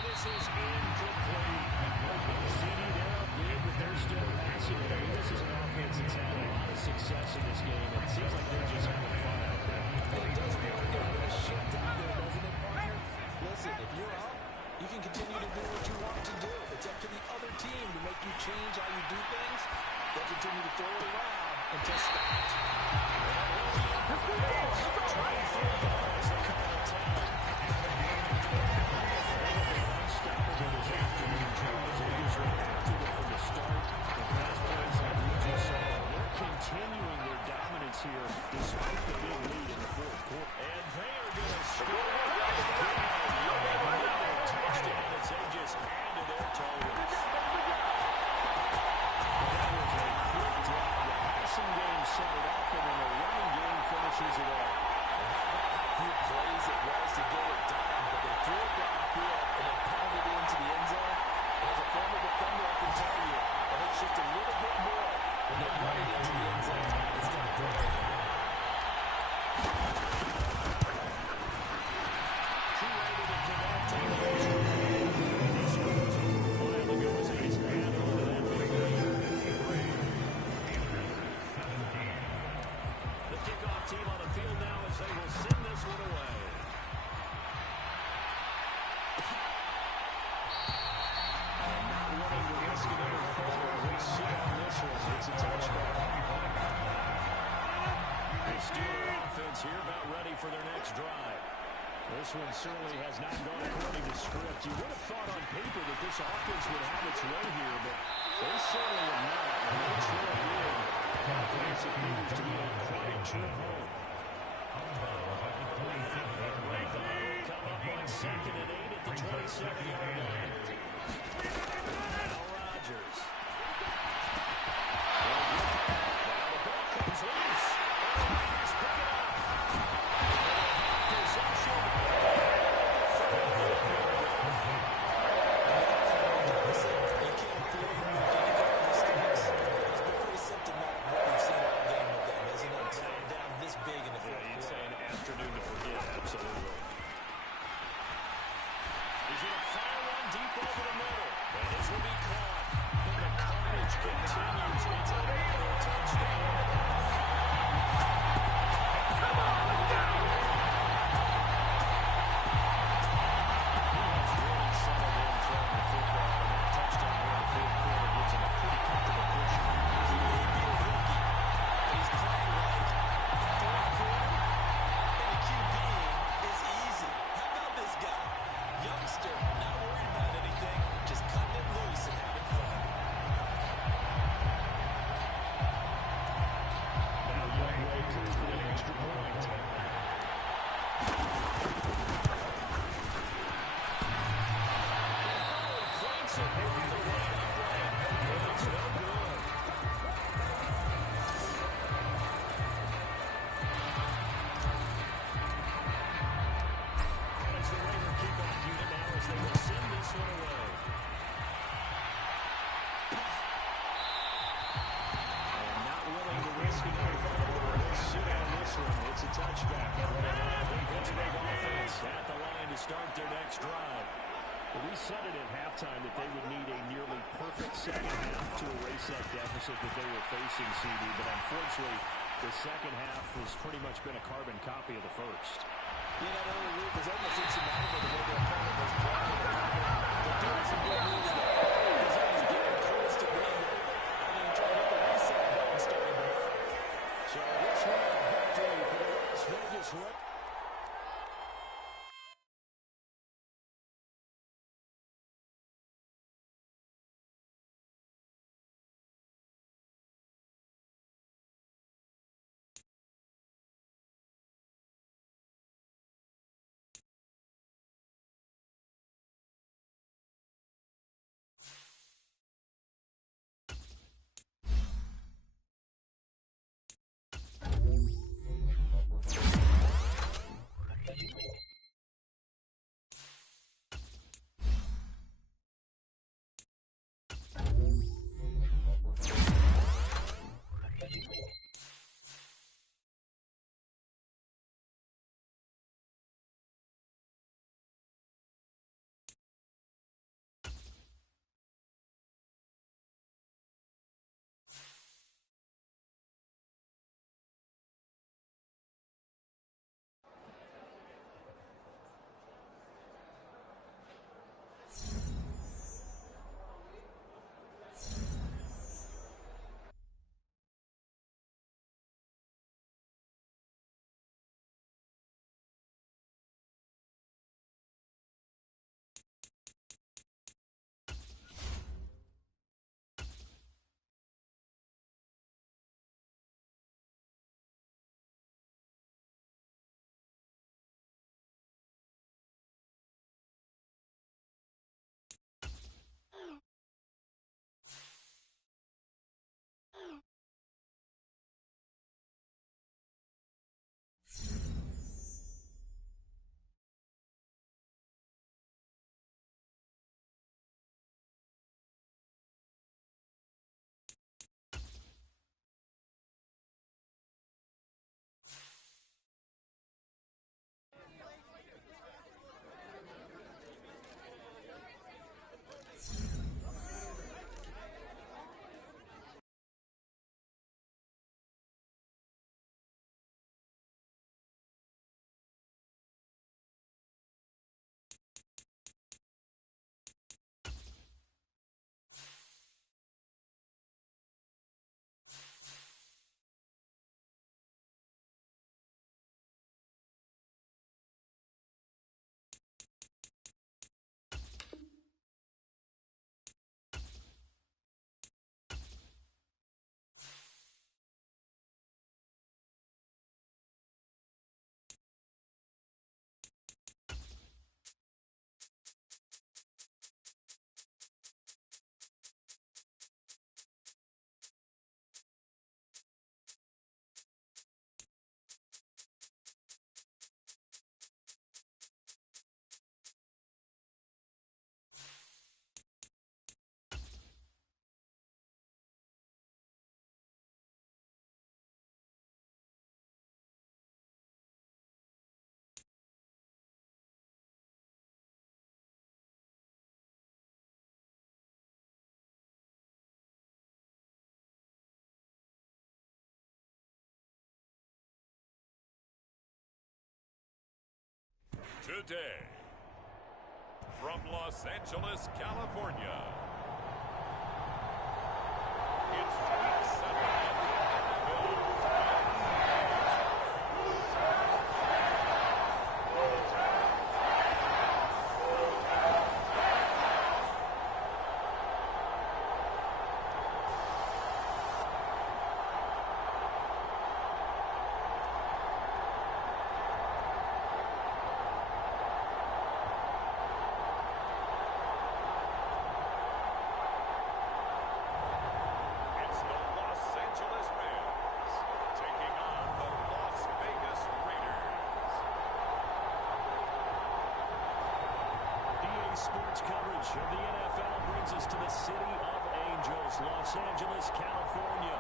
This is incomplete. CD, they're up big, but they're still passing. I mean, this is an offense that's had a lot of success in this game, and it seems like they're just having fun out there. Well, it does feel like there's been a shift out there, doesn't it, partner? Listen, if you're up, you can continue to do what you want to do. It's up to the other team to make you change how you do things. They'll continue to throw it around until stopped. Continuing their dominance here despite the big lead in the fourth quarter. And they are going to score. Touchdown as they just add to their totals. That was a quick drive. The passing game set it up, and then the running game finishes it off. Few plays it was to get it done, but they threw it downfield and then pounded it into the end zone. And as a former defender, I can tell you, it hurts just a little bit more when they run it into the end zone. It's going to break. Too ready to connect. This was a while ago as he gets back onto that big lead. The kickoff team on the field now as they will send this one away. And not wanting to risk another fumble. Let's see on this one. It's a touchdown. one certainly has not gone according to script. You would have thought on paper that this offense would have its way here, but they certainly have not. And they trail big. Offense appears to be a quiet trip home. Come up on 2nd and 8 at the 27-yard line. Now Rodgers. Now the ball comes loose. The Raiders pick it up. Possession. You can't blame them for mistakes. It's been pretty symptomatic of what we've seen all game with them, isn't it? Tying down this big in the fourth quarter. You'd say an afternoon to forget, absolutely. He's going to fire one deep over the middle. And this will be caught. And the carnage continues. It's another touchdown. Come on, let's go! He has really settled in throwing the football. And that touchdown here in the fourth quarter gives him a pretty comfortable push. He may be a rookie, but he's playing like fourth quarter, and the QB is easy. How about this guy? Youngster, not worried about anything, just cutting it loose and having fun. Now Young Way through for the extra point. Clanks it over the right upright. It's no good. As the Raider kickoff unit now as they will send this one away. And not willing to risk another fumble. Let's sit on this one. It's a touchback. Pittsburgh offense at the line to start their next drive. Well, we said it at halftime that they would need a nearly perfect second half to erase that deficit that they were facing, CD. But unfortunately, the second half has pretty much been a carbon copy of the first. Yeah, that early lead was almost insurmountable the way their opponent was playing. They're doing some good moves there. As long as you get close to win, and then try to hit the reset button starting to work. So this one a victory for the Las Vegas Raiders. Today, from Los Angeles, California, it's Week 7 of the NFL. Sports coverage of the NFL brings us to the City of Angels, Los Angeles, California.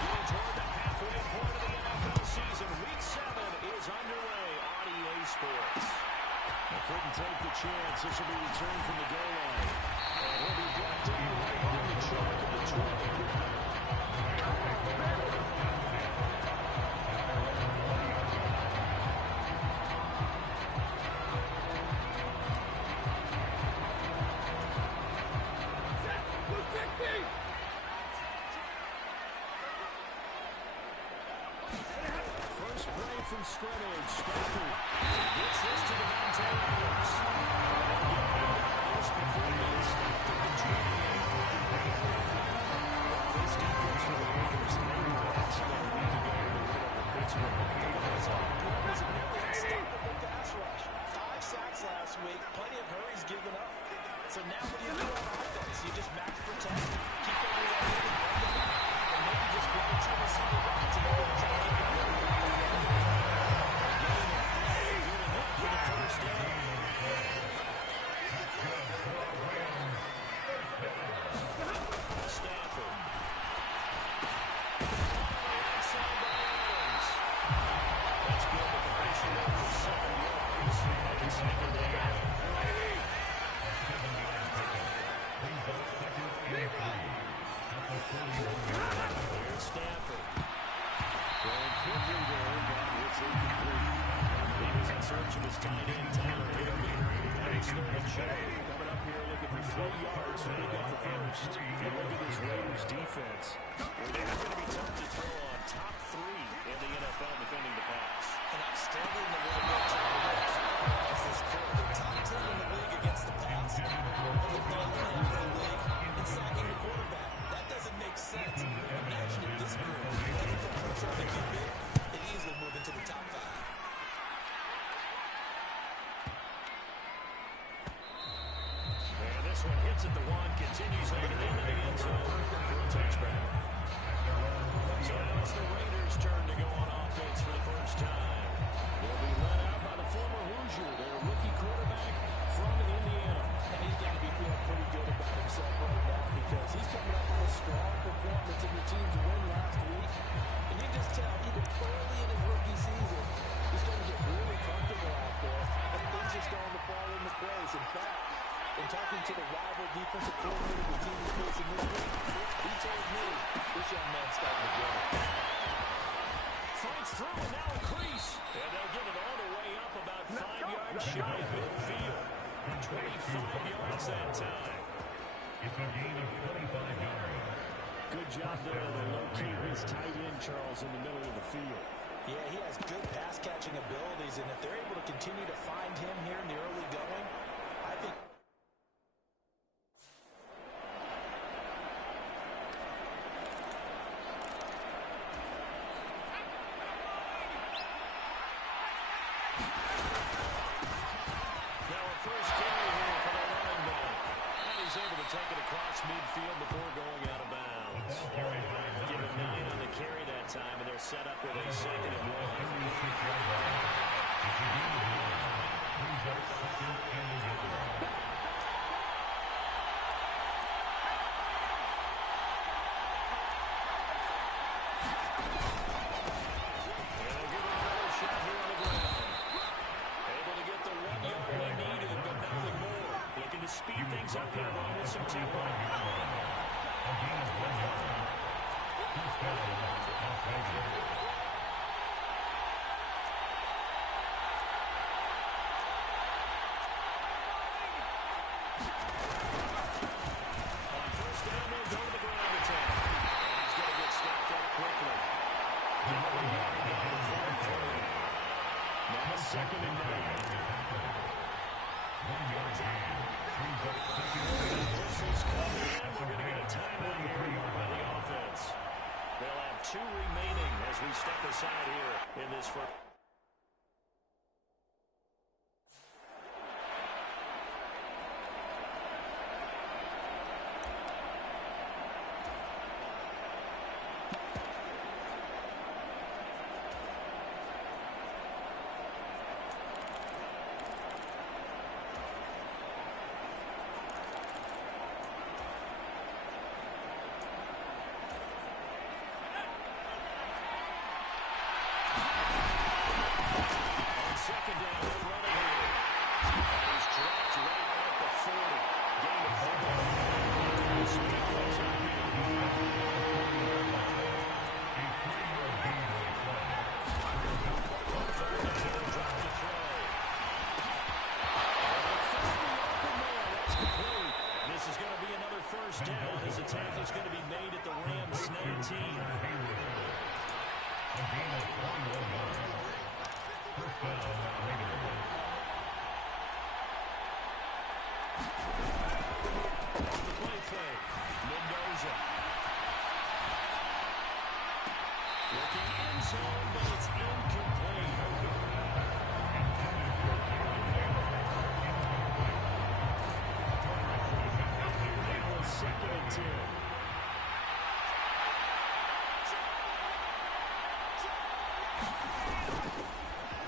Getting toward the halfway point of the NFL season, Week 7 is underway on EA Sports. They couldn't take the chance. This will be returned from the goal line. And he'll be brought down right on the chalk of the 20. First play from scrimmage. Stafford gets this to the Montañez. This performance after the training. This defense for the Raiders, they were excellent a week ago over Pittsburgh. It's a nearly unstoppable pass rush. 5 sacks last week. Plenty of hurries given up. So now what do you do on offense? You just max protect, keep everyone in, bring them back, and maybe just go to the receiver route to go and try to keep it going. For the first down. Stafford. Outside by Adams. That's good with the ratio for 7 yards. And second down. There's Stafford. Throwing quickly there, but it's incomplete. He was in search of his tight end, Tyler Higbee. And he's throwing short. Coming up here looking for 3 yards to make up the first. And look at this Raiders defense. They're going to be tough to throw on. Top 3 in the NFL defending the pass. And I'm struggling a little bit trying to get categorize this crew. They're top 10 in the league against the pass. But they're ball in the league in sacking the quarterback. That doesn't make sense. Imagine if this group gets the pressure on the QB, it easily move into the top 5. And this one hits at the 1, continues on into the end zone for a touchback. So now it's the Raiders' turn to go on offense for the first time. They'll be led out by the former Hoosier, their rookie quarterback from Indiana. And he's got to be feeling pretty good about himself right now because he's coming up with a strong performance in the team's win last week. And you just tell, even early in his rookie season, he's going to get really comfortable out there, and things are starting to fall into place. In fact, in talking to the rival defensive coordinator the team is facing this week, he told me this young man's starting to get it. Fights through and now increase. And they'll get it all the way up about 5 yards shy of midfield. 25 yards that time. It's a gain of 25 yards. Good job there to locate his tight end, Charles, in the middle of the field. Yeah, he has good pass-catching abilities, and if they're able to continue to find him here in the early going, I think take it across midfield before going out of bounds. Give it 9 on the carry that time, and they're set up with a 2nd and 1. And they'll give it another shot here on the ground. some tempo. Again, 1 yard. First down, Las Vegas. Second and 9. 1 yard gain. Whistles come in. We're going to get a timeout here by the offense. They'll have 2 remaining as we step aside here in this first. Down as a tackle is going to be made at the Rams 19. The play fake. Mendoza. Looking end zone, but it's incomplete. Second and 10.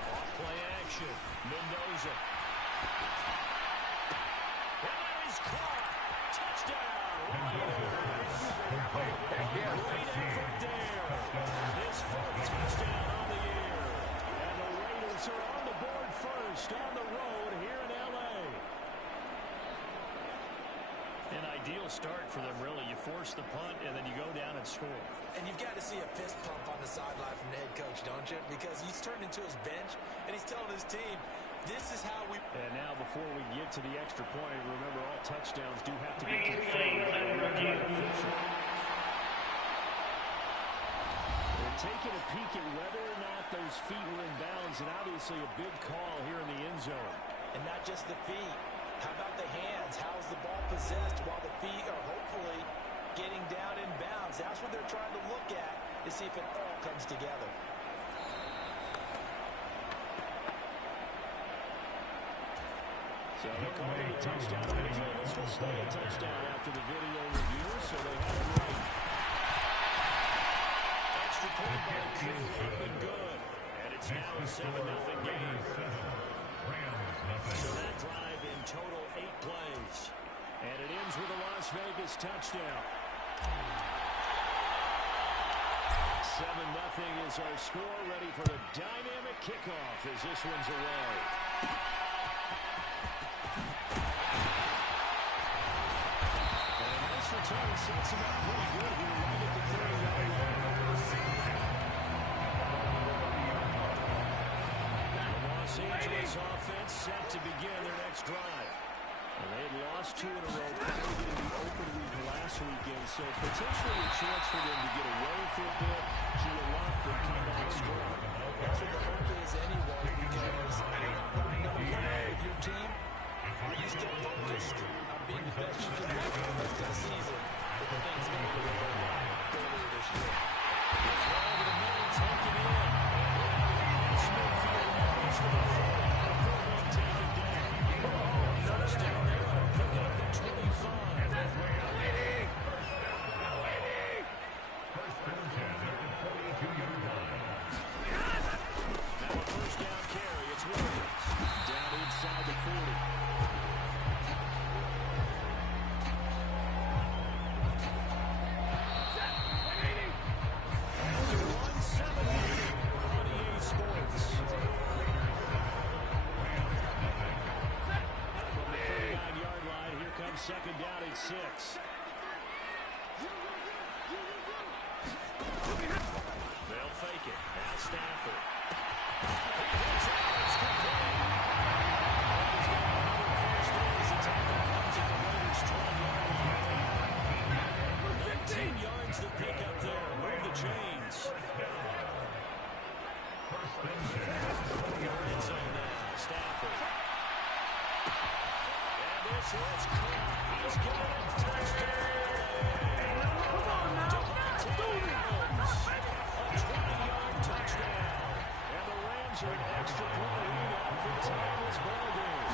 Off-play action. Mendoza. And now he's caught. Touchdown. Great effort there. His 4th touchdown on the year. And the Raiders are on the board first on the road here in L.A. An ideal start for them, really. You force the punt, and then you go down and score. And you've got to see a fist pump on the sideline from the head coach, don't you? Because he's turned into his bench, and he's telling his team, this is how we... And now, before we get to the extra point, remember, all touchdowns do have to be confirmed by a rookie official. They're taking a peek at whether or not those feet were in bounds, and obviously a big call here in the end zone. And not just the feet. How about the hands? How's the ball possessed while the feet are hopefully getting down in bounds? That's what they're trying to look at to see if it all comes together. So they call it a touchdown. This will stay a touchdown after the video review, so they have it right. Extra point by King would have been good. And it's now a 7-0 game. So that drive in total 8 plays. And it ends with a Las Vegas touchdown. 7-0 is our score. Ready for the dynamic kickoff as this one's away. And a nice return sets him up pretty good here right at the 30-yard line. Los Angeles offense set to begin their next drive. And they had lost 2 in a row prior to getting the open week last weekend, so potentially a chance for them to get away for a bit, key a lot, and come back strong. That's what the hope is anyway, because no matter with your team, are you still focused on being the best you can be for the rest of the season? But the things going to go earlier this year. The throw over the middle, taken in. Smithfield moves to the 40. Taken down. First down there, and pick up the 25. Now a first down carry. It's Williams. Down inside the 40. Stafford. He hits it. It's complete. He's got another first down as the tackle comes at the Raiders' 12-yard line. 19 yards to pick up there. Move the chains. Red zone now. Stafford. And this is caught. He's got a touchdown. Come on now. Do this. A 20-yard touchdown. And the Rams are an extra point lead out for time in this ballgame.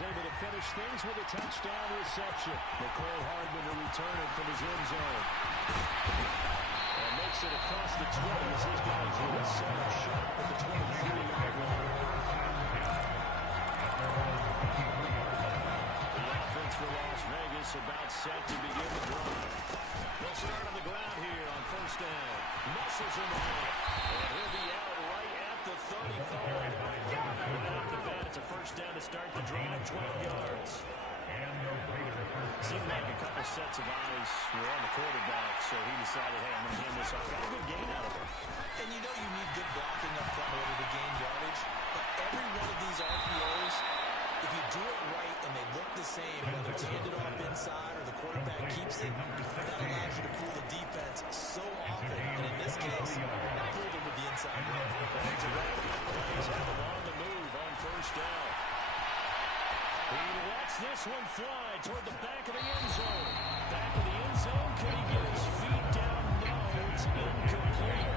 Able to finish things with a touchdown reception. Nicole Hardman to return it from his end zone. And makes it across the 20 as his guys with a second shot at the 23-yard line. The offense for Las Vegas about set to begin the drive. They'll start on the ground here on first down. Muscles in the net. And he'll be out right at the 35. Right off the bat, it's a first down to start the drive, 12 yards. Seemed like a couple sets of eyes were on the quarterback, so he decided, hey, I'm going to hand this off. Got a good gain out of it. And you know you need good blocking up front in order to gain yardage. But every one of these RPOs, if you do it right and they look the same, whether it's handed off inside or the quarterback keeps it, that allows you to fool the defense so often. And in this case, fooled them with the inside run. That's a right plays have him on the move on first down. He lets this one fly toward the back of the end zone. Back of the end zone. Can he get his feet down? No, it's incomplete.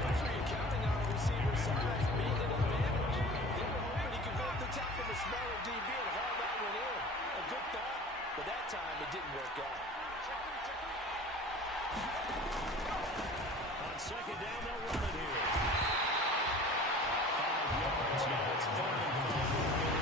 That's where you're counting on a receiver's size being an advantage. They were hoping he could go up the top of a smaller DB and haul that one in. A good thought, but that time it didn't work out. On second down, they'll run it here. 5 yards. Now it's 3rd and 5.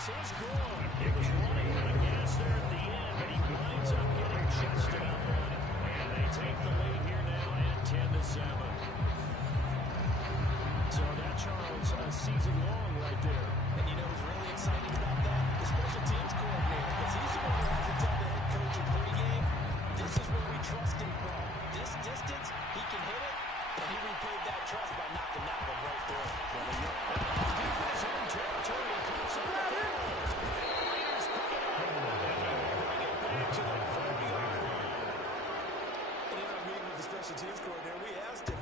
Is good. He was running out of gas there at the end, but he winds up getting just enough on it. And they take the lead here now at 10-7. So that, Charles, season long right there. And you know who's really excited about that? The special teams coordinator, because he's the one who has to tell the head coach in pregame, this is where we trust him from. This distance, he can hit it, and he repaid that trust by knocking that one right through. Deep in his own territory, comes up the field. Raiders pick it up. Bring it back to the 40-yard line. And in our meeting with the special teams coordinator, we asked him,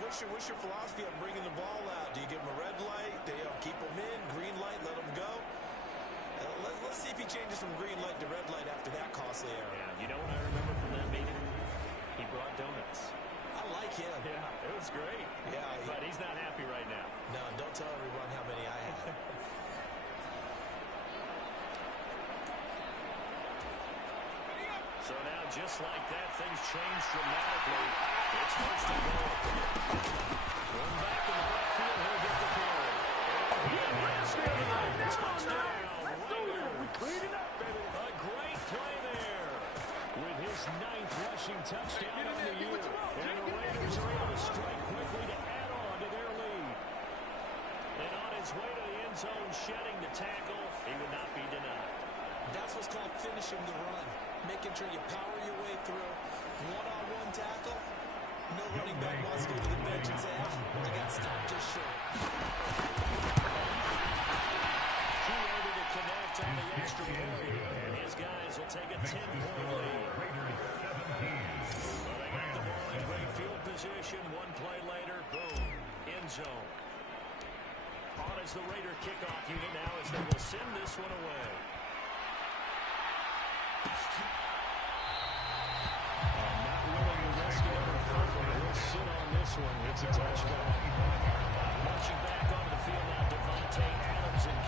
what's your philosophy on bringing the ball out? Do you give him a red light? Do you keep him in? Green light, let him go? Let's see if he changes from green light to red light after that costly error. Yeah, you know what I remember from that meeting? He brought donuts. I like him. Yeah, it was great. Yeah, but he's not happy right now. No, don't tell everyone how many I have. So now, just like that, things change dramatically. It's first and goal. Going back in the backfield, he'll get the carry. Touchdown, Raiders. A great play there. With his 9th rushing touchdown on the year. And the Raiders are able to strike quickly to add on to their lead. And on his way to the end zone, shedding the tackle, he would not be denied. That's what's called finishing the run. Making sure you power your way through. One-on-one tackle. No running back wants to go to the bench and say, I got stopped just short. Too early to connect on the extra point. And his guys will take a 10-point lead. Well, they got the ball in great field position. One play later, boom, end zone. On is the Raider kickoff unit now as they will send this one away. Not willing to risk another fumble. We'll sit on this one. It's a touchdown. Marching back onto the field now, Devontae Adams and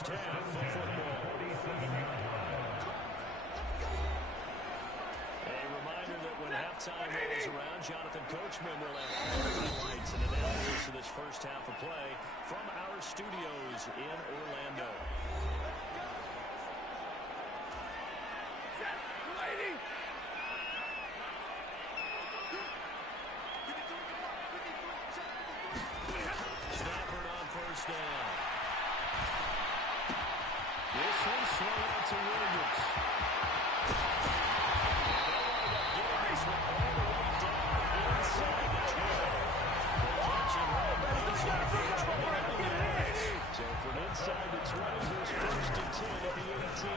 first half of football. A reminder that when halftime rolls around, Jonathan Coachman will have highlights and analysis of this first half of play from our studios in Orlando. Stafford on first down. This one swung out to Williams. They'll wind up getting this one all the way down inside the 12. The catch and run pays off for 29 yards. So from inside the 20, here's first and 10 at the 18.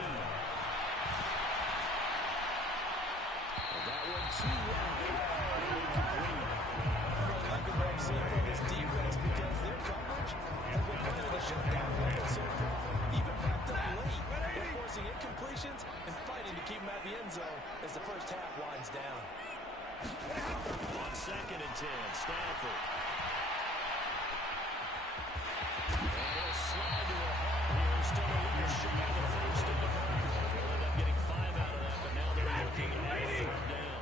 And that one too wide and incomplete. I can love seeing from this defense because their coverage has been playing the shutdown weapon so far. Even backed up late, they're forcing incompletions and fighting to keep them at the end zone as the first half winds down. On second and 10, Stafford. And he'll slide to a hole here. Still a little shy of the first down. They'll end up getting 5 out of that, but now they're looking at third down.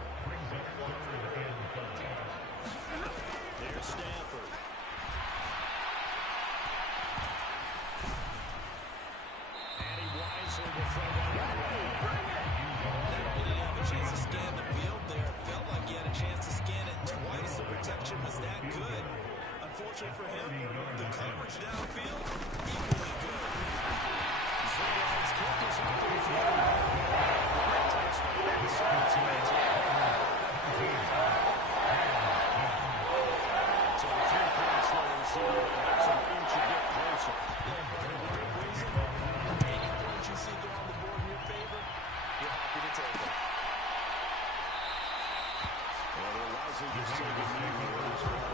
There's Stafford. And he wisely will throw that away. Not only did he have a chance to scan the field there, it felt like he had a chance to scan it twice. The protection was that good. Unfortunately for him, the coverage downfield, equally good. Zion's kick is up to the 40. So 3 points there in the that's an inch a bit closer. Any points you see go on the board in your favor, you're happy to take it. Well, they're wisely just taking knee here as well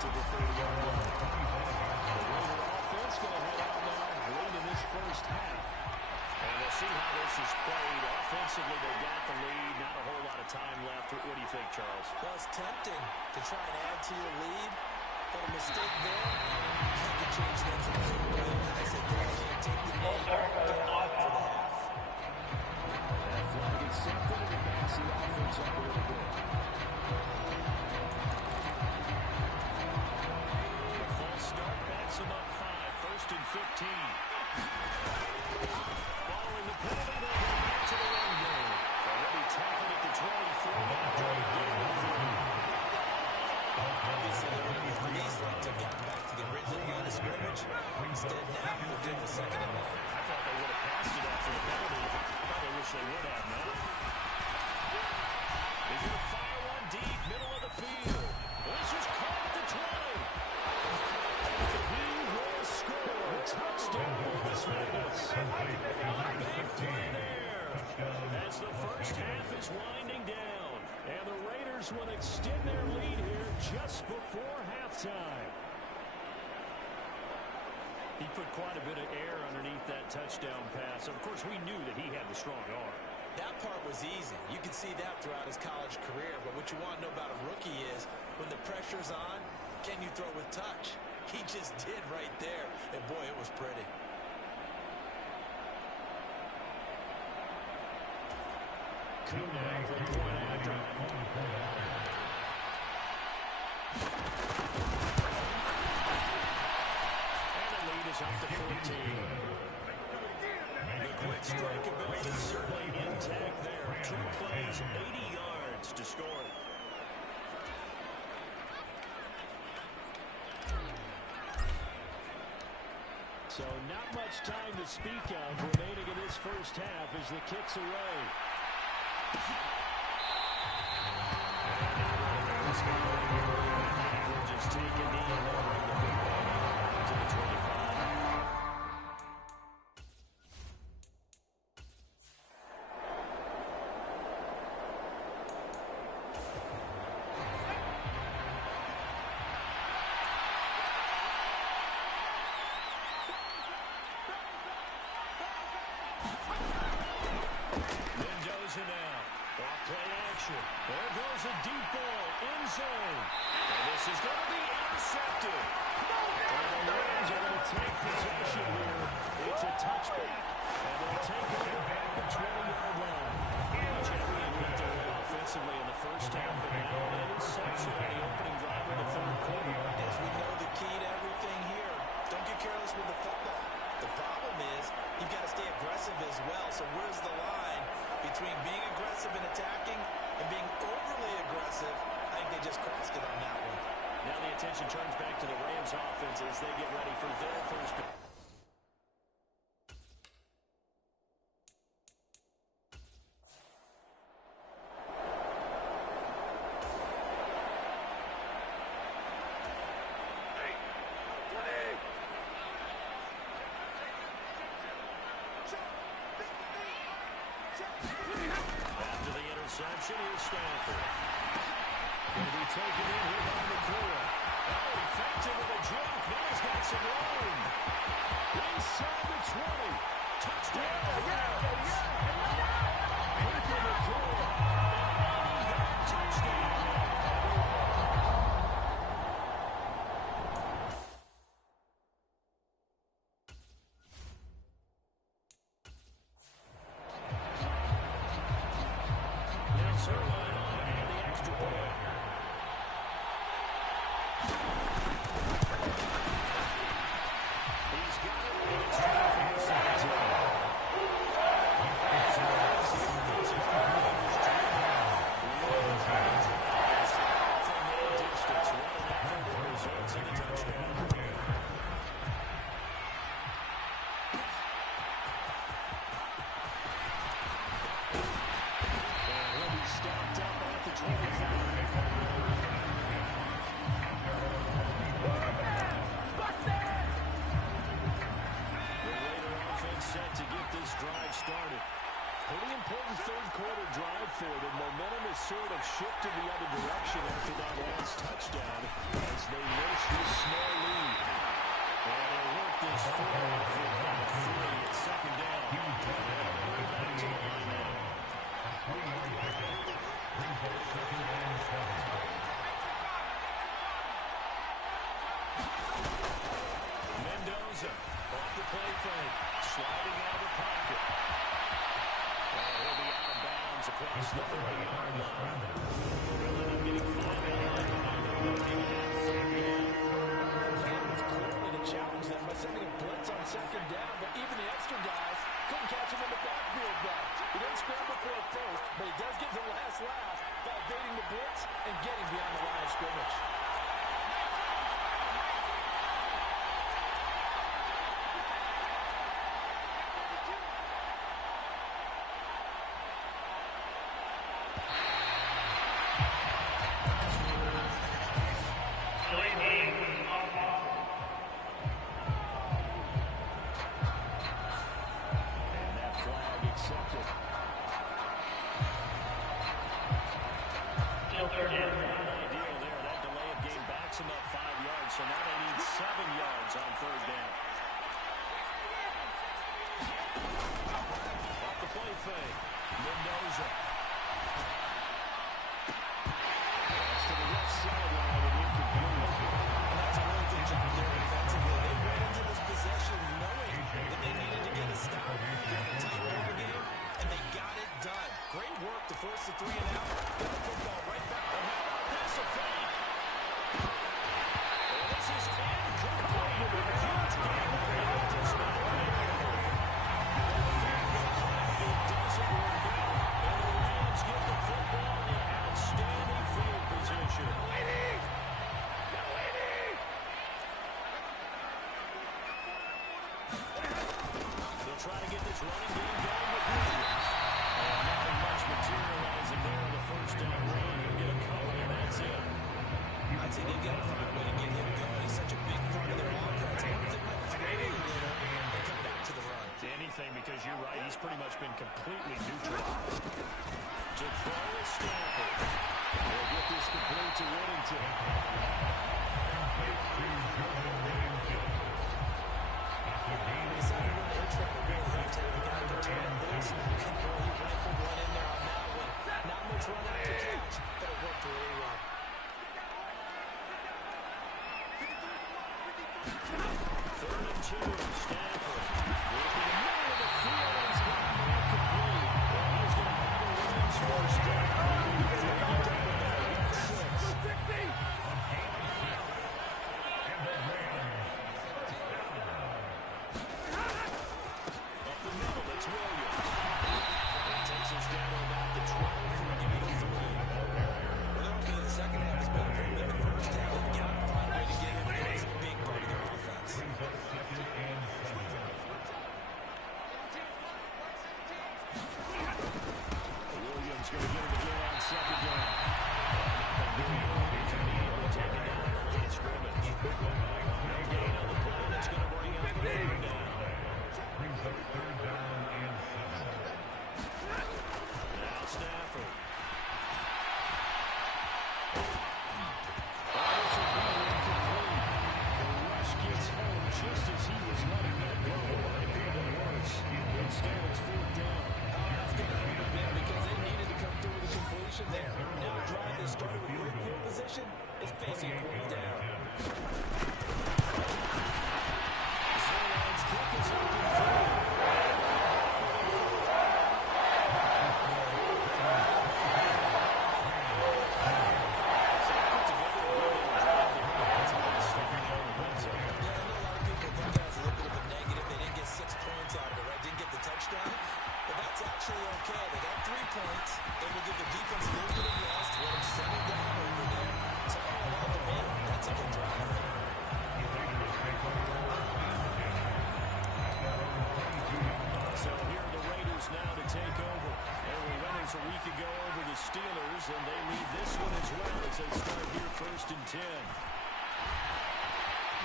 to the 30-yard line. The Raider offense going to head out now late in this first half. And we'll see how this is played. Offensively, they got the lead. Not a whole lot of time left. What do you think, Charles? Well, it's tempting to try and add to your lead, but a mistake there, you can change things a little bit. I said, go ahead, take the knee, get out for the half. That flag is accepted, and it backs the offense up a little bit. The false start backs them up 5. First and 15. Following the penalty, they'll go back to the run game. Already tackled at the 23 after a gain of 3. Obviously, they would have at least like to have gotten back to the original line of scrimmage. Instead, now they're doing the second and long. I thought they would have passed it after the penalty. Probably wish they would have now. He's going to fire one deep, middle of the field. This is caught at the 20. He will score. Touchdown, Las Vegas. Big play there. As the first half is winding down. And the Raiders will extend their lead here just before halftime. He put quite a bit of air underneath that touchdown pass. Of course, we knew that he had the strong arm. That part was easy. You can see that throughout his college career. But what you want to know about a rookie is when the pressure's on, can you throw with touch? He just did right there. And, boy, it was pretty. Kunak for the point after. And the lead is up to 14. The quick strike ability is certainly intact there. 2 plays, 80 yards to score it. So not much time to speak of remaining in this first half as the kick's away. We'll just take a knee and run the football to the 25. Mendoza now. Off play action. There goes a deep ball. End zone. And this is going to be intercepted. And the Rams are going to take possession here aggressive as well. So where's the line between being aggressive and attacking and being overly aggressive? I think they just crossed it on that one. Now the attention turns back to the Rams offense as they get ready for their first. After the interception, here's Stanford. Going to be taken in here by McCoy. Oh, effective with a jump. Now he's got some room. Inside the 20. Touchdown. Cooper McCoy. Touchdown. Zerline on and the extra point. He's got it. It's time for the second time. From that distance, what an effort that results in a touchdown. Stopped up at the 25. The Raider offense set to get this drive started. Pretty important third quarter drive for them. Momentum has sort of shifted the other direction after that last touchdown as they nurse this small lead. And they'll work this forward for about 3 at second down. We're back to the line now. Mendoza off the play fake, sliding out of the pocket. He'll be out of bounds across the 30-yard line. Ended up getting 5 yards, and now they're looking at third down. It's clearly to challenge them by sending a blitz on second down, but even the extra guys couldn't catch him in the backfield though. He didn't scramble for it first, but he does get the last laugh by evading the blitz and getting beyond the line of scrimmage. So now they need 7 yards on third down. Off the play fake. Mendoza. Pass to the left sideline and incomplete. And that's a really good job there defensively. They went into this possession knowing that they needed to get a stop during the tight ball game, and they got it done. Great work to force the 3 and out. Get the football right back. And how about this? A fake. This is 10 complete with a huge game. It does not work. It doesn't work out. And the Rams get the football in outstanding field position. They'll try to get this running game going with Williams. And nothing much materializing there on the first down run. He'll get a couple, and that's it. I'd say they've got to find a way to get him going. He's such a big part of their offense. I wonder if they might throw it and come back to the run. To anything, because you're right, he's pretty much been completely neutralized. To throw is Stanford. They'll get this complete to Whittington. They decided to run the intro to go left hand. They got to turn it loose. Cooper, he rifled one in there on that one. Not much run after catch, but it worked really well. Third and 2, Stanford. Working the middle of the field, and he's got him incomplete. Well, he's going to battle Williams first down. He's going to double back at 6. third down and 7. Now Stafford. Gets home just as he was letting that go. It could have been worse. Instead, it's fourth down. That's going to hurt a bit because they needed to come through with a completion there. Now a drive that started with great field position is facing fourth down. Zion's kick is up in front. A week ago over the Steelers, and they lead this one as well as they start here 1st and 10.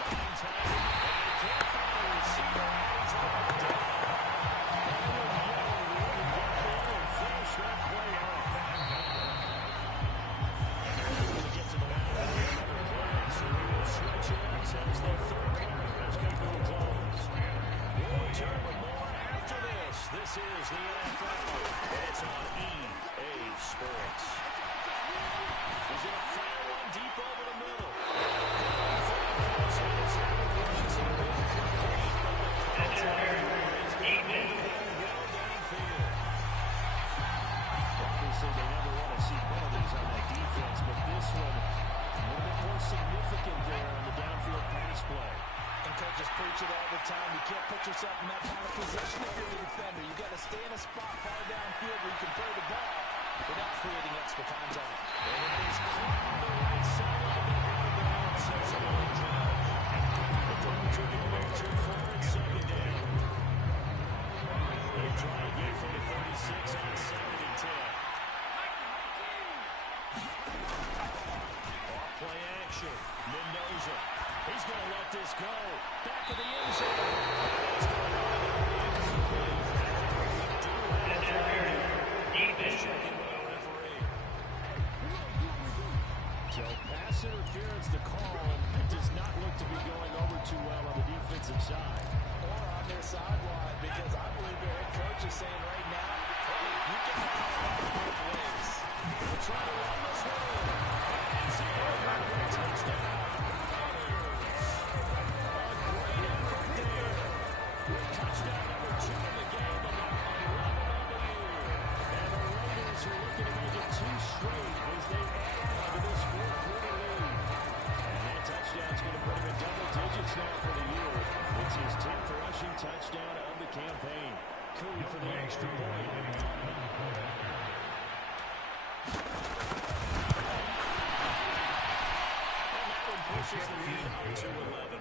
Behind time, and they can't find a receiver. He's left down. And finish that play off. And they're going to get to the line with another play, so they will switch ends as the third quarter has come to a close. We'll return with more after this. This is the NFL. It's on EA Sports. He's going to fire one deep over the middle. Obviously, they never want to see penalties on that defense, but this one a little bit more significant there on the downfield pass play. And coaches preach it all the time. You can't put yourself in that kind of position if you're the defender. You got to stay in a spot far downfield where you can throw the ball without creating extra contact. And it is caught on the right side of the ground, says a long drive. The throw took it a little too far at second down. They try again from the 36 on 2nd and 10. Off play action. Mendoza. He's going to let this go. Back of the end zone. So pass interference to call, and it does not look to be going over too well on the defensive side. Or on their sideline, because I believe their head coach is saying right now, hey, you can have it both ways. We'll try to run this one in. It's in. Touchdown. Touchdown number 2 in the game, and they're 11 on the year. And the Raiders are looking to make it 2 straight as they add on to this fourth quarter lead. And that touchdown's going to put him in double digits now for the year. It's his 10th rushing touchdown of the campaign. Cool for the extra point. And that one pushes the lead out to 11.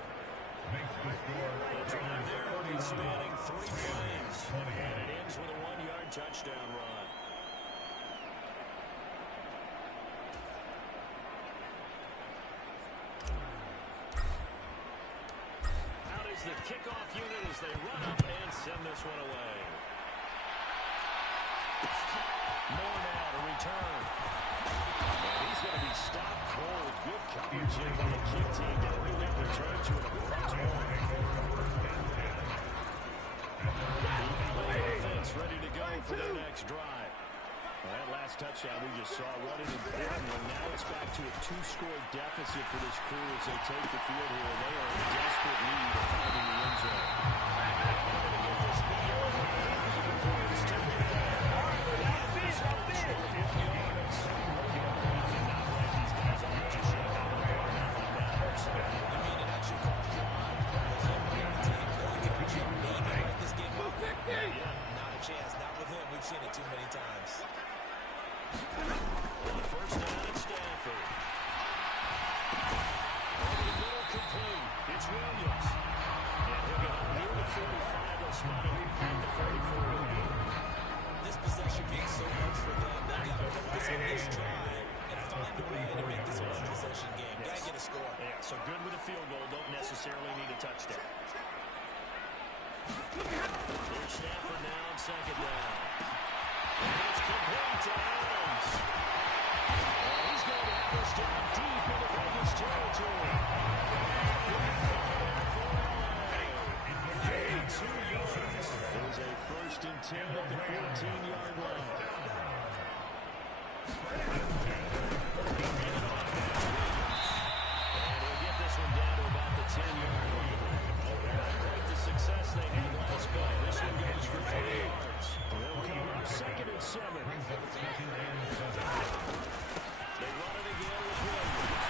The drive there will be spanning 3 plays, and it ends with a 1-yard touchdown run. Out is the kickoff unit as they run up and send this one away. More now to return. And he's going to be stopped cold. Good coverage here by the kick team to bring that return to an abrupt halt. Offense ready to go for their next drive. Well, that last touchdown we just saw, what an important one. Now it's back to a 2-score deficit for this crew as they take the field here. They are in desperate need of finding the end zone. They're going to get this beyond the 50 before it's taken down. We've seen it too many times. On first down at Stafford. Over the middle, complete. It's Williams. And he'll get up near the 40. Stafford now on second down. And it's complete to Adams. And he's going to have us down deep into Vegas territory. It was a 1st and 10 at the 14-yard line. And he'll get this one down to about the 10-yard line. Not quite the success they had last play. This one goes for 3 yards. They'll come up 2nd and 7. They run it again with Williams.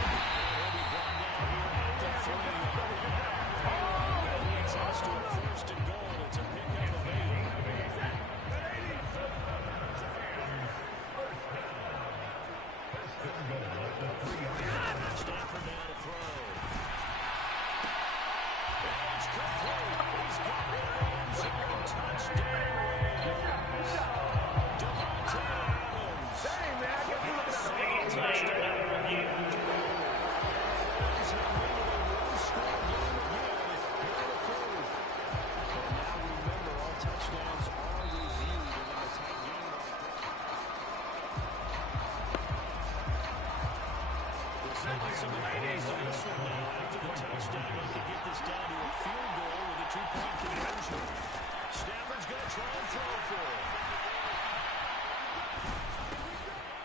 And he'll be brought down here at the 3-yard line. That leads us to a 1st and goal. It's a pickup of 8. Stafford now to throw. It's complete. He's got it in the end zone. Touchdown. Devontae Adams. Dang, man, I guess we're looking at the wrong Touchdown. Rams have made it a one-score game again here in the 3rd. And now remember, all touchdowns are reviewed in a tight game like this. There's certainly some advantage to this one now. After the touchdown, they could get this down to a field goal with a 2-point conversion. Stafford's going to try and throw for it.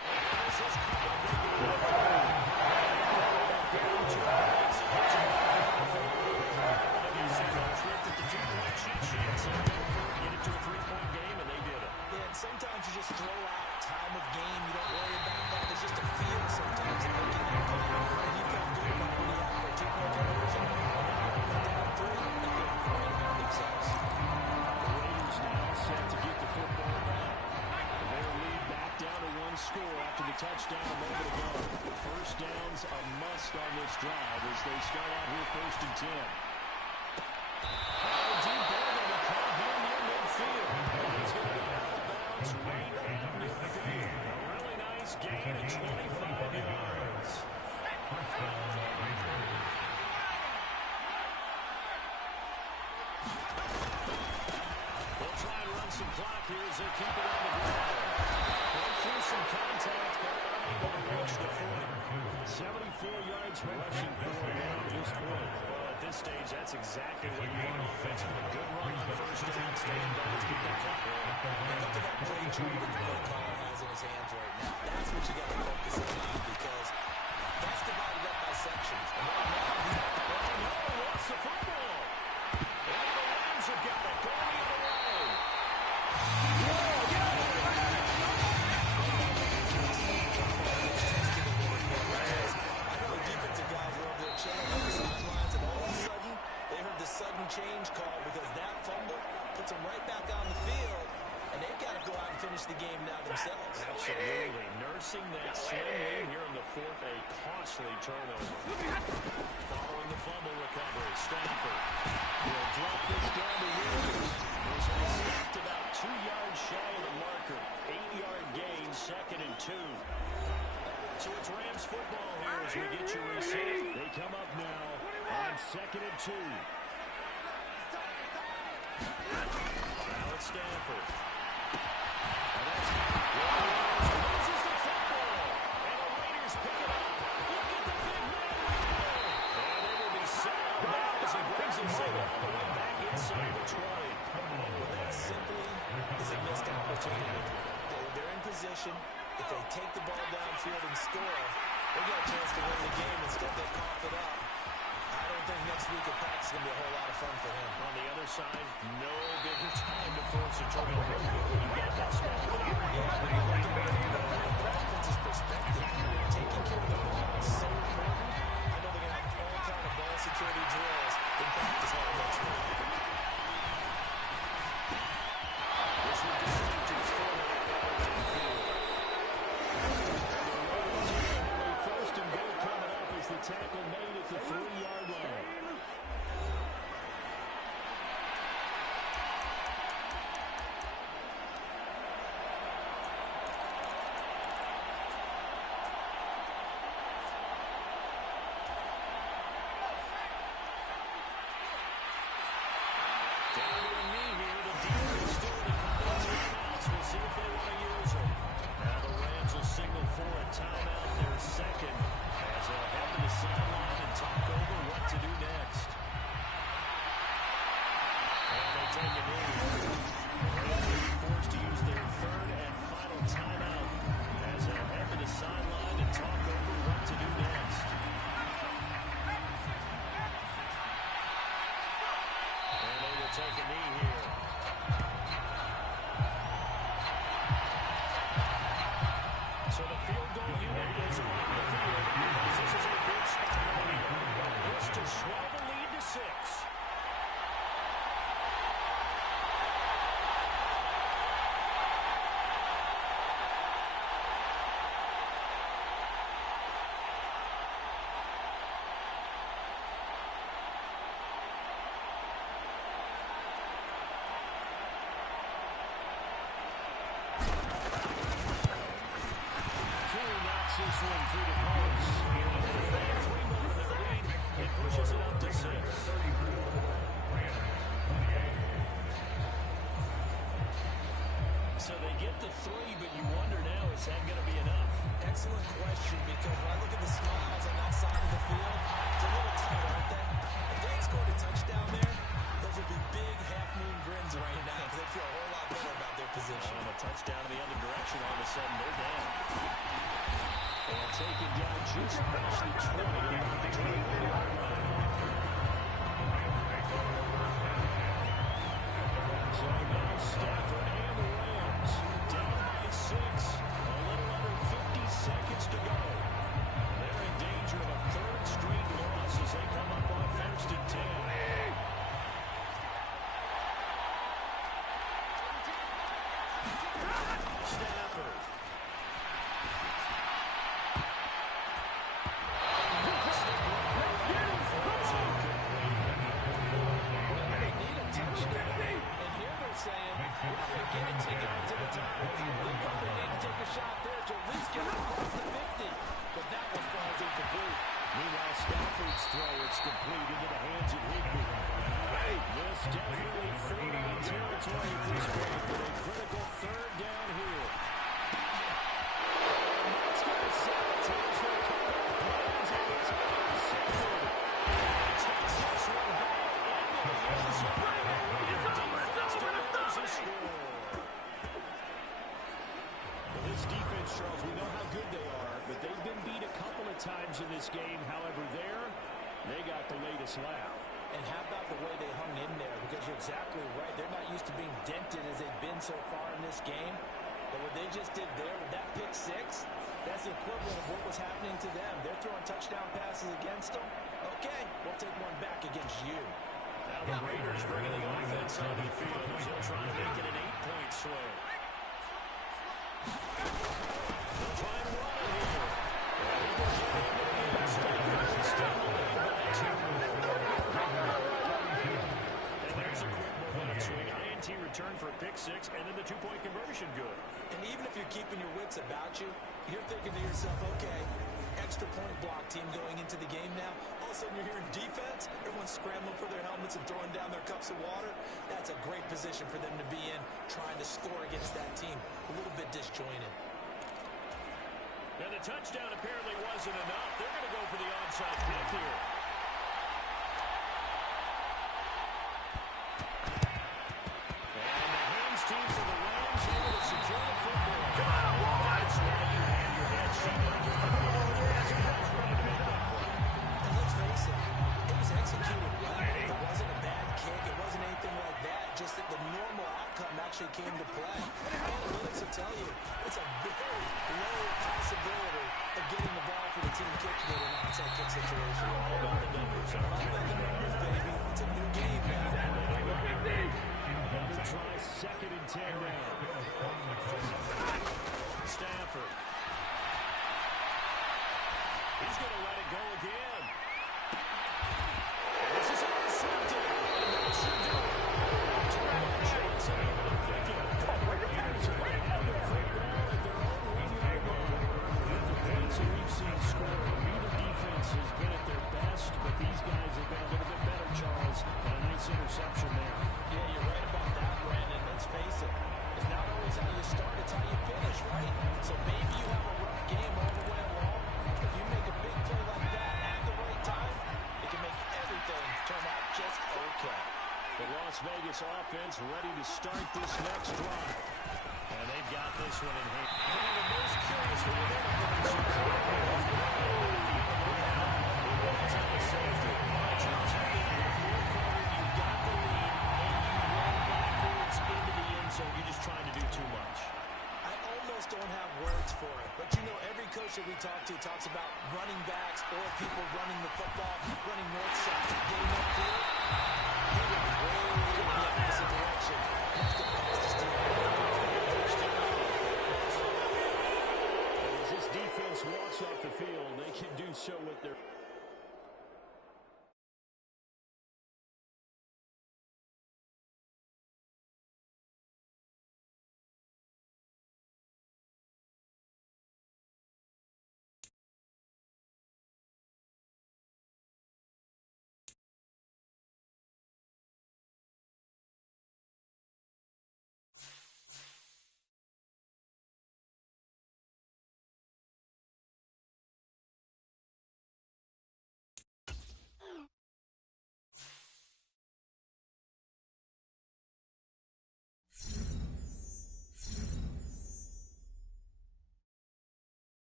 And this is caught up again. Down 2 points. I guess they got tricked at the 2-point cheat sheet. So go for it, get it to a 3-point game, and they did it. Yeah, and sometimes you just throw out time of game. You don't worry about that. There's just a feel sometimes of making that call. And you feel good about when you have a 2-point conversion. And now they're down 3. They feel great about themselves. The Raiders now set to get the football back. Their lead back down to 1 score after the touchdown a moment ago. First down's a must on this drive as they start out here 1st and 10. Deep ball to be caught here near midfield. He's going to go out of bounds right around midfield. A really nice gain of 25 yards. They'll try and run some clock here as they keep it on the ground. Went through some contact, but unable to reach the 40. 74 yards rushing for him now to this point. Well, at this stage, that's exactly what you want offensively. Good run on 1st down, stand by, let's keep that clock rolling. And look at that play chart that Carl has in his hands right now. That's what you got to focus in on because that's divided up by sections. And right now, He lost the football. And the Rams have got it going the other way. I know the defensive guys were over there chilling on the sidelines, and all of a sudden, they heard the sudden change call because that fumble puts them right back on the field, and they've got to go out and finish the game now themselves. Absolutely. Nursing that slim lead here in the 4th, a costly turnover. Following the fumble recovery, Stafford will drop this down to Williams. He's stopped about 2 yards shy of the marker. 8-yard gain, 2nd and 2. So it's Rams football here as we get you reset. They come up now on 2nd and 2. Now it's Stafford. And that's loses the football. And the Raiders pick it up. Look at the big man. And they will be sacked now as he brings himself all the way back inside the 20. That simply is a missed opportunity. They're in position. If they take the ball downfield and score, they got a chance to win the game. Instead, they cough it up. I don't think next week at practice is going to be a whole lot of fun for him. On the other side, no bigger time to force a turnover. You get that small lead. Yeah, when you look at it from the offense's perspective, taking care of the ball is so important. I know they're going to have all kind of ball security drills in practice all next week. This will be to his 4.5 field. First and goal coming up as the tackle made at the 3-yard line. take a knee. The Raiders will be forced to use their third and final timeout as they'll head to the sideline and talk over what to do next. And they will take a knee here. So the field goal unit is on the field because this is a big spot right here. This to swell the lead to 6. This one through the post. They have 3 more to their lead. It pushes it up to 6. So they get the 3, but you wonder now, is that going to be enough? Excellent question, because when I look at the smiles on that side of the field, it's a little tight, aren't they? If they had scored a touchdown there, those would be big half-moon grins right now because they feel a whole lot better about their position. And a touchdown in the other direction, all of a sudden they're down. And taken down just past the 20. So now Stafford and the Rams down by 6. A little under 50 seconds to go. They're in danger of a 3rd straight loss as they come up on 1st and 10. Stafford. Saying, we're not going to get it to you into the time. They probably need to take a shot there to at least get it across the 50. But that one falls incomplete. Meanwhile, Stafford's throw, it's complete into the hands of Higby. This definitely 4-down territory at this point for a critical 3rd down here. And that's going to sabotage their comeback plans, and it's intercepted. Takes this one back into the end zone. Well, this defense, Charles, we know how good they are, but they've been beat a couple of times in this game. However, they got the latest laugh. And how about the way they hung in there? Because you're exactly right. They're not used to being dented as they've been so far in this game. But what they just did there with that pick 6, that's the equivalent of what was happening to them. They're throwing touchdown passes against them. Okay, we'll take one back against you. Now the Raiders bringing the offense onto the field as they'll try to make it an 8-point swing. They'll try and run it here. And there's a quick momentum swing. INT return for a pick 6, and then the 2-point conversion good. And even if you're keeping your wits about you, you're thinking to yourself, okay, extra point block team going into the game now. All of a sudden you're hearing defense. Everyone's scrambling for their helmets and throwing down their cups of water. That's a great position for them to be in, trying to score against that team. A little bit disjointed. And the touchdown apparently wasn't enough. They're going to go for the onside kick here. And the hands team for the Rams able to secure the football. Come on, boys! That's why you hang your head. And let's face it, it was executed well. It wasn't a bad kick. It wasn't anything like that. Just that the normal outcome actually came to play. Analytics will tell you it's a very low possibility of getting the ball for the team kick to get an onside kick situation. All about the numbers. All about the numbers, baby. It's a new game now. Another try, 2nd and 10 now. Stafford. He's going to let it go again. And this is intercepted. And that should do it. Johnson able to pick it. Raiders are going to have the football at their own 1-yard line. The points that we've seen scored, neither defense has been at their best, but these guys have been a little bit better, Charles. And a nice interception there. Yeah, you're right. this offense ready to start this next drive. And they've got this one in hand. The most curious way to safety. You've got the lead, and you run backwards into the end zone. You're just trying to do too much. I almost don't have words for it, but you know every coach that we talk to talks about running backs or people running the football, running north-south, getting upfield. He went way in the opposite direction. That's the fastest team. As this defense walks off the field, they can do so with their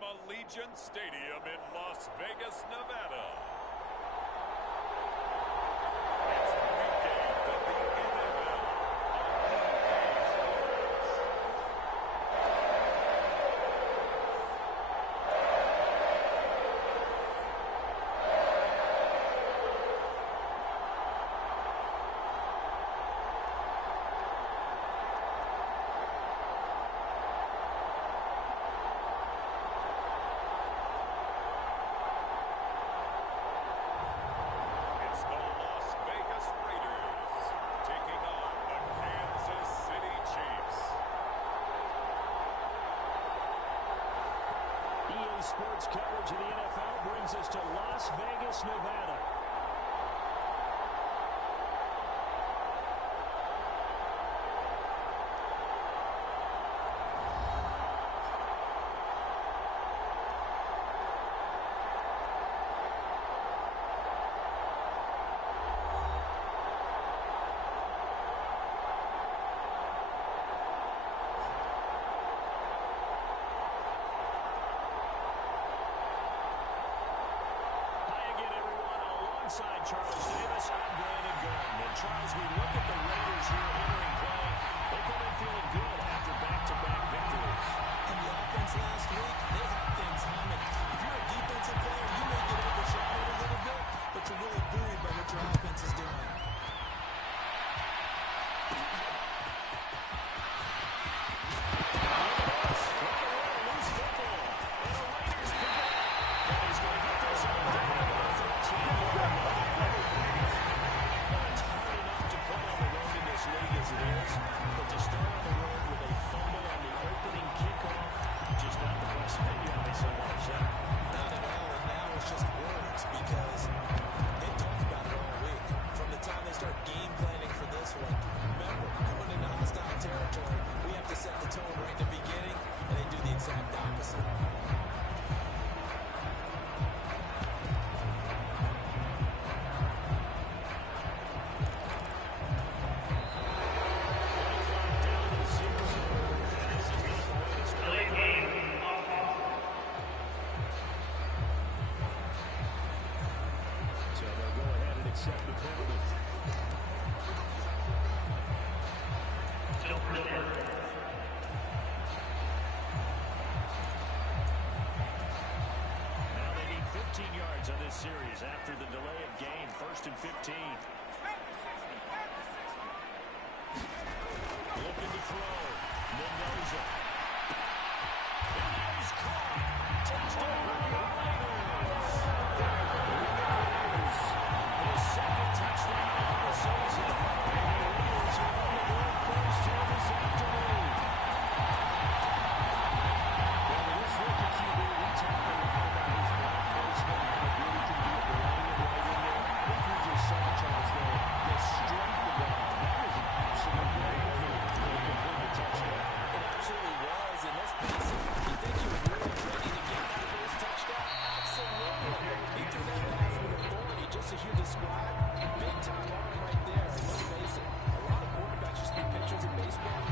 Allegiant Stadium in Las Vegas, Nevada. It's the weekend of the NFL. It's the Las Vegas Raiders taking on the Kansas City Chiefs. EA Sports coverage of the NFL brings us to Las Vegas, Nevada. Alongside Charles Davis, I'm Brandon Gordon. And Charles, we look at the Raiders here entering play. They come in feeling good after back-to-back victories. And the offense last week, they have things humming. If you're a defensive player, you may get overshadowed a little bit, but you're really buoyed by what your offense is doing. On this series after the delay of game, 1st and 15. Looking to throw. Mendoza. And that is caught. Touchdown, Raiders. His second touchdown of the season. And the Raiders are on the board first here this afternoon. Well, this rookie QB, we talked a lot about his block placement. Really can be a variety right in there. I think we just saw Charles there. The strength of that. That was an absolute great effort to complete the touchdown. It absolutely was, and let's face it, you think he was really ready to get that first touchdown? Absolutely. He threw that pass with authority, just as you described. Big-time arm right there. And let's face it, a lot of quarterbacks used to be pitchers in baseball.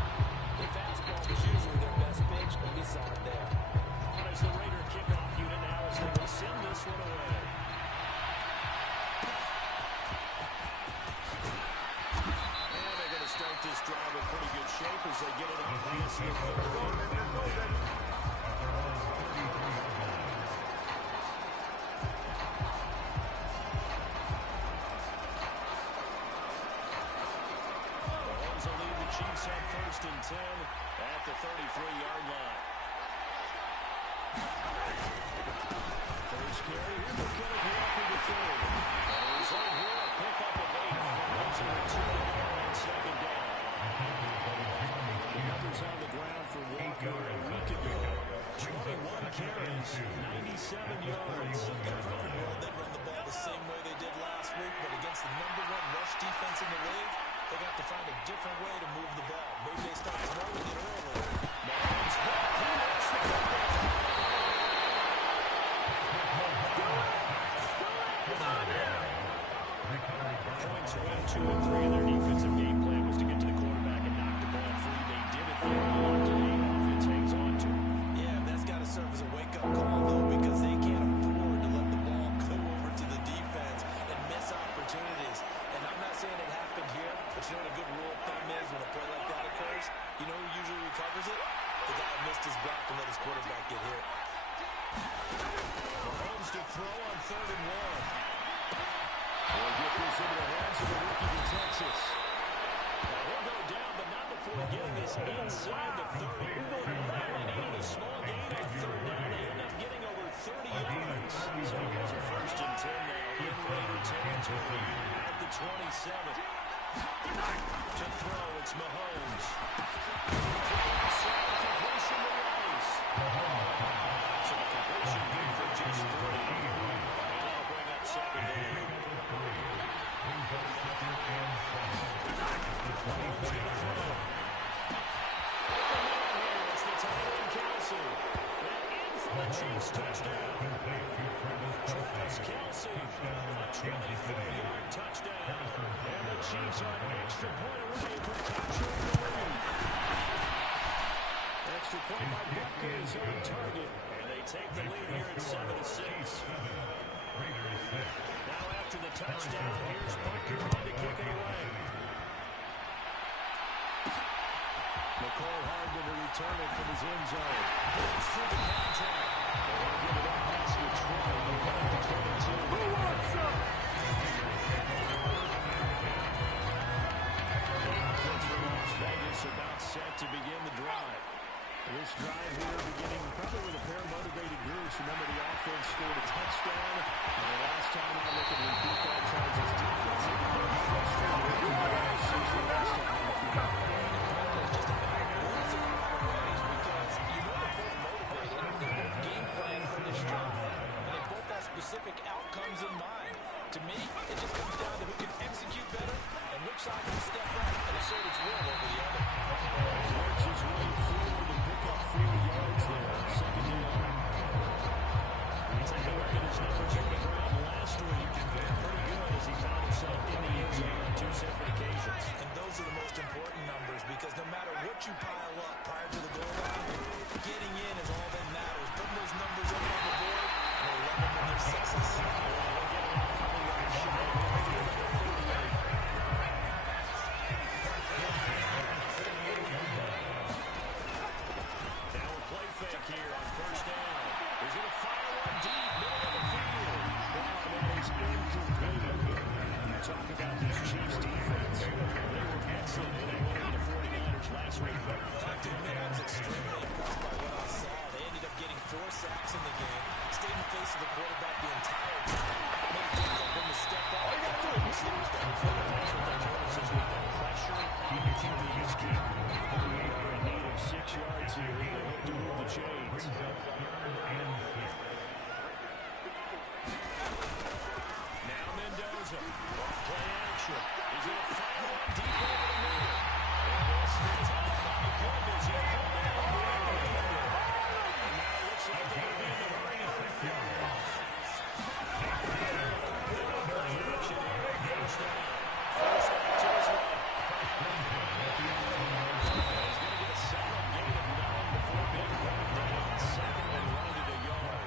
The fastball was usually their best pitch, and we saw it there. On as the Raider kickoff unit now as they will send this one away. And they're going to start this drive in pretty good shape as they get it on past the 30. Mahomes will lead the Chiefs on 1st and 10 at the 33-yard line. First carry, here's McKinnon walking to third. He's right here, a pickup of 8. Once a return on 2nd down. The numbers on the ground for Walker a week ago. 21 carries, 97 yards. They run the ball the same way they did last week, but against the #1 rush defense in the league, they're going to have to find a different way to move the ball. Maybe they start throwing it early. Mahomes, he makes the comeback. Points 1, 2, and 3 in their defensive game plan was to get to the quarterback and knock the ball free. They did it there. Luckily, offense hangs on to it. Yeah, that's got to serve as a wake-up call his back and let his quarterback get hit. Mahomes to throw on 3rd and 1. They'll get this into the hands of the rookie from Texas. Now he'll go down, but not before getting this inside the 30. They only needed a small gain on 3rd down. They end up getting over 30 yards. So here's a 1st and 10 now in Raider territory at the 27. To throw, it's Mahomes. Completion to Rice. So the completion good for just 3. And that'll bring up 2nd down. Mahomes going to throw. It's the tight end, Kelsey. And in for the Chiefs touchdown. Travis Kelsey, a 24-yard touchdown. And the Chiefs are an extra point away from capturing the lead. Extra point by Butker is on target. And they take the lead here at 7-6. Now after the touchdown, here's Butker on to kick it away. McCole Hardman to return it from his end zone. Breaks through the contact. They won't give it up past the 12. They'll run it to 22. Who wants some? The offense for Las Vegas about set to begin the drive. This drive here beginning probably with a pair of motivated groups. Remember, the offense scored a touchdown. And the last time I looked at repeat that Chargers defense, they were very frustrated with the since the last time on the field. Specific outcomes in mind. To me, it just comes down to who can execute better and which side can step up and assert its will over the other. Works his way forward to pick up 4 yards there. 2nd down. We take a look at his numbers on the ground last week. Pretty good as he found himself in the end zone on 2 separate occasions. And those are the most important numbers because no matter what you pile up prior to the goal line, getting in is all that matters. Putting those numbers up on the board and 11 of their success. Now a play fake here on 1st down. He's going to fire one deep, middle of the field. That is incomplete. You talk about this Chiefs defense. They were excellent when they went into 49ers last week. I have to admit, I was extremely impressed by what I saw. They ended up getting 4 sacks in the game. Stayed in the face of the quarterback the entire time. Made it difficult for him to step up. That's what they told us this week. The pressure on the QB is key. We are in need of 6 yards here if they hope to move the chains. Now Mendoza. Off play action. He's going to fire one deep over the middle. And this is, oh my goodness, he pulled it out. And now it looks like they're going to be in the hurry. First down to his left. He's going to get a solid gain of 9 before being brought down. 2nd and 1 to the yard.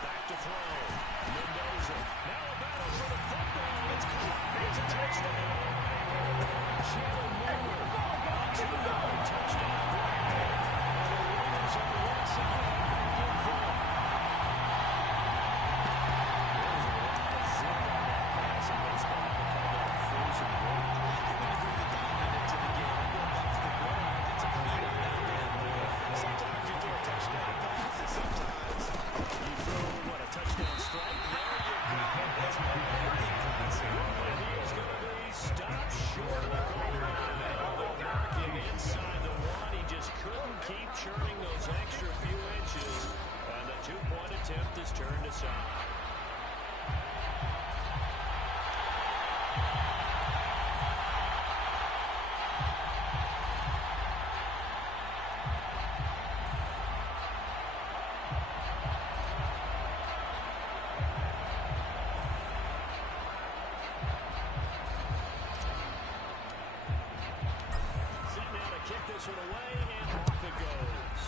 Back to throw. Mendoza. Now a battle for the football. It's caught. It's a touchdown. Jalen Moore. Touchdown. And the Raiders are once again back in front. There's a lot of zip on that pass in baseball. They call that a frozen rope. When you bring the diamond into the game, it becomes the ball. It's a feed on that man. Sometimes you throw a touchdown pass, and sometimes You throw, what, a touchdown strike? There you go. that's a landing pass. And he is going to be stopped short of the goal line. Although marking inside the 1, he just couldn't keep churning those extra few inches. And the 2-point attempt is turned aside. Set now to kick this one away, and off it goes.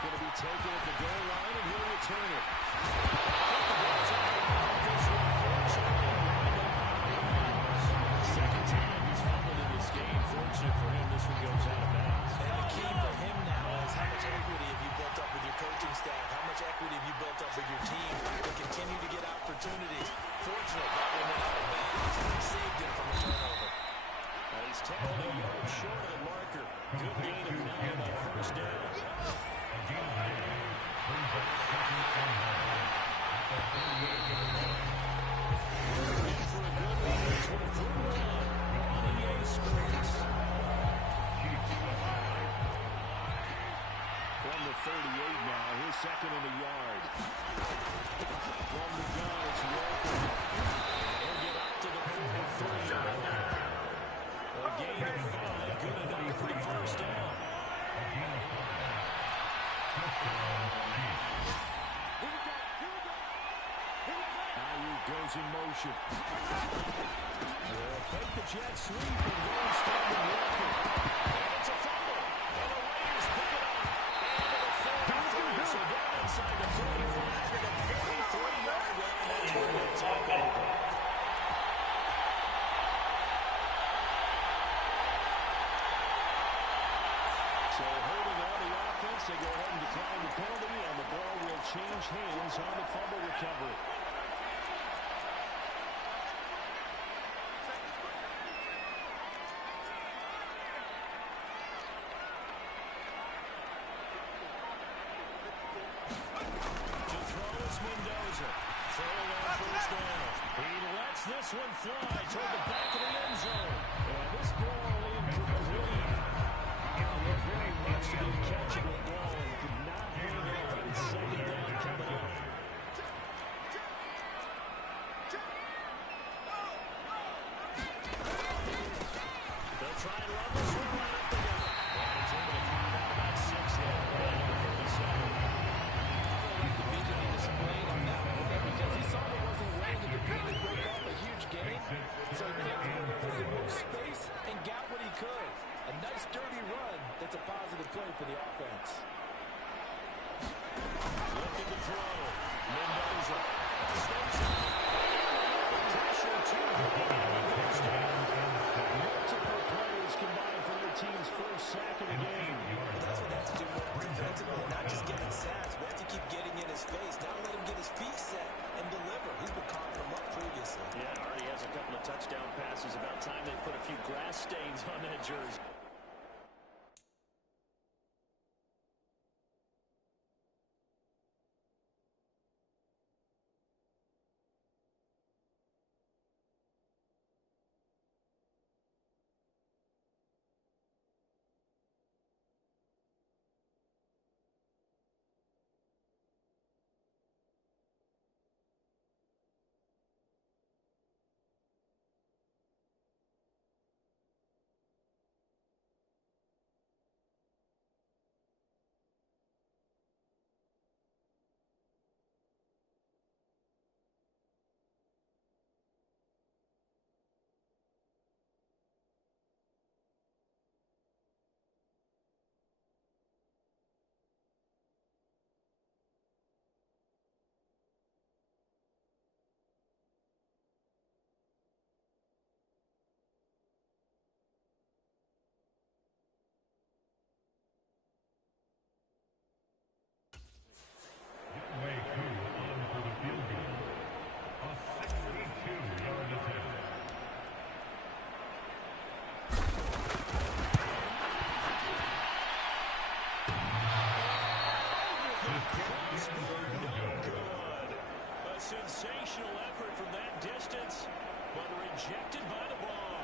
going to be taken at the goal line, and he'll return it. Second time he's fumbled in this game. Fortunate for him, this one goes out of bounds. And the key for him now is how much equity have you built up with your coaching staff? How much equity have you built up with your team to continue to get opportunities? Fortunate that one went out of bounds. Saved him from a turnover. He's tackled a yard short of the marker. Good gain of 9 on first down. In for a good range with a 3-1 on EA Sports. From the 38 now, his second and a yard. From the gun, it's Walker. He'll get up to the 43. A gain of 5, good enough for the first down. Ayuk goes in motion. They'll fake the jet sweep and go instead of Walker. And it's a fumble. And the Raiders pick it up. And to the 43. So down inside the 45 to the 43-yard line. That's where they tackle. So holding on the offense, they go ahead and decline the penalty, and the ball will change hands on the fumble recovery. To throw is Mendoza. Throwing on first down. He lets this one fly toward the back of the end zone. And this ball incomplete. Looked very much to be a catchable ball and could not hang on. Second down coming up. They'll try and run this one right up the gut. And it's able to carve out about 6 there. Down to 37. Like the vision he displayed on that play because he saw there wasn't a way to compete and broke off a huge gain. So he picked more space and got what he could. A nice dirty run that's a positive play for the offense. Looking to throw. Mendoza. Pressure too high. He goes down. Multiple plays combined for their team's first sack of the game. That's what they have to do more defensively, not just getting sacks. We have to keep getting in his face. Now let him get his feet set and deliver. He's been calling them up previously. Yeah, already has a couple of touchdown passes. About time they put a few grass stains on that jersey. Sensational effort from that distance, but rejected by the bar.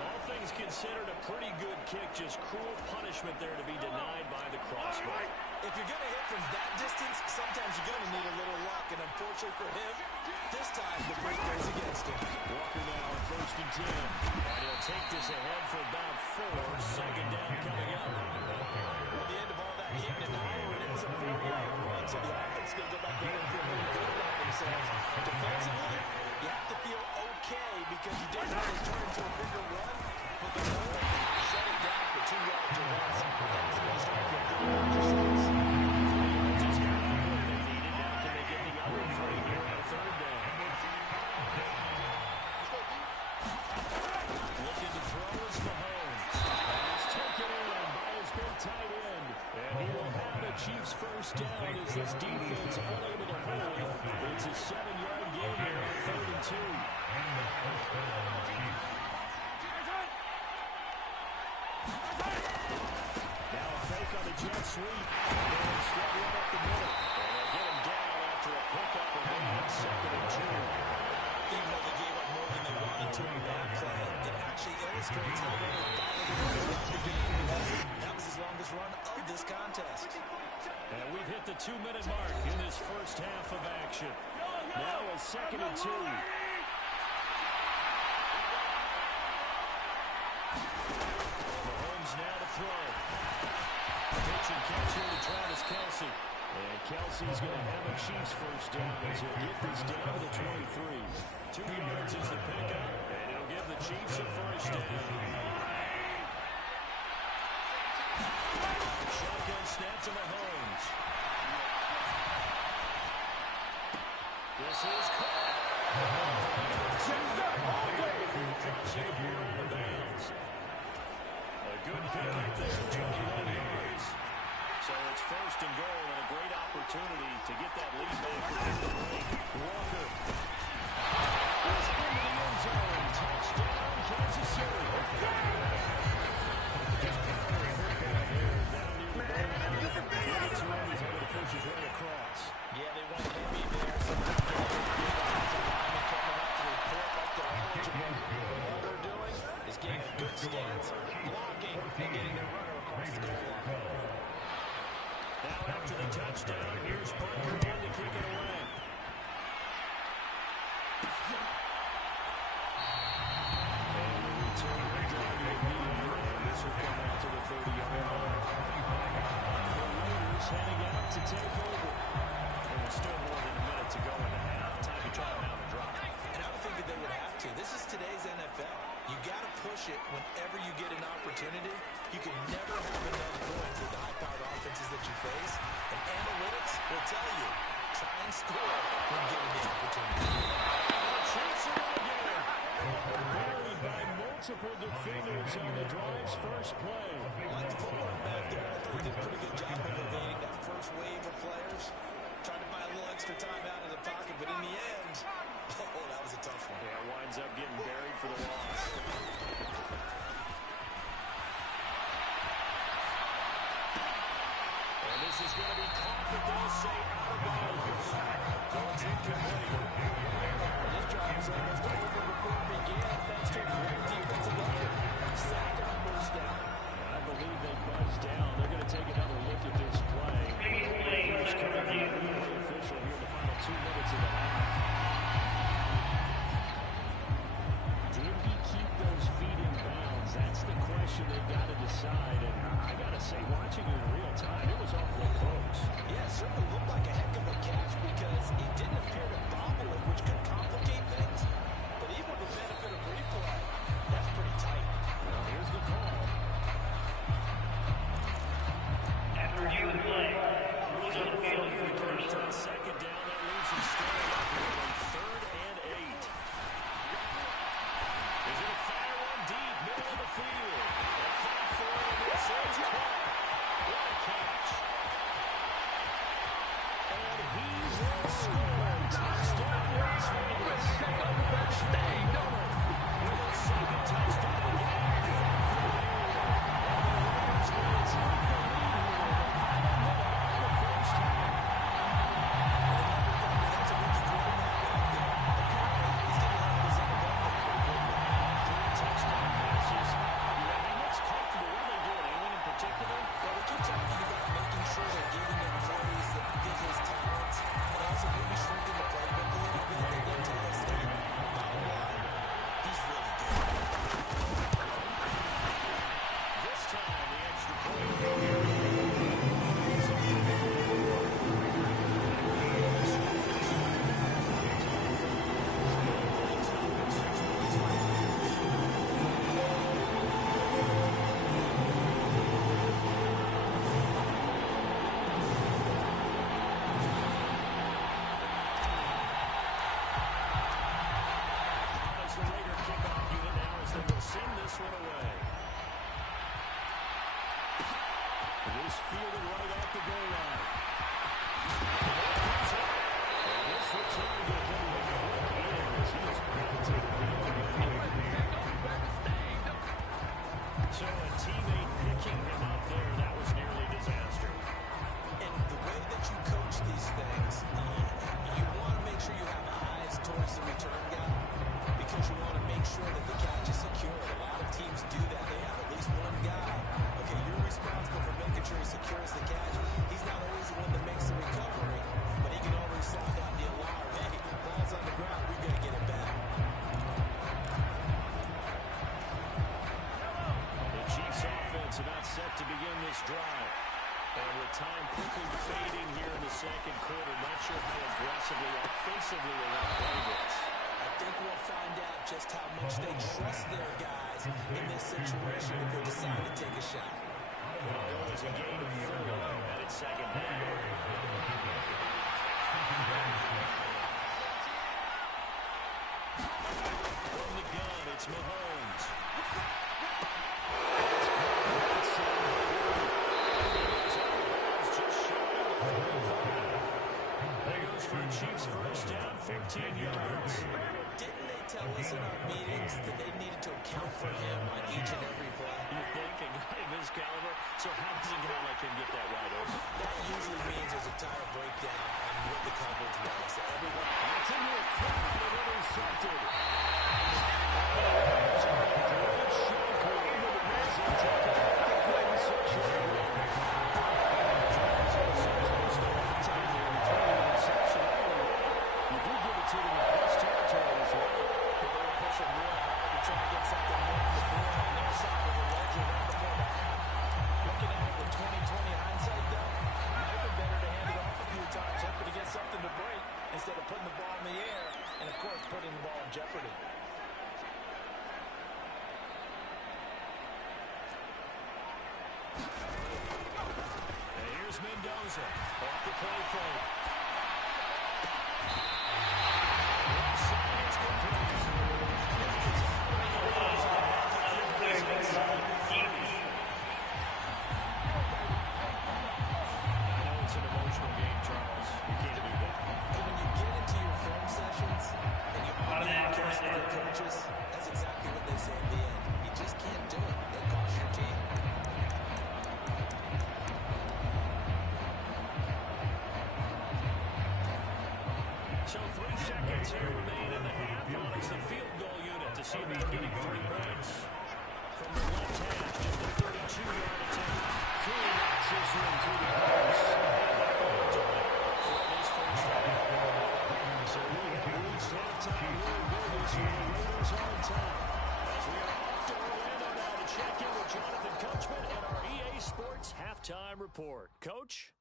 All things considered, a pretty good kick, just cruel punishment there to be denied by the crossbar. If you're going to hit from that distance, sometimes you're going to need a little luck, and unfortunately for him, this time the break goes against him. Walker now on 1st and 10. And he'll take this ahead for about 4. Second down coming up. At the end of all that hitting and hollering, it was a 4-yard run, so the offense is going to go back there and feel really good about themselves. Defensively, you have to feel okay because you didn't really turn into a bigger run. This defense unable to hold. It's a 7-yard gain here on 3rd and 2. And the first down on the Chiefs. Now a fake on the jet sweep. And instead right up the middle. And they'll get him down after a pickup and then 2nd and 2. Even though they gave up more than they wanted to in that play, it actually illustrates how well they followed the game because that was his longest run of this contest. And we've hit the 2-minute mark in this first half of action. Now a 2nd and 2. Mahomes now to throw. Pitch and catch here to Travis Kelce. And Kelsey's going to have a Chiefs first down as he'll get this down to the 23. 2 yards is the pickup, and it'll give the Chiefs a first down. Shotgun snap to Mahomes. This is caught. A good pickup there, 21 yards. So it's 1st and goal and a great opportunity to get that lead back within the ring. Walker is into the end zone. Touchdown, Kansas City. Just powering here down near the goal line. He's able to push his way across. Yeah, they went heavy there. So now they're coming up to report like they're eligible. All they're doing is getting a good stance, blocking, and getting their runner across the goal line. Now after the touchdown, here's Bunker in to kick it away. And the return drive will be on. This will come out to the 30-yard line. The Raiders heading out to take over. And there's still more than a minute to go in the half. Time to try them out and drop. And I would think that they would have to. This is today's NFL. You got to push it whenever you get an opportunity. You can never have enough points with the high-powered offenses that you face. And analytics will tell you, try and score when given the opportunity. Chiefs are again. Buried by multiple defenders on the drive's first play. Like the football back there, I thought he did a pretty good job of evading that first wave of players. Tried to buy a little extra time out of the pocket, but in the end, oh, that was a tough one. Yeah, winds up getting buried for the loss. And this is going to be caught, but they'll say out of bounds. So it's incomplete. And this drive was almost over before it began, thanks to a great defensive effort. Sack on first down. I believe they buzzed down. They're going to take another look at this play. Here's coming from the replay official here in the final 2 minutes of the half. Did he keep those feet in bounds? That's the question they've got to decide. And I got to say, watching it in real time, it was awfully close. Yeah, it certainly looked like a heck of a catch because he didn't appear to bobble it, which could complicate things. But even with the benefit of replay, that's pretty tight. Well, here's the call. After review of the play, rules on the field for the first. On 2nd down, that leaves him straight up. time quickly fading here in the second quarter. Not sure how aggressively, offensively they want to play this. I think we'll find out just how much they trust their guys in this situation if they decide to take a shot. It was a gain of 4 at its second down. From the gun, it's Mahomes. There goes for a Chiefs first down, 15 yards. Didn't they tell us in our meetings that they needed to account for him on each and every play? You're thinking, of his caliber, so how does a guy like him get that wide open? That usually means there's a tire breakdown on what the coverage was. So everyone... It's into a crowd and intercepted. Instead of putting the ball in the air and, of course, putting the ball in jeopardy. And here's Mendoza off the play fake. That's exactly what they say at the end. You just can't do it. They cost your team. So 3 seconds here remain in the half. On is the field goal unit to see about getting 3 points. From the left hash, just a 32-yard attempt. Truly knocks this one through the post. For this first half. So we have reached halftime here in Vegas. Raiders on top. As we are off to Orlando now to check in with Jonathan Coachman and our EA Sports halftime report. Coach?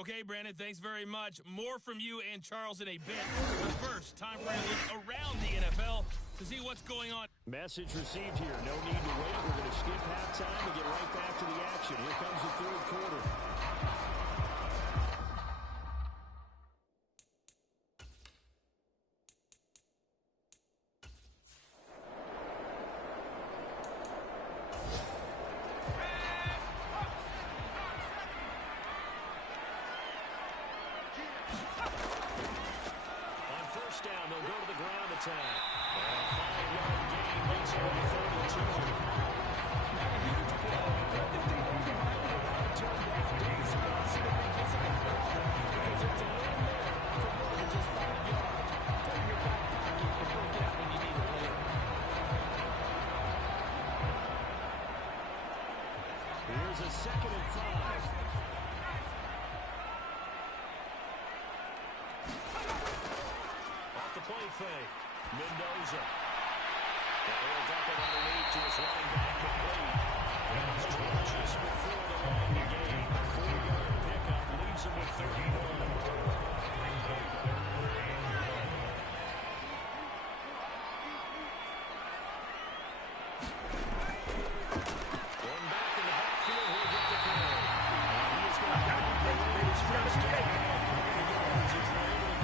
Okay, Brandon, thanks very much. More from you and Charles in a bit. But first, time for a look around the NFL to see what's going on. Message received here. No need to wait. We're going to skip halftime and get right back to the action. Here comes the third quarter. Down, they'll go to the ground attack. A 5-yard gain gets him to 42. Because it's a win there for more than just 5 yards. Put in your back pocket and work it out when you need it later. Here's a 2nd and 5. Play fake. Mendoza. They'll dump it underneath to his running back complete. He's just before the line to gain. 4-yard pickup leaves him with 31. One back in the backfield. He'll get the play. And he is going to have the Raiders first down. He's able to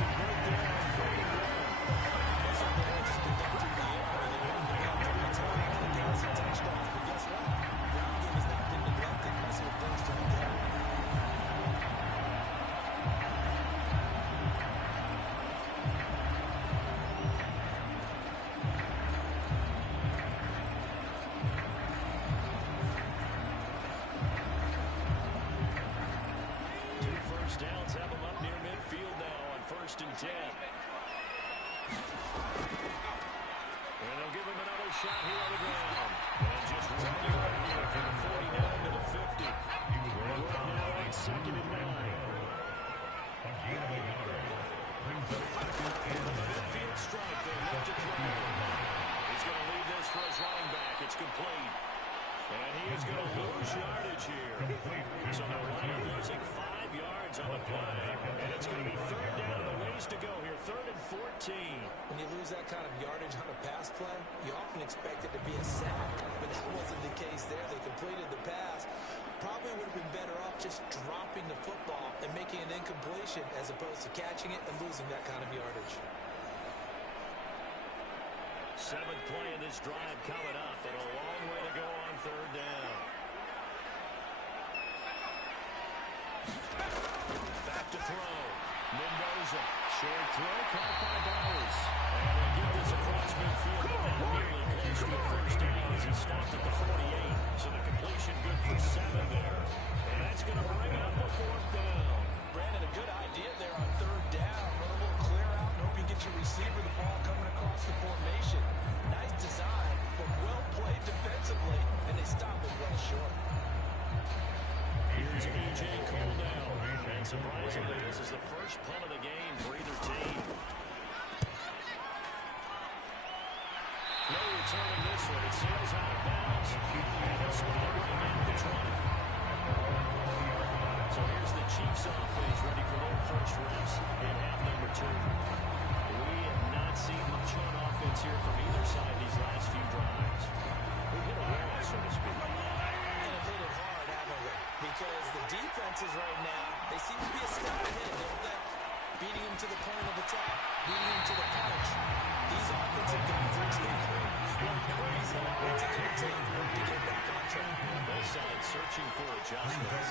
convert there on 31. Downs have them up near midfield now on 1st and 10. And they'll give him another shot here on the ground. And just 1 yard here from the 49 to the 50. We're right now on 2nd and 9. Midfield strike. They look to throw. He's going to lead this for his running back. It's complete. And he is going to lose yardage here. So they're right at losing 5 yards on the play. And it's going to be third down and a ways to go here. 3rd and 14. When you lose that kind of yardage on a pass play, you often expect it to be a sack. But that wasn't the case there. They completed the pass. Probably would have been better off just dropping the football and making an incompletion as opposed to catching it and losing that kind of yardage. 7th play of this drive coming up, and a long way to go on 3rd down. Back to throw. Mendoza. Short throw caught by Bowers. And they get this across midfield, but not nearly close to a first down as he stopped at the 48. So the completion good for 7 there. And that's going to bring up a 4th down. Brandon, a good idea there on 3rd down. Run a little clear out and hope you get your receiver the ball coming across the formation. Nice design, but well played defensively, and they stopped it well short. Here's A.J. Cole down. And surprisingly, this is the first punt of the game for either team. No return in this one. It sails out of bounds. And a spot right at the 20. So here's the Chiefs offense ready for their first reps in half number 2. We have not seen much on offense here from either side these last few drives. We hit a wall, so to speak. And have hit it hard, haven't we? Because the defenses right now, they seem to be a step ahead, don't they? Beating them to the point of attack, beating them to the punch. These offensive guys are too crazy. What's it going to take to get back on track? Both sides searching for adjustments.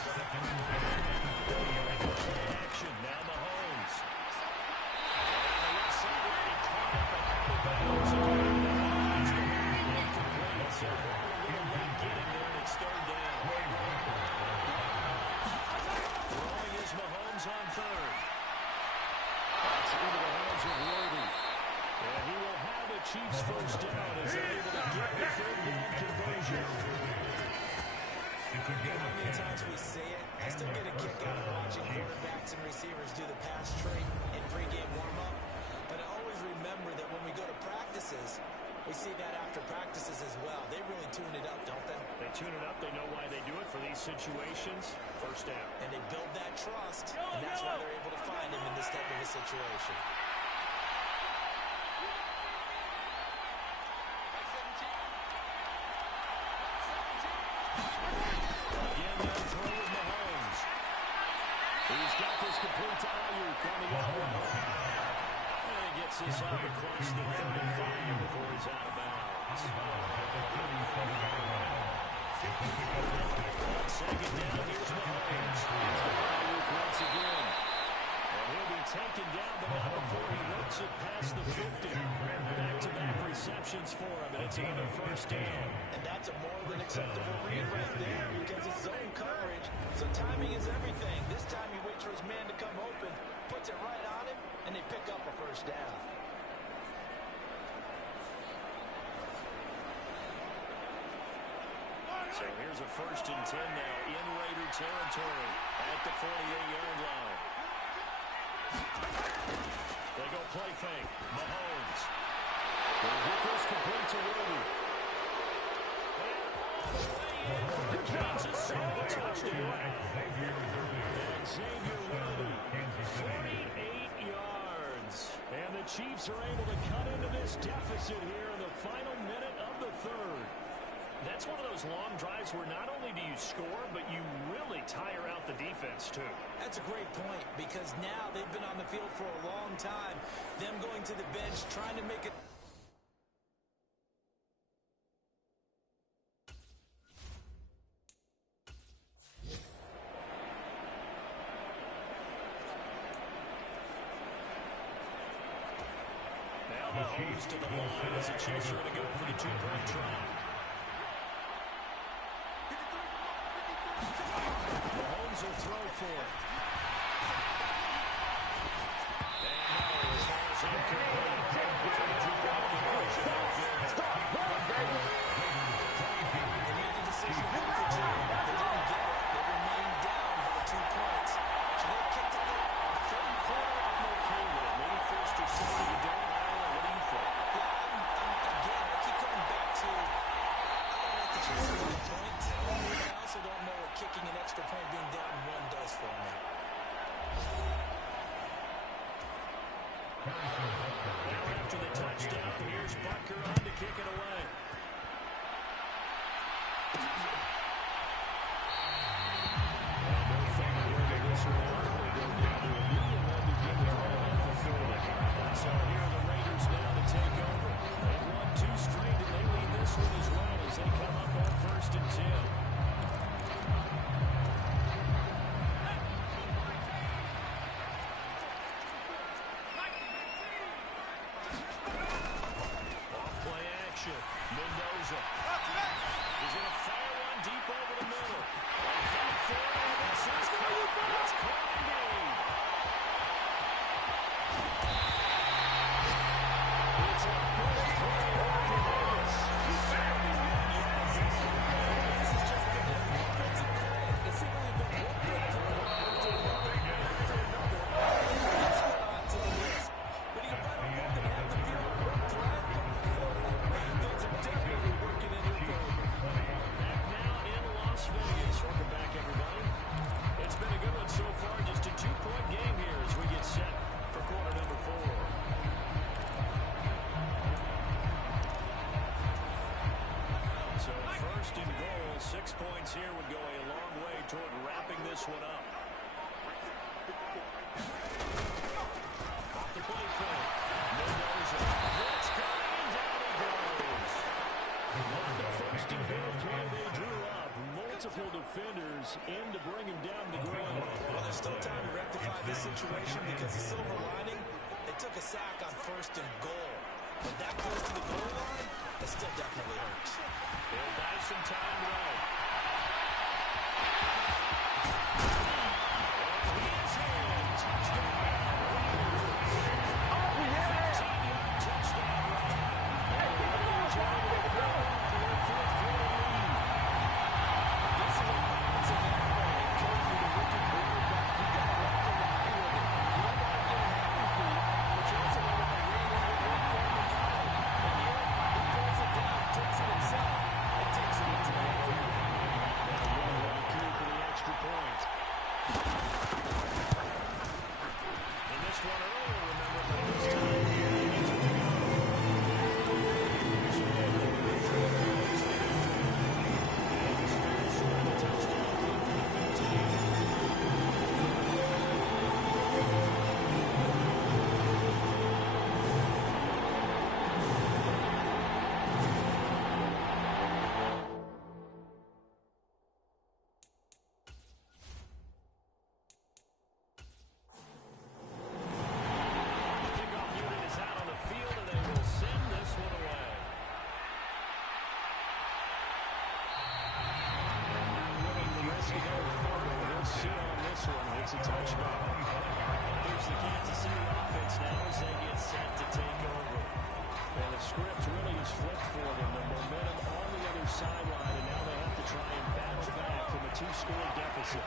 Action, now Mahomes. On the left side, he caught up ahead of Bowers. So will not get him there, and it's 3rd down. Throwing is Mahomes on 3rd. That's into the hands of Worthy. And he will have a Chiefs first down as they're able to get the 3rd down conversion. How many times we say it, I still get a kick out of watching quarterbacks and receivers do the pass trait in pregame warm-up. But I always remember that when we go to practices, we see that after practices as well. They really tune it up, don't they? They tune it up. They know why they do it for these situations. First down. And they build that trust, and that's why they're able to find him in this type of a situation. Again, that throw with Mahomes. He's got this complete to Ayuk on the other one. And he gets this up across the 35 before he's out of bounds. On 2nd down, here's Mahomes. He's got Ayuk once again. And he'll be taken down, but not before he works it past the 50. Back-to-back receptions for him, and it's another first down. And that's a more than acceptable read right there because it's zone coverage, so timing is everything. This time he waits for his man to come open, puts it right on him, and they pick up a first down. So here's a 1st and 10 now in Raider territory at the 48-yard line. They go play fake. Mahomes. They'll get this complete to Worthy. For the Kansas City touchdown. And Xavier Worthy, 48 yards. And the Chiefs are able to cut into this deficit here in the final minute of the 3rd. That's one of those long drives where not only do you score, but you really tire out the defense, too. That's a great point because now they've been on the field for a long time. Them going to the bench, trying to make it. Now Mahomes to the line as the Chiefs are going to go for the 2-point try. Mahomes will throw for it. And now as far as incomplete. They made the decision to go for 2. They didn't get it. They remained down by 2 points. So they kicked it there. 3rd quarter, I'm okay with it. Maybe 1st or 2nd, you don't know. What do you think? Yeah, again, I keep coming back to it. He's going to fire one deep over the middle. This is it's climbing. It's a big play over Vegas. This is just been an offensive call. It's simply been one big play after another after another. He's got on to the list. But he let him more than half the field threat. Things are definitely working in your favor. Back now in Las Vegas. Welcome back, everybody. It's been a good one so far. Just a 2-point game here as we get set for quarter number 4. So first and goal, 6 points here would go a long way toward wrapping this one up. Off the play fake. Mendoza. Blitz coming, and down he goes. On the first and goal play they drew up. Multiple defenders in to bring him down to the ground. Well, there's still time to rectify this situation because the silver lining, they took a sack on first and goal. But that close to the goal line, that still definitely hurts. They'll buy some time right. And he is in. Touchdown. 15-yard touchdown run. And the Raiders are able to build on their fourth-quarter lead. This is a balancing act where it comes with a rookie quarterback. You got to walk the line with it. You don't want to get a happy feet, but you also want to rein in your own form of time. And here, he pulls it down, takes it himself, and takes it into the end zone. Key for the extra point. And this one earlier, remember, but this time he gets it to go. So they have the 3 points now. And he's finished with a touchdown run for the 15. Kickoff unit is out on the field, and they will send this one away. Not willing to risk it no further. They'll sit on this one. It's a touchdown. Here's the Kansas City offense now as they get set to take over. And the script really is flipped for them. The momentum on the other sideline, and now they have to try and battle back from a 2-score deficit.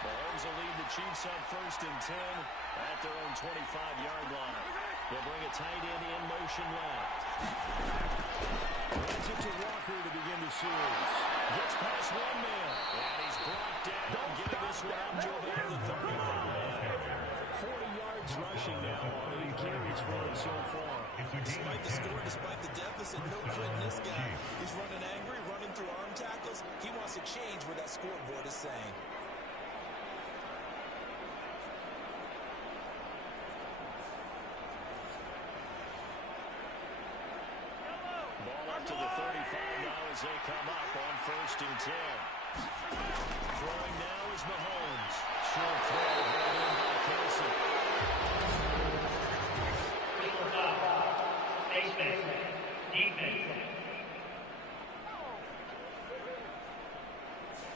Mahomes will lead the Chiefs on first and 10 at their own 25-yard line. They'll bring a tight end in motion left. Runs it to Walker to begin the series. Gets past one man, and he's brought down, getting this one up to about the 35. 40 yards rushing now on 8 carries for him so far. Despite the score, despite the deficit, no quitting this guy. He's running angry, running through arm tackles. He wants to change what that scoreboard is saying. Ball up to the 35 now as they come up on first and 10. Throwing now is Mahomes. Short throw brought in by Kelsey.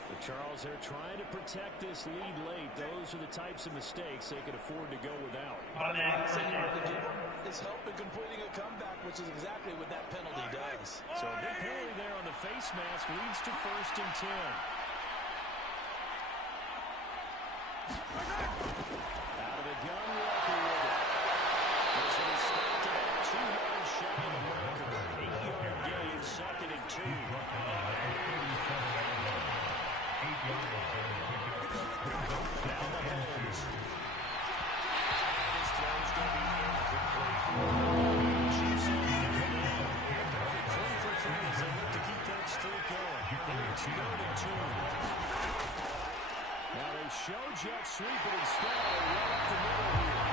But Charles, they're trying to protect this lead late. Those are the types of mistakes they could afford to go without. Is help in completing a comeback, which is exactly what that penalty does. So a big penalty there on the face mask leads to first and 10. Out of the gun, Walker with it. This one is stopped about 2 yards shy of the marker. 8-yard gain, second and 2. Now Mahomes. His throw's going to be incomplete. Chiefs on third down. Perfect 3 for 3 as they look to keep that streak going. Here it's third and 2. Now they show jet sweep it instead. Right up the middle here.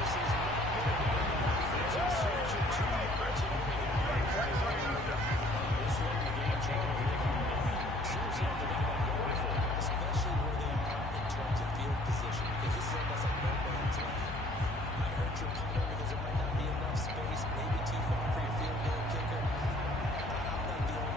This is not going to be enough. It's a search of 2 yards and only got 1 This late in the game, Charles, seriously have to think about going for it. Especially where they are in terms of field position, because this is almost like no man's land. I heard your punter because there might not be enough space, maybe too far for your field goal kicker. I'm not the only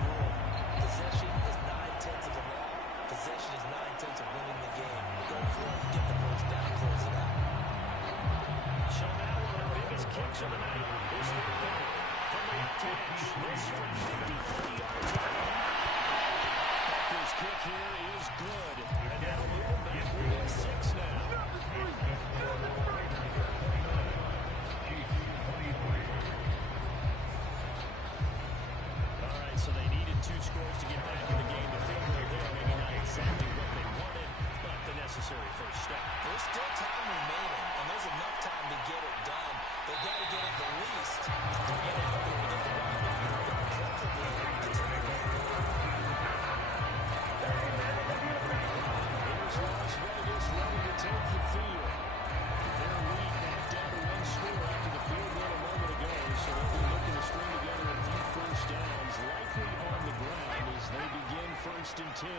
catch of the night. His third down from the left hash. This from 50 yards out. His kick here is good. And that'll move him back within 6 now. All right, so they needed 2 scores to get back in the game. The field goal there, maybe not exactly what they wanted, but the necessary first step. There's still time remaining, and there's enough time to get it done. They've got to get at the least 3 and out here to get the ball back. Here's Las Vegas ready to take the field. Their lead back down to 1 score after the field goal a moment ago, so they'll be looking to string together a few first downs, likely on the ground as they begin 1st and 10.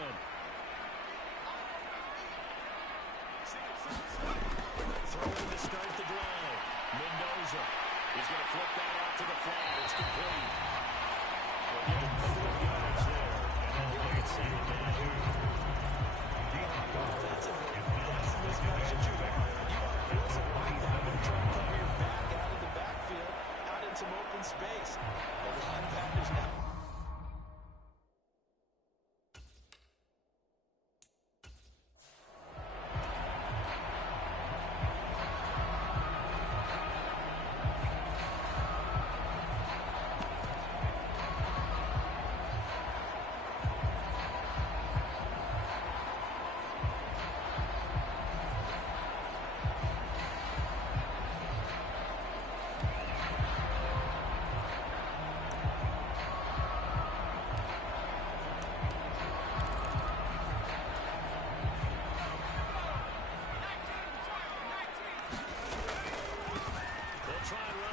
Throwing to start the drive. Mendoza is going to flip that out to the flat. It's complete. They'll give him 4 yards there, and that'll make it 2nd down. Offensively, that's the mismatch that you want. You want to force a linebacker to try and cover your back out of the backfield, out in some open space. But the linebackers now.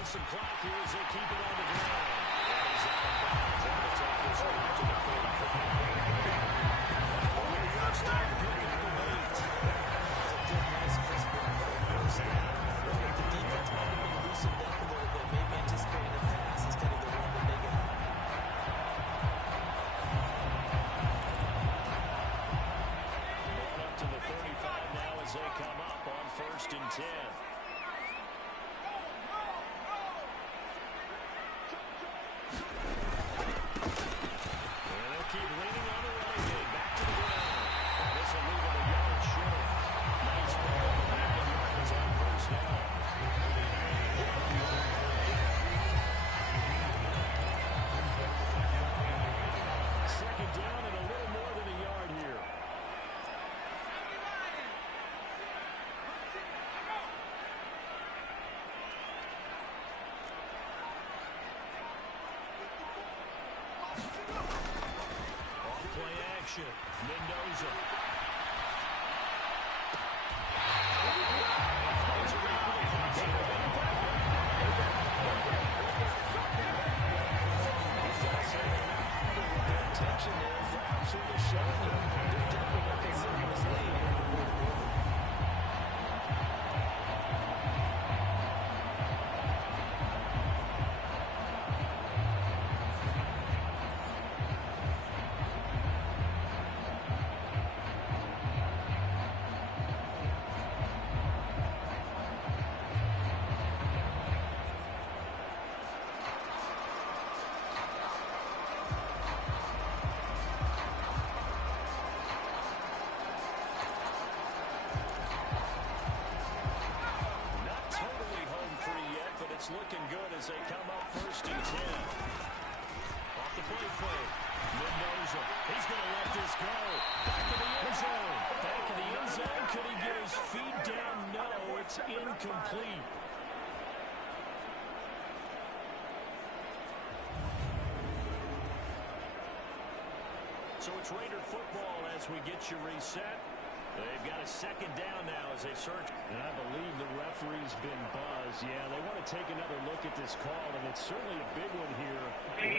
Some clock here as they keep it on the ground. That is out of bounds. And the tackle's right to the 45. A first down pickup of 8. That's a good, nice, crisp run for a first down. The defense might have been loosened up a little bit, maybe anticipating the pass instead of the run that they got. Going up to the 35 now as they come up on 1st and 10. Keep leaning on the running game. Back to the ground. And this will leave it a yard short. Nice ball. 9 yards on 1st down. 2nd down and a little more than a yard here. Play action. Mendoza. The intention is absolutely showing you. They're definitely not considering this lead here in the 4th quarter. It's looking good as they come up 1st and 10. Off the play fake. Mendoza. He's going to let this go. Back in the end zone. Back in the end zone. Could he get his feet down? No, it's incomplete. So it's Raider football as we get you reset. They've got a 2nd down now as they search. And I believe the referee's been buzzed. Yeah, they want to take another look at this call, and it's certainly a big one here. They're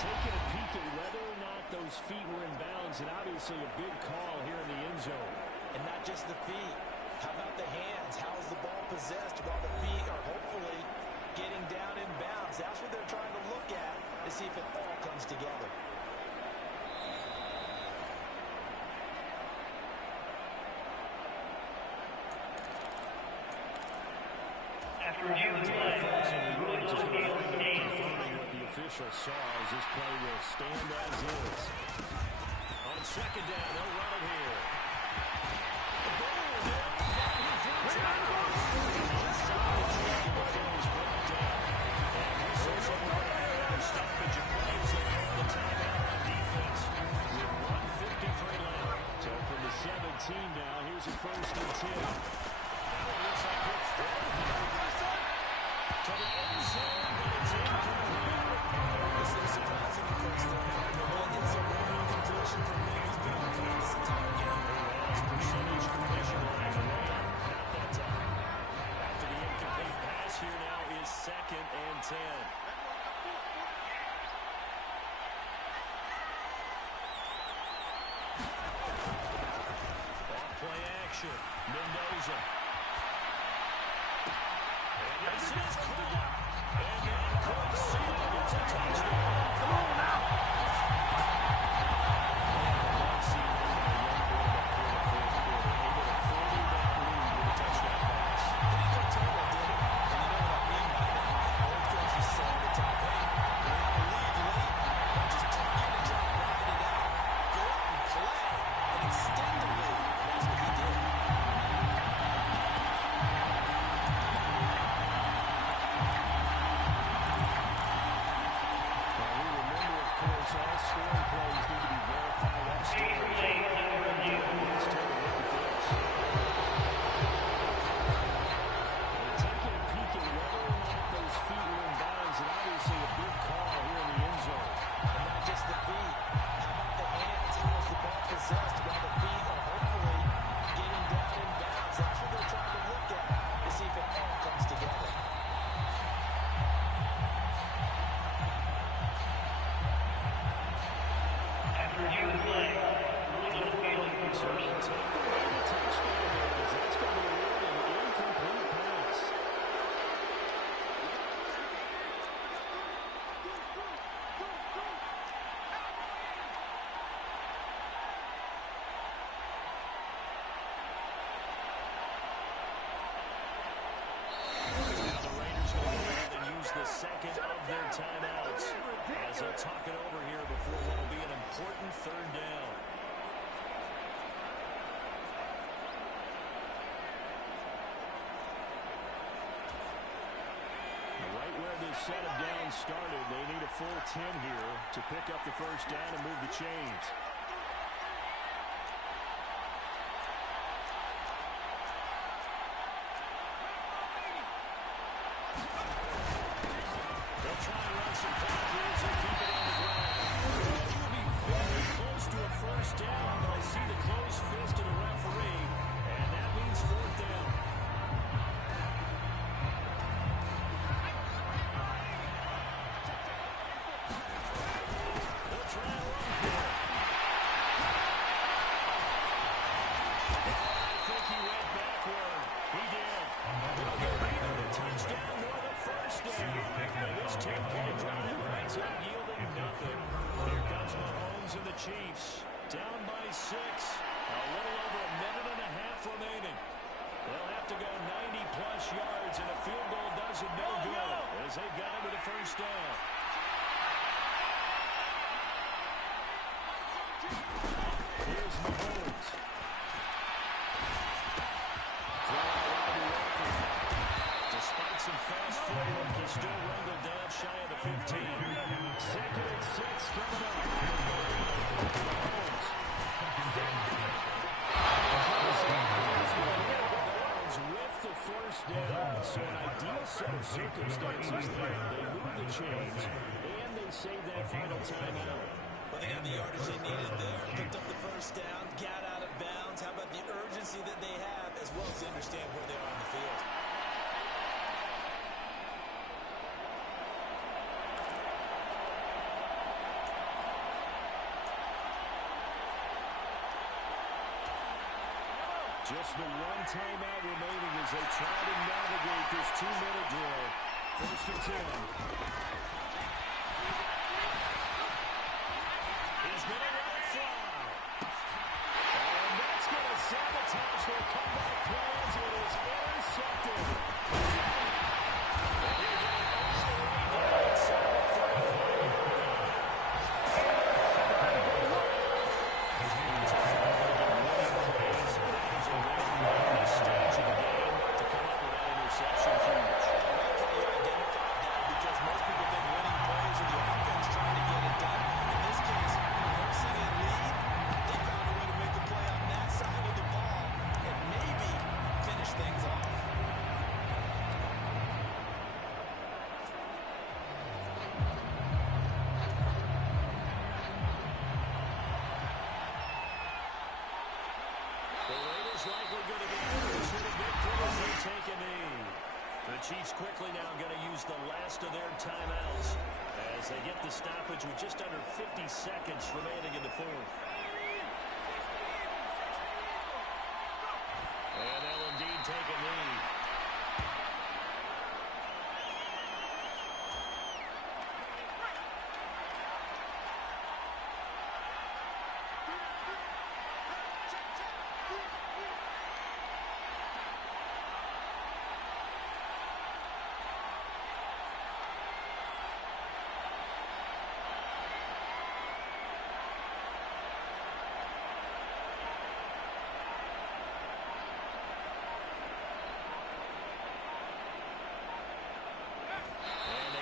taking a peek at whether or not those feet were in bounds, and obviously a big call here in the end zone. And not just the feet. How about the hands? How is the ball possessed while the feet are hopefully getting down in bounds? That's what they're trying to look at to see if it all comes together. Confirming what the official saw as this play will stand as is. On second down, they'll run it here. Stoppage of plays and the timeout on defense. With 1:53 left. So from the 17 now, here's a 1st and 10. Now it looks like we're forward to the end zone, but it's incomplete. This is surprising at first. It's a rare incompletion from him. He's been on point this entire game. His percentage completion rate not that time. After the incomplete pass, here now is 2nd and 10. Play action. Mendoza. And this is caught. And that could seal it. It's a touchdown. Come on now. Able to further that lead with a touchdown pass. He didn't go total, did he? And you know what I mean by that. Both things you say at the top. Hey, we have a lead late. Don't just tuck in and try to ride it out. Go up and play and extend the lead. That's what he did. Well, we remember, of course, all scoring plays need to be verified. Let's take a look at this. We're taking a peek at whether or not those feet were in bounds, and obviously a big call here in the end zone. And not just the feet. How about the hands? How is the ball possessed while the feet are hopefully getting down in bounds? That's what they're trying to look at to see if it all comes together. After a given play, rules of the field So we'll take the way the touchdown is. That's going to be an incomplete pass. Now the Raiders going to go ahead and use the 2nd of their timeouts as they'll talk it over here before what will be an important 3rd down. Right where this set of downs started, they need a full 10 here to pick up the 1st down and move the chains. They'll try and run some clock here as they keep it on the ground. It will be very close to a 1st down, but I see the closed fist of the referee, and that means 4th down. They'll try and run for it. I think he went backward. He did. They'll get either the touchdown or the 1st down. And this 10-play drive ends up yielding nothing. Here comes Mahomes and the Chiefs. Down by 6. A little over a minute and a half remaining. They'll have to go 90-plus yards, and a field goal does them no good as they've got into the 1st down. Here's Mahomes. Despite some fast footwork, he's still wrangled down shy of the 15. 2nd and 6 coming up. Mahomes. With the 1st down, so an ideal set of circumstances there. They move the chains, and they save that final timeout. Well, they got the yardage they needed there. Picked up the 1st down, got out of bounds. How about the urgency that they have, as well as they understand where they are on the field? Just the one timeout remaining as they try to navigate this 2-minute drill. 1st and 10. He's going to let it fly. And that's going to sabotage their comeback plans. It is intercepted. Chiefs quickly now going to use the last of their timeouts as they get the stoppage with just under 50 seconds remaining in the fourth. And they'll indeed take a knee.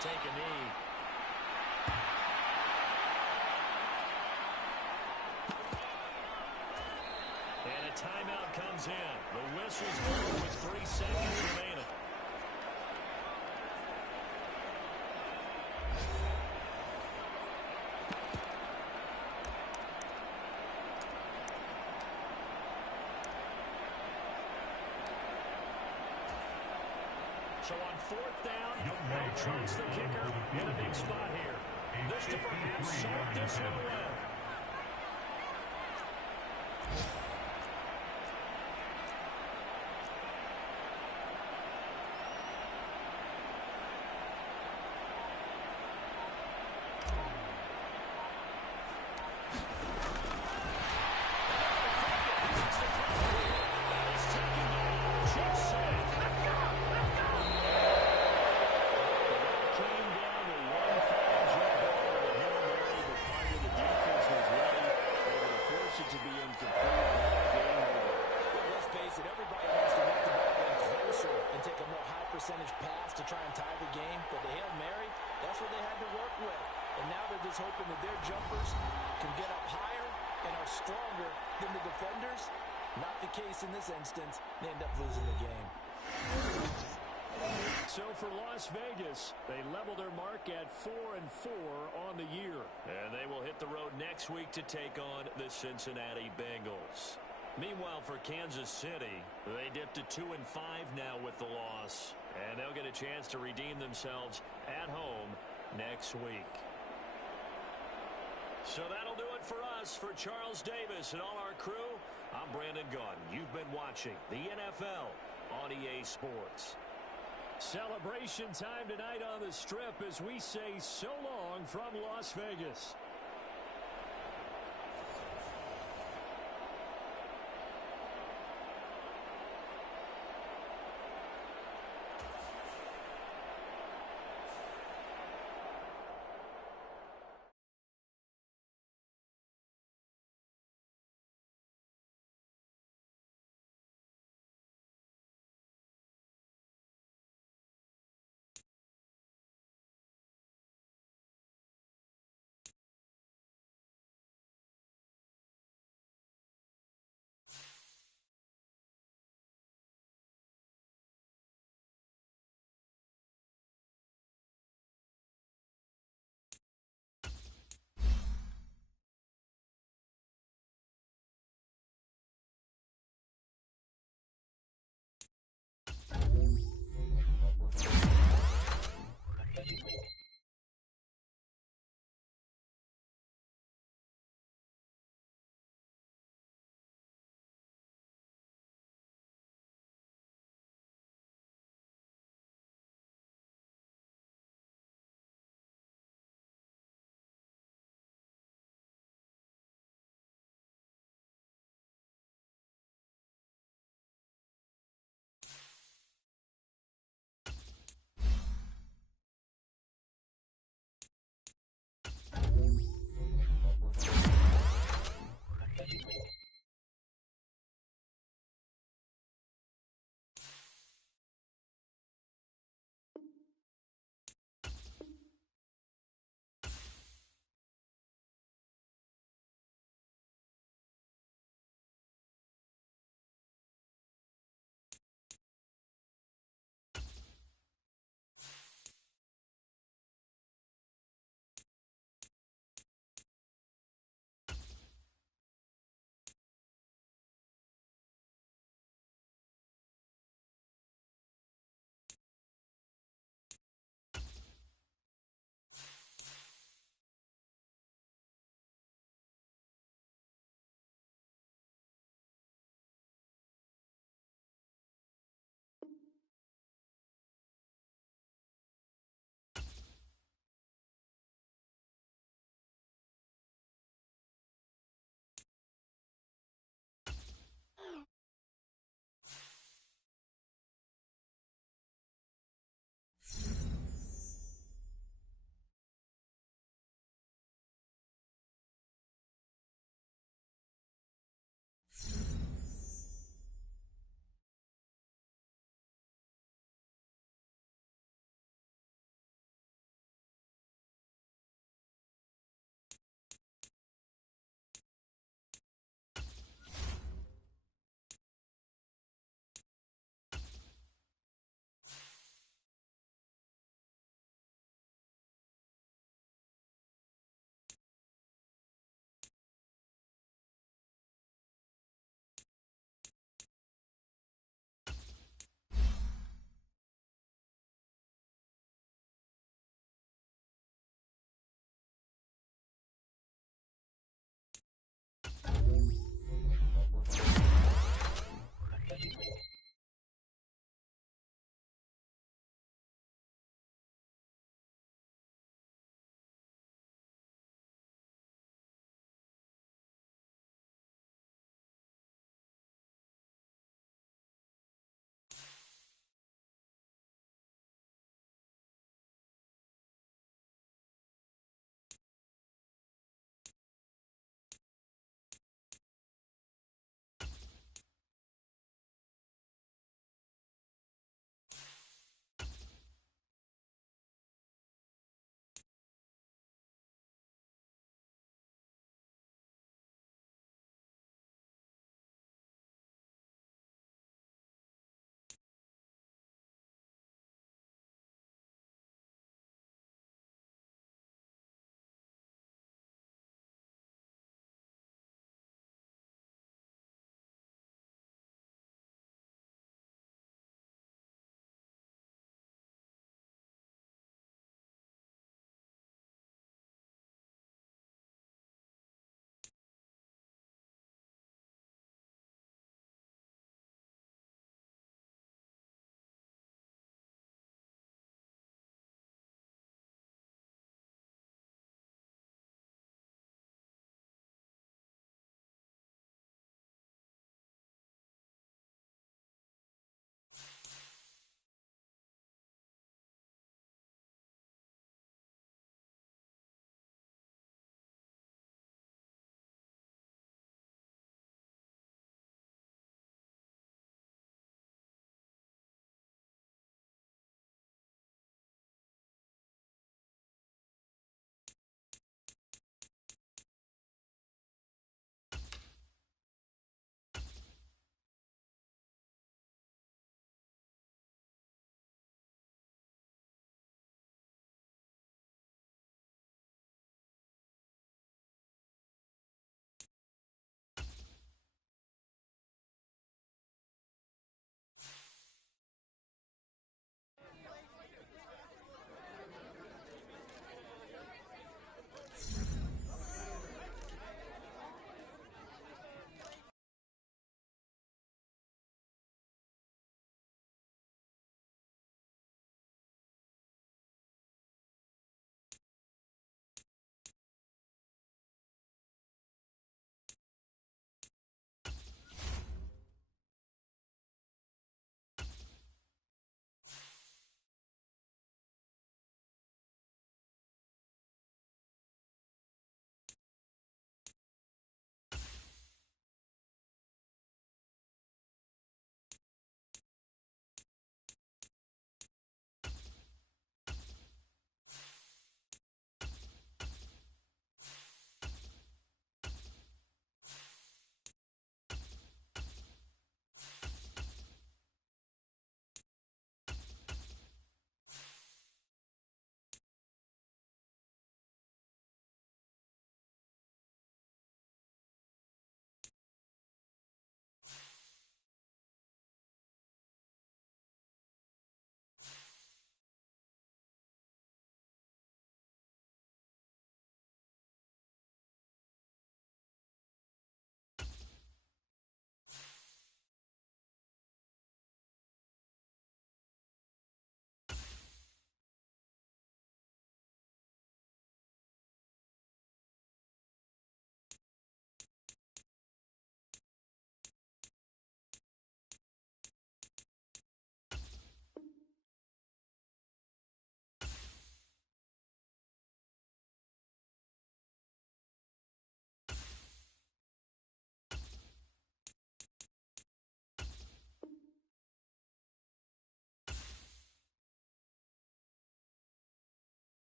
Take a knee. And a timeout comes in. The whistle's blown with 3 seconds remaining. So on 4th down, Beltran's the kicker in a big spot here. This to perhaps sort this one away. Percentage pass to try and tie the game, but the Hail Mary, that's what they had to work with. And now they're just hoping that their jumpers can get up higher and are stronger than the defenders. Not the case in this instance. They end up losing the game. So for Las Vegas, they level their mark at 4-4 on the year. And they will hit the road next week to take on the Cincinnati Bengals. Meanwhile, for Kansas City, they dipped to 2-5 now with the loss. And they'll get a chance to redeem themselves at home next week. So that'll do it for us. For Charles Davis and all our crew, I'm Brandon Gaudin. You've been watching the NFL on EA Sports. Celebration time tonight on the Strip as we say so long from Las Vegas.